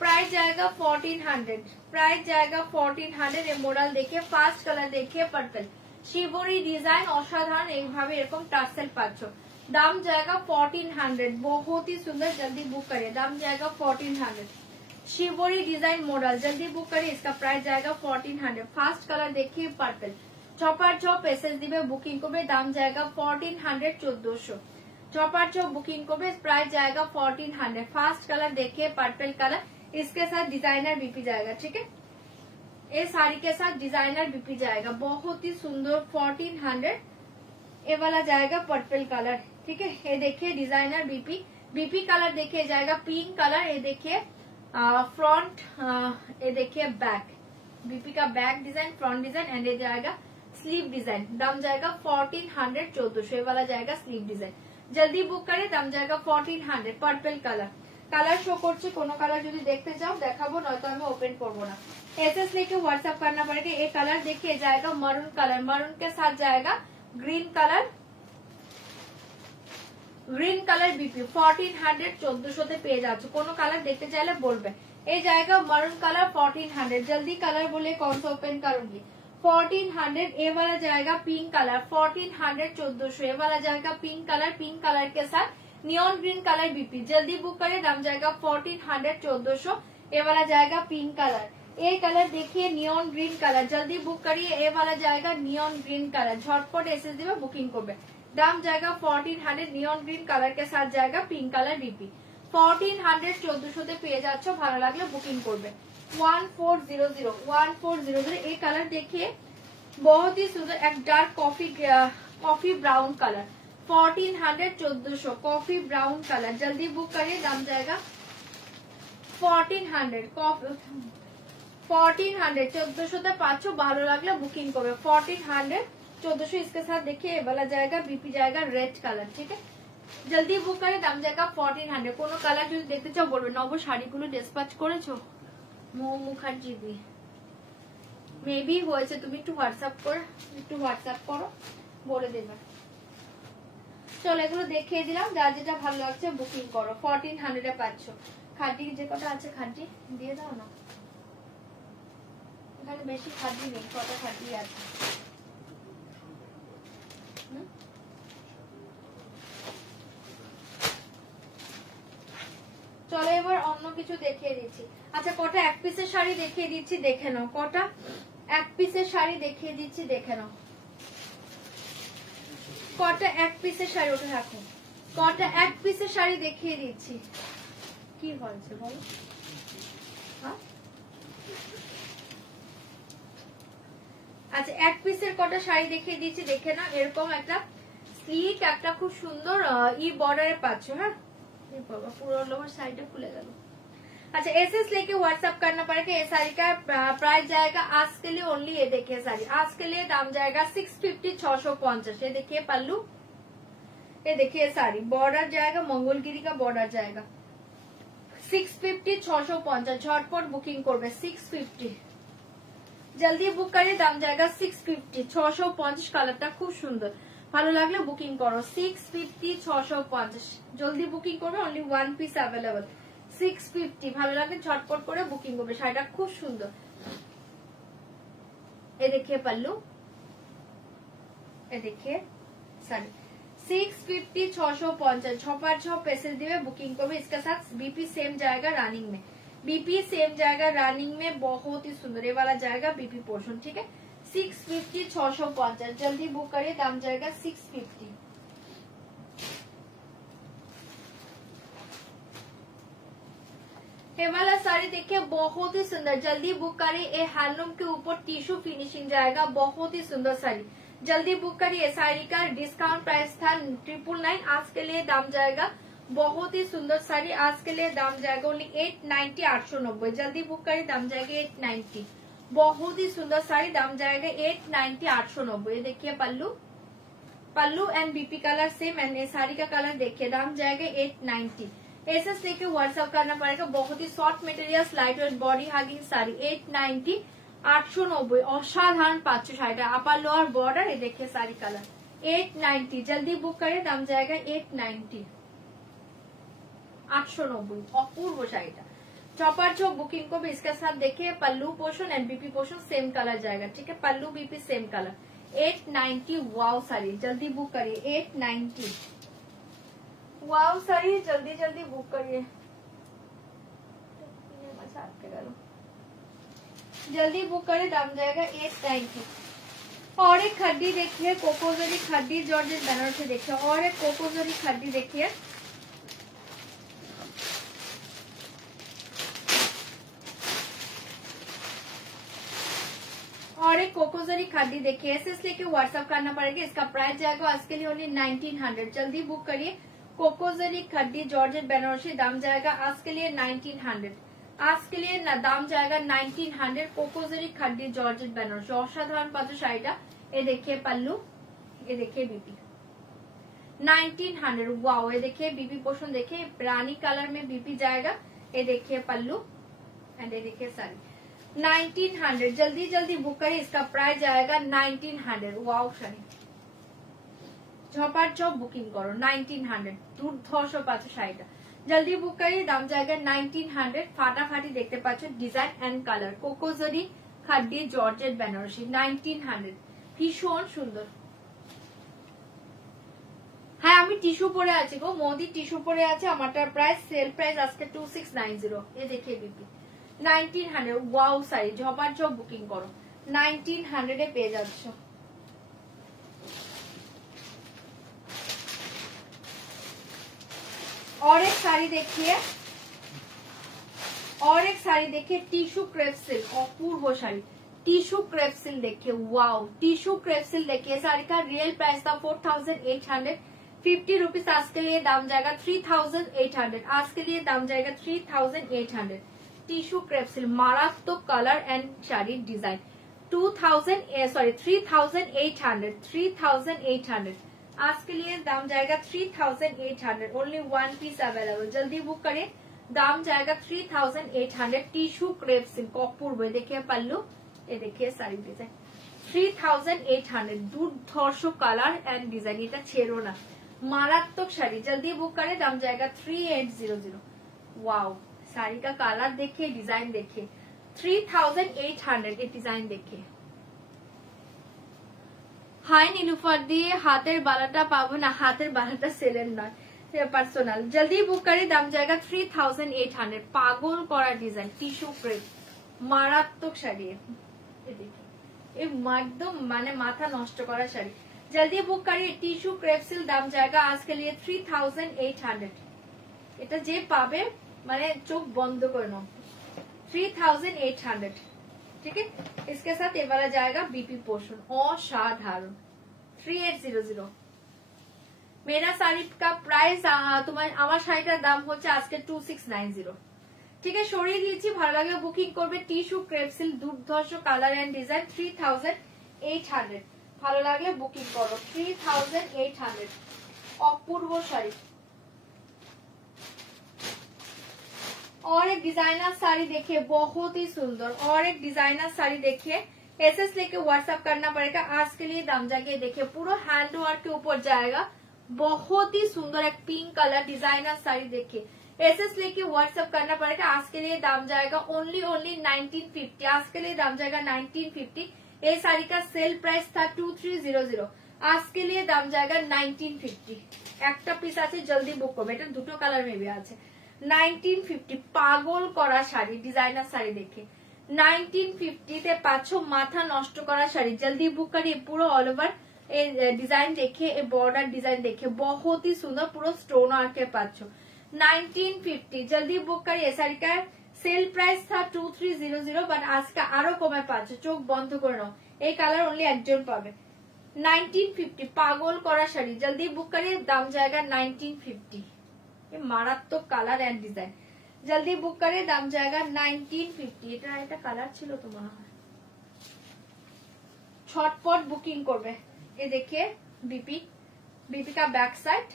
প্রাইস জায়গা 1400, প্রাইস জায়গা 1400। এই মডেল দেখিয়ে ফার্স্ট কালার দেখিয়ে পার্পল শিবরি ডিজাইন, অসাধারণ। এইভাবে এরকম টার্সেল পাচ্ছ, দাম জায়গা 1400, बहुत ही सुंदर। जल्दी बुक करिए, दाम जाएगा 1400। शिवरी डिजाइन मॉडल, जल्दी बुक करिए, इसका प्राइस जाएगा 1400। फास्ट कलर देखिए पर्पल, चौपार चौप एसएस दिबे बुकिंग করবে, দাম जाएगा 1400 1400। चौपार चौप बुकिंग করবে, प्राइस जाएगा 1400। फास्ट कलर देखिए पर्पल कलर, इसके साथ डिजाइनर बीपी जाएगा। ठीक है ये साड़ी के साथ डिजाइनर बीपी जाएगा, बहुत ही सुंदर। 1400 ये वाला जाएगा पर्पल कलर। ठीक है ये देखिए डिजाइनर बीपी, बीपी कलर देखिए जाएगा पिंक कलर। ये देखिए फ्रंट, ये देखिए बैक, बीपी का back design, front design and ये जाएगा स्लीव डिजाइन। दाम जाएगा 1400 1400। ये वाला जाएगा स्लीव डिजाइन। जल्दी बुक करे, दाम जाएगा 1400। पर्पल कलर কালার শো করছে, কোনো কালার যদি দেখতে চাও দেখাবো, নয়তো আমি ওপেন করবো না। एसएस लेके व्हाट्सएप करना पड़ेगा। ये कलर देखिए जाएगा मरून कलर, मरून के साथ जाएगा green colour, green colour BP 1400 1400 পেয়ে যাচ্ছে। কোনো কালার দেখতে চাইলে বলবে। এই জায়গা मरून कलर 1400। जल्दी कलर बोले कौन सा ओपन करूंगी। 1400। ये वाला जाएगा पिंक कलर 1400 1400। ये वाला जाएगा पिंक कलर के साथ नियॉन ग्रीन कलर बीपी। जल्दी बुक करें, दाम जाएगा 1400 1400। ये वाला जाएगा पिंक कलर, ये कलर देखिए नियॉन ग्रीन कलर। जल्दी बुक करिए, ये वाला जाएगा नियॉन ग्रीन कलर। झटपट एसएस दिबे बुकिंग করবে, दाम जाएगा 1400। नियॉन ग्रीन कलर के साथ जाएगा पिंक कलर बीपी। 1400 1400 পেয়ে যাচ্ছ, ভালো লাগলে বুকিং করবে। 1400 1400। ये कलर देखिए बहुत ही सुंदर, एक dark coffee brown colour 1400 1400 coffee brown colour. जल्दी बुक करिए, दाम जाएगा 1400 1400 1400 পাচ্ছ, ভালো লাগলে বুকিং করবে। 1400 1400। इसके साथ देखिए ये वाला जाएगा बीपी जाएगा रेड कलर। ठीक है जल्दी बुक करे, दाम जाएगा 1400। কোনো কালার যদি দেখতে চাও বলবে। নব শাড়িগুলো ডিসপ্যাচ করেছো মৌ মুখার্জি দি, মেবি হয়েছে। তুমি একটু হোয়াটসঅ্যাপ করো বলে দেবে। চলো এগুলো দেখিয়ে দিলাম, যার যেটা ভালো লাগছে বুকিং করো। 1400 পাচ্ছ। খাড্ডি যে কটা আছে খাড্ডি দিয়ে দাও না, এখানে বেশি খাড্ডি নেই, কটা খাড্ডি আছে। চলো এবার অন্য কিছু দেখিয়ে দিচ্ছি। আচ্ছা কটা এক পিসের শাড়ি দেখিয়ে দিচ্ছি, দেখে নাও। কটা এক পিসের শাড়ি দেখিয়ে দিচ্ছি, দেখে নাও। কটা এক পিসের শাড়ি, ওটা রাখো। কটা এক পিসের শাড়ি দেখিয়ে দিচ্ছি। কি হয়েছে বলো? আচ্ছা এক পিসের কটা শাড়ি দেখিয়ে দিচ্ছি, দেখে নাও। এরকম একটা স্লিক একটা খুব সুন্দর ই বর্ডারে পাচ্ছ। হ্যাঁ बाबा पूरा लोअर साइड खुले गया। अच्छा एसएस लेके व्हाट्सएप करना पड़ेगा। ये साड़ी का प्राइस जाएगा आज के लिए ओनली, ये देखिए साड़ी आज के लिए दाम जाएगा 650 650। ये देखिए पल्लू, ये देखिए साड़ी बॉर्डर जाएगा मंगलगिरी का बॉर्डर जाएगा 650 650। झटपट बुकिंग करबे 650, जल्दी बुक करिए। दाम जाएगा 650 650। কালারটা খুব সুন্দর, ভালো লাগলে বুকিং করো। 650 650 জলদি বুকিং করবে। Only one piece available 650। ভালো লাগলে ঝটপট করে বুকিং করবে। শাড়িটা খুব সুন্দর। এ দেখিয়ে পাল্লু, এ দেখিয়ে শাড়ি 650 650। 6x6 पैसे दिए बुकिंग करबे। इसके साथ बीपी सेम जाएगा रनिंग में, बीपी सेम जाएगा रनिंग में, बहुत ही सुंदर ये वाला जाएगा बीपी पोर्शन। ठीक है 650 650 जल्दी बुक करिए। दाम जाएगा 650। ये वाला साड़ी देखिए बहुत ही सुंदर, जल्दी बुक करिए। ये हैंडलूम के ऊपर टिश्यू फिनिशिंग जाएगा, बहुत ही सुंदर साड़ी, जल्दी बुक करिए। साड़ी का डिस्काउंट प्राइस था 999, आज के लिए दाम जाएगा बहुत ही सुंदर साड़ी, आज के लिए दाम जाएगा ओनली 890 890। जल्दी बुक करिए। दाम जाएगा 890, बहुत ही सुंदर साड़ी, दाम जाएगा 890 890। ये देखिए pallu, pallu and BP colour same and sari का कलर देखिए। दाम जाएगा 890। एसएस लेके व्हाट्सएप करना पड़ेगा। बहुत ही soft materials, light weight body hugging sari 890 890। असाधारण पाচ্ছ শাড়িটা, আপার লোয়ার বর্ডার। ये देखिए साड़ी कलर 890। जल्दी बुक करें। दाम जाएगा 890 890। अपूर्व শাড়িটা चौपर चौक बुकिंग को भी इसके साथ देखिए। Pallu portion and BP portion same colour जाएगा। ठीक है pallu BP same colour 890। Wow sari जल्दी बुक करिए 890। वाव साड़ी जल्दी जल्दी बुक करिए, जल्दी बुक करिए। दाम जाएगा 890। और एक खड्डी देखिए, कोकोजरी खड्डी जॉर्जेट बनारसी देखिए। और एक कोकोजरी खड्डी देखिए, और एक कोकोजरी खड्डी देखिए। एसएस लेके व्हाट्सएप करना पड़ेगा। इसका प्राइस जाएगा आज के लिए ओनली 1900। जल्दी बुक करिए। कोकोजरी खड्डी जॉर्जेट बनारसी दाम जाएगा आज के लिए 1900। आज के लिए दाम जाएगा 1900। कोकोजरी खड्डी जॉर्जेट बनारसी असाधारण पाচ্ছ শাড়িটা। ये देखिए पल्लू, ये देखिए बीपी 1900। वाओ ये देखिए बीपी पोर्शन देखिए, रानी कलर में बीपी जाएगा। ये देखिए पल्लू एंड ये देखिए साड़ी 1900। जल्दी जल्दी बुक करिए। इसका प्राइस जाएगा 1900। वाओ शाड़ी झपाट झप बुकिंग करो 1900। দুর্ধর্ষ পাচ্ছ শাড়িটা, जल्दी बुक करिए। दाम जाएगा 1900। फाटाफाटी देखते पाচ্ছ डिजाइन एंड कलर। कोकोजरी खड्डी जॉर्जेट बनारसी 1900। ভীষণ সুন্দর। হ্যাঁ আমি টিস্যু পরে আছি গো, মোদি টিস্যু পরে আছে। আমারটার প্রাইস সেল প্রাইস আজকে 2690। এ দেখিয়ে বিপি 1900। ওয়াও সাইজ ঝপাট ঝপ বুকিং করো 1900 এ পেয়ে যাচ্ছ। और एक साड़ी देखिए, और एक साड़ी देखिए टिश्यू क्रेप सिल्क, अपूर्व साड़ी टिश्यू क्रेप सिल्क देखिए। वाओ टिश्यू क्रेप सिल्क देखिए। साड़ी का रियल प्राइस था 4850 रुपीज, आज के लिए दाम जाएगा 3800। आज के लिए दाम जाएगा 3800। टिश्यू क्रेप सिल्क मारात्मक कलर एंड शाड़ी डिजाइन 3800। आज के लिए दाम जाएगा 3800। ओनली वन पीस अवेलेबल, जल्दी बुक करें। दाम जाएगा 3800। टिश्यू क्रेप सिल्क अपूर्व। देखिए पल्लू, ये देखिए साड़ी डिजाइन 3800। দুর্ধর্ষ কালার এন্ড ডিজাইন, এটা ছেড়ো না। मारात्मक साड़ी, जल्दी बुक करें, दाम जाएगा 3800। वाओ, साड़ी का कलर देखिए, डिजाइन देखिए, 3800 ये डिजाइन देखिए। हाय नीलुफार दी, हाथेर बालाटा पाबो ना, हाथेर बालाटा सेलेर नय, पार्सोनाल। जल्दी बुक करें, दाम जाएगा 3800। पागल करा डिजाइन, टिश्यू क्रेप, मारात्मक शाड़ी। ये देखिए, एकदम माने माथा नष्ट करा शाड़ी। जल्दी बुक करिए, टिश्यू क्रेप सिल्क, दाम जाएगा आज के लिए 3800। এটা যে পাবে মানে চোখ বন্ধ করে নাও, 3800। ठीक है, इसके साथ ये वाला जाएगा बीपी पोर्शन, असाधारण 3800। मेरा साड़ी का प्राइस तुम्हार আমার শাড়িটার দাম হচ্ছে আজকে 2690। ঠিক আছে, সরিয়ে দিয়েছি, ভালো লাগলে বুকিং করবে। টিস্যু ক্রেপ সিল্ক, দুর্ধর্ষ কালার এন্ড ডিজাইন, 3800। ভালো লাগলে বুকিং করো, 3800। অপূর্ব শাড়ি। और एक डिजाइनर साड़ी देखिए, बहुत ही सुंदर, और एक डिजाइनर साड़ी देखिए, एसएस लेके व्हाट्सएप करना पड़ेगा आज के लिए। दाम जाके देखिए, पूरा हैंड वर्क के ऊपर जाएगा, बहुत ही सुंदर एक पिंक कलर डिजाइनर साड़ी देखिए, एसएस लेके व्हाट्सएप करना पड़ेगा आज के लिए। दाम जाएगा ओनली 1950। आज के लिए दाम जाएगा 1950। ये साड़ी का सेल प्राइस था 2300, आज के लिए दाम जाएगा 1950। একটা পিস আছে, জলদি বুক করবে, এটা দুটো কালার মেবি আছে। 1950 পাগল করা শাড়ি, ডিজাইনার শাড়ি দেখে 1950 তে পাচ্ছ মাথা নষ্ট করা শাড়ি। জলদি বুক করিए, পুরো অল ওভার ডিজাइन देखिए, बॉर्डर डिजाइन देखिए, बहुत ही सुंदर, पूरा स्टोन वर्क के पाচ্ছ 1950। जल्दी बुक करिए। साड़ी का सेल प्राइस था 2300, বাট আজকে আরো কমে পাচ্ছ, চোখ বন্ধ করে নাও, এই কালার অনলি একজন পাবে। 1950 পাগল করা শাড়ি, জলদি বুক করিए, দাম जाएगा 1950। ये मारात्मक কালার এন্ড ডিজাইন, জলদি বুক করে, দাম जाएगा 1950। এটা কালার ছিল তো মনে হয়, ছটপট বুকিং করবে। ये देखिए बीपी का बैक साइड,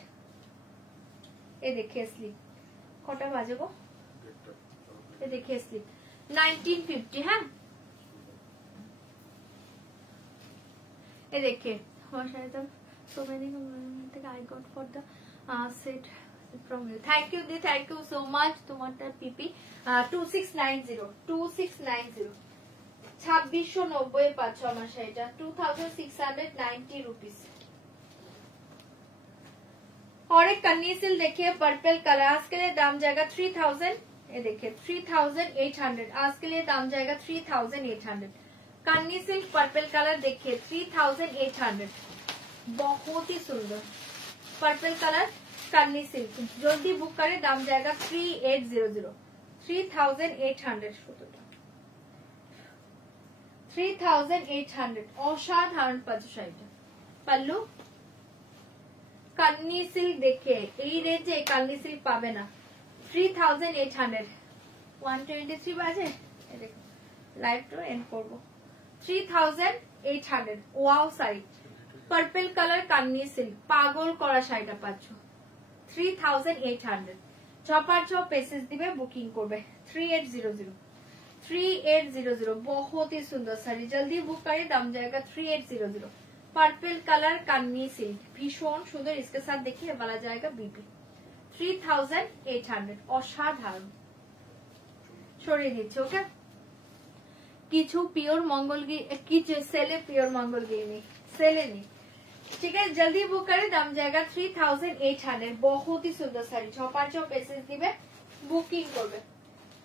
ये देखिए स्लीव, কটা বাজে গো, ये देखिए स्लीव 1950। হ্যাঁ, ये देखिए আমার সাথে so many I got for the set from you, thank you the, thank you so much। তোমারটা পিপি 2690 2690 2690 পাচ্ছ আমার শাড়িটা, 2690 रुपीस। और एक कन्नी सिल्क देखिए, पर्पल कलर, आज के लिए दाम जाएगा 3000। ये देखिए 3800, आज के लिए दाम जाएगा 3800। कन्नी सिल्क पर्पल कलर देखिए, 3800, बहुत ही सुंदर पर्पल कलर कन्नी सिल्क। जल्दी बुक करें, दाम जाएगा 3800, 3800 3800। অসাধারণ পাচ্ছ শাড়িটা। পাল্লু কান্নি সিল্ক দেখে, এই রেঞ্জে কান্নি সিল্ক পাবে না, 3800। 123 বাজে, লাইভটা এন্ড করবো। 3800 ওয়াও শাড়ি, পার্পল কালার কান্নি সিল্ক, পাগল করা শাড়িটা পাচ্ছ 3800। ছপার ছপ পেসেস দিবে, বুকিং করবে 3800 3800। बहुत ही सुंदर साड़ी, जल्दी बुक करें, दाम जाएगा 3800। पर्पल कलर कान्नी सिल्क, भीषण सुंदर, इसके साथ देखिए वाला जाएगा बीपी 3800। অসাধারণ, সরিয়ে দিচ্ছি। ওকে, কিছু পিওর মঙ্গলগিরি, কিছু সেলে পিওর মঙ্গলগিরি নেই, সেলে নেই। ठीक है, जल्दी बुक करें, दाम जाएगा 3800। बहुत ही सुंदर साड़ी, ছপার ছপ পেসেস দিবে, বুকিং করবে।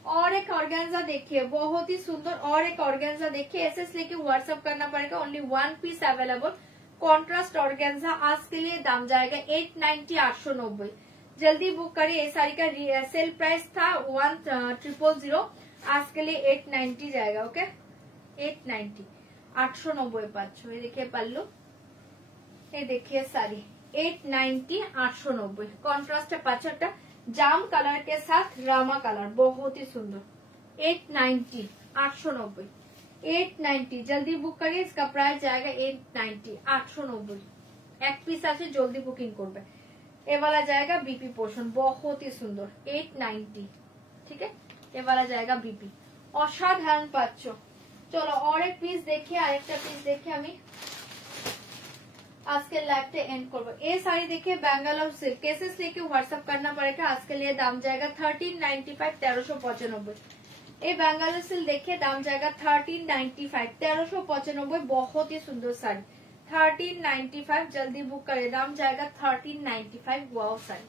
और एक ऑर्गेन्जा देखिए, बहुत ही सुंदर, और एक ऑर्गेन्जा देखिए, एसएस लेके व्हाट्सएप करना पड़ेगा, only 1 piece available. Contrast organza, आज के लिए दाम जाएगा 890 890। जल्दी बुक करिए। ये साड़ी का सेल प्राइस था 1000, आज के लिए 890 जाएगा। ओके, 890 890 पाচ্ছ। ये देखिए पल्लू, ये देखिए साड़ी 890 890। कॉन्ट्रास्ट पाচ্ছ একটা जाम कलर के साथ रामा कलर, बहुत ही सुंदर। 890 890 890। जल्दी बुक करिए, इसका प्राइस जाएगा 890 890। एक पीस আছে, जल्दी बुकिंग করবে। ये वाला जाएगा बीपी पोर्शन, बहुत ही सुंदर 890। ठीक है, ये वाला जाएगा बीपी। অসাধারণ পাচ্ছ। চলো और एक पीस देखिए, আরেকটা পিস দেখি আমি। आज के लाइव पे एंड करबो। ये साड़ी देखिए बैंगलोर सिल्क, केसेस लेके व्हाट्सएप करना पड़ेगा। आज के लिए दाम जाएगा 1395 1395। ये बैंगलोर सिल्क देखिए दाम जाएगा 1395 1395। बहुत ही सुंदर साड़ी 1395, जल्दी बुक करें, दाम जाएगा 1395। वाओ साड़ी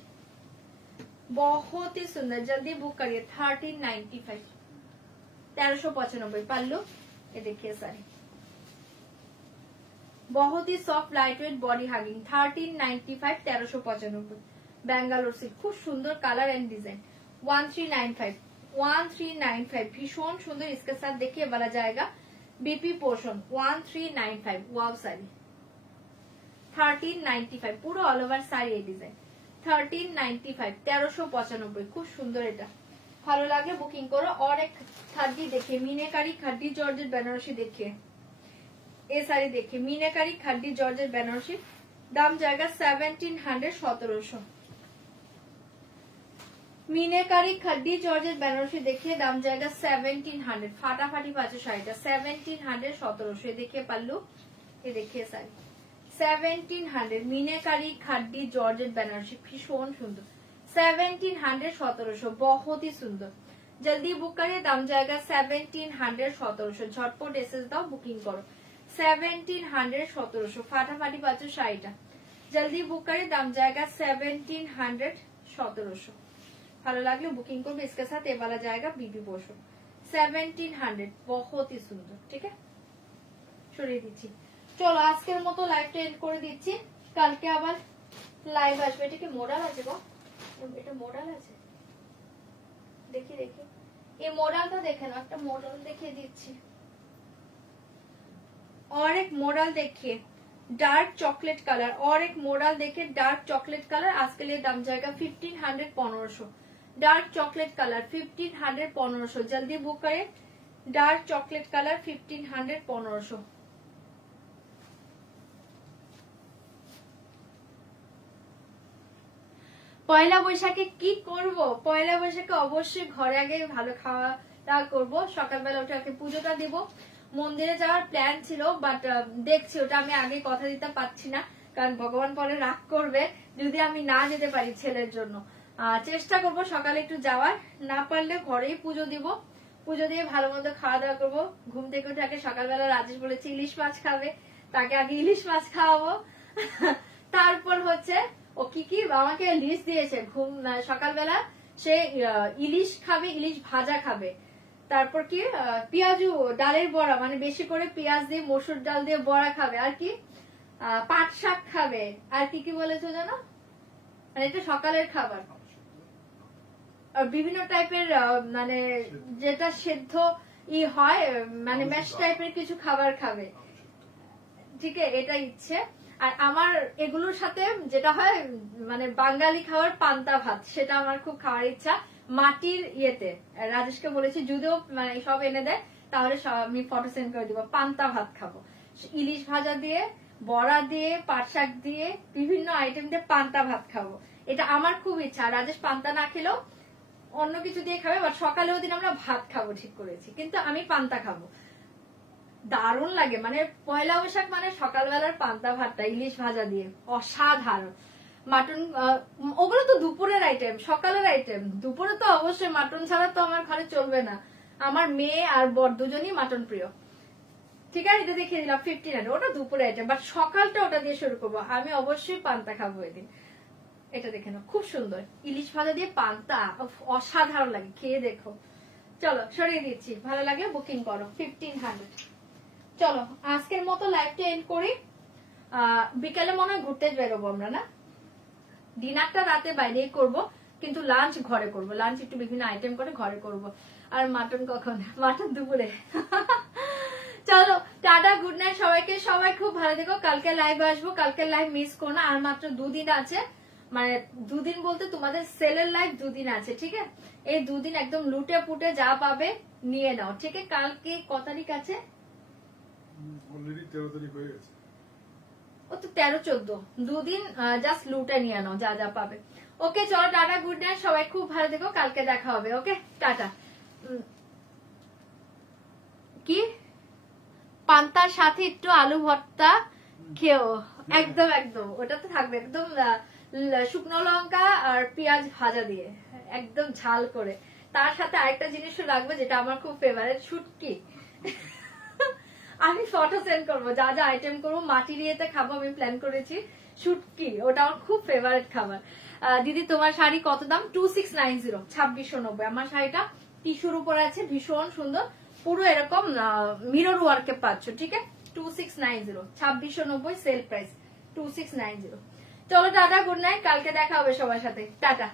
बहुत ही सुंदर, जल्दी बुक करिए 1395 1395 पल्लू। ये देखिए साड़ी बहुत ही soft light weight body hugging 1395 1395 Bangalore silk, खूब सुंदर कलर एंड डिजाइन 1395 भीषण सुंदर। इसके साथ देखिए वाला जाएगा बीपी पोर्शन 1395। वाव साड़ी 1395 পুরো অল ওভার শাড়ি এই ডিজাইন 1395 1395 খুব সুন্দর। এটা ভালো লাগলে বুকিং করো। और एक খাদি देखिए मीनाकारी खादी जॉर्जेट बनारसी, देखिए ये साड़ी देखिए मीनाकारी खादी जॉर्जेट बनारसी, दाम जाएगा 1700 1700। मीनाकारी खड्डी जॉर्जेट बनारसी देखिए दाम जाएगा 1700। फाटाफाटी पाचो शाড়িটা 1700 1700। देखिए पल्लू, ये देखिए साड़ी 1700 मीनाकारी खड्डी जॉर्जेट बनारसी भीषण सुंदर 1700 1700 बहुत ही सुंदर। जल्दी बुक करिए, दाम जाएगा 1700 1700। झटपट एसएस दाओ, बुकिंग करो 1700 1700। फाटाफाटी पाचो शाড়িটা, जल्दी बुक करिए, दाम जाएगा 1700 1700। ভালো লাগলে বুকিং করবে। इसके साथ ये वाला जाएगा बीबी पोर्शन 1700 बहुत ही सुंदर। ठीक है সরিয়ে দিচ্ছি। চলো আজকের মতো লাইভটা এন্ড করে দিচ্ছি, কালকে আবার লাইভ আসবে। এটা কি মডেল আছে গো? এটা মডেল আছে, দেখি দেখি এই মডেলটা দেখে না, একটা মডেল দেখিয়ে দিচ্ছি। और एक मॉडल देखिए डार्क चॉकलेट कलर, और एक मॉडल देखिए डार्क चॉकलेट कलर। आज के लिए दाम जाएगा 1500 1500। डार्क चॉकलेट कलर 1500 1500, जल्दी बुक करें। Dark chocolate colour 1500 1500। পয়লা বৈশাখে কি করব? পয়লা বৈশাখে অবশ্যই ঘরে আগে ভালো খাওয়া দাওয়া করবো। সকালবেলা উঠে আগে পুজোটা দিব। মন্দিরে যাওয়ার প্ল্যান ছিল, বাট দেখছি ওটা আমি আগে কথা দিতে পারছি না, কারণ ভগবান পরে রাগ করবে যদি আমি না যেতে পারি ছেলের জন্য। চেষ্টা করব সকালে একটু যাওয়ার, না পারলে ঘরেই পুজো দিব। পুজো দিয়ে ভালো মন্দ খাওয়া দাওয়া করবো। ঘুম থেকে উঠে আগে সকালবেলা রাজেশ বলেছে ইলিশ মাছ খাবে, তাকে আগে ইলিশ মাছ খাওয়াবো। তারপর হচ্ছে ও কি কি আমাকে লিস্ট দিয়েছে, ঘুম সকালবেলা সে ইলিশ খাবে, ইলিশ ভাজা খাবে, তারপর কি পেঁয়াজু ডালের বড়া, মানে বেশি করে পেঁয়াজ দিয়ে মসুর ডাল দিয়ে বড়া খাবে, আর কি পাট শাক খাবে, আর কি কি বলেছো জানো, মানে এটা সকালের খাবার। বিভিন্ন টাইপের মানে যেটা সেদ্ধ হয়, মানে ম্যাশ টাইপের কিছু খাবার খাবে। ঠিক আছে, এটা ইচ্ছে। আর আমার এগুলোর সাথে যেটা হয় মানে বাঙালি খাবার পান্তা ভাত, সেটা আমার খুব খাওয়ার ইচ্ছা। মাটির ইয়েতে রাজেশকে বলেছি যদিও মানে সব এনে দেয়, তাহলে আমি ফটো সেন্ড করে দিব। পান্তা ভাত খাবো, ইলিশ ভাজা দিয়ে, বড়া দিয়ে, পাট শাক দিয়ে, বিভিন্ন আইটেম দিয়ে পান্তা ভাত খাবো। এটা আমার খুব ইচ্ছা। রাজেশ পান্তা না খেলেও অন্য কিছু দিয়ে খাবে, বাট সকালে ওদিন আমরা ভাত খাবো ঠিক করেছি, কিন্তু আমি পান্তা খাবো। দারুণ লাগে, মানে পয়লা বৈশাখ মানে সকালবেলার পান্তা ভাতটা ইলিশ ভাজা দিয়ে অসাধারণ। মাটন ওগুলো তো দুপুরের আইটেম, সকালের আইটেম। দুপুরে তো অবশ্যই মাটন ছাড়া তো আমার ঘরে চলবে না। আমার মেয়ে আর বর দুজনই মাটন প্রিয়। ঠিক আছে, এটা দেখিয়ে দিলাম 1500, ওটা দুপুরের আইটেম, বাট সকালটা ওটা দিয়ে শুরু করবো। আমি অবশ্যই পান্তা খাবো এদিন। এটা দেখে নাও, খুব সুন্দর ইলিশ ভাজা দিয়ে পান্তা, অসাধারণ লাগে, খেয়ে দেখো। চলো সরিয়ে দিচ্ছি, ভালো লাগলে বুকিং করো 1500। চলো আজকের মতো লাইভটা এন্ড করি। বিকালে মনে হয় ঘুরতে বেরোবো আমরা, না ডিনারটা রাতে বাইরেই করব, কিন্তু লাঞ্চ ঘরে করব। লাঞ্চ একটু বিভিন্ন আইটেম করে ঘরে করব। আর মাটন কখন? মাটন দুপুরে। চলো টাটা, গুড নাইট সবাইকে। সবাই খুব ভালো থেকো। কালকে লাইভ আসবো, কালকে লাইভ মিস করো না। আর মাত্র 2 দিন আছে, মানে 2 দিন বলতে তোমাদের সেলের লাইভ 2 দিন আছে। ঠিক আছে, এই 2 দিন একদম লুটে পুটে যা পাবে নিয়ে নাও। ঠিক আছে, কালকে কত তারিখ আছে? অলরেডি 13 তারিখ হয়ে গেছে। ও তো 13 14, 2 দিন জাস্ট লুটে নিয়ে নাও যা যা পাবে। ওকে চলো টাটা, গুড নাইট, সবাই খুব ভালো থেকো। কালকে দেখা হবে। ওকে টাটা। কি পান্তার সাথে একটু আলু ভর্তা খেও একদম একদম, ওটা তো থাকবে একদম শুকনো লঙ্কা আর পেঁয়াজ ভাজা দিয়ে একদম ঝাল করে। তার সাথে আরেকটা জিনিসও লাগবে যেটা আমার খুব ফেভারিট, শুটকি। আমি ফটো সেন্ড করবো যা যা আইটেম করবো, মাটির ইয়েতে খাবো আমি প্ল্যান করেছি। শুটকি ওটা আমার খুব ফেভারিট খাবার। দিদি তোমার শাড়ি কত দাম? 2690, 2690। আমার শাড়িটা টিস্যুর উপরে আছে, ভীষণ সুন্দর, পুরো এরকম মিরর ওয়ার্কে পাচ্ছ, ঠিক আছে? 2690, 2690 সেল প্রাইস, 2690। চলো টাটা, গুড নাইট, কালকে দেখা হবে সবার সাথে, টাটা।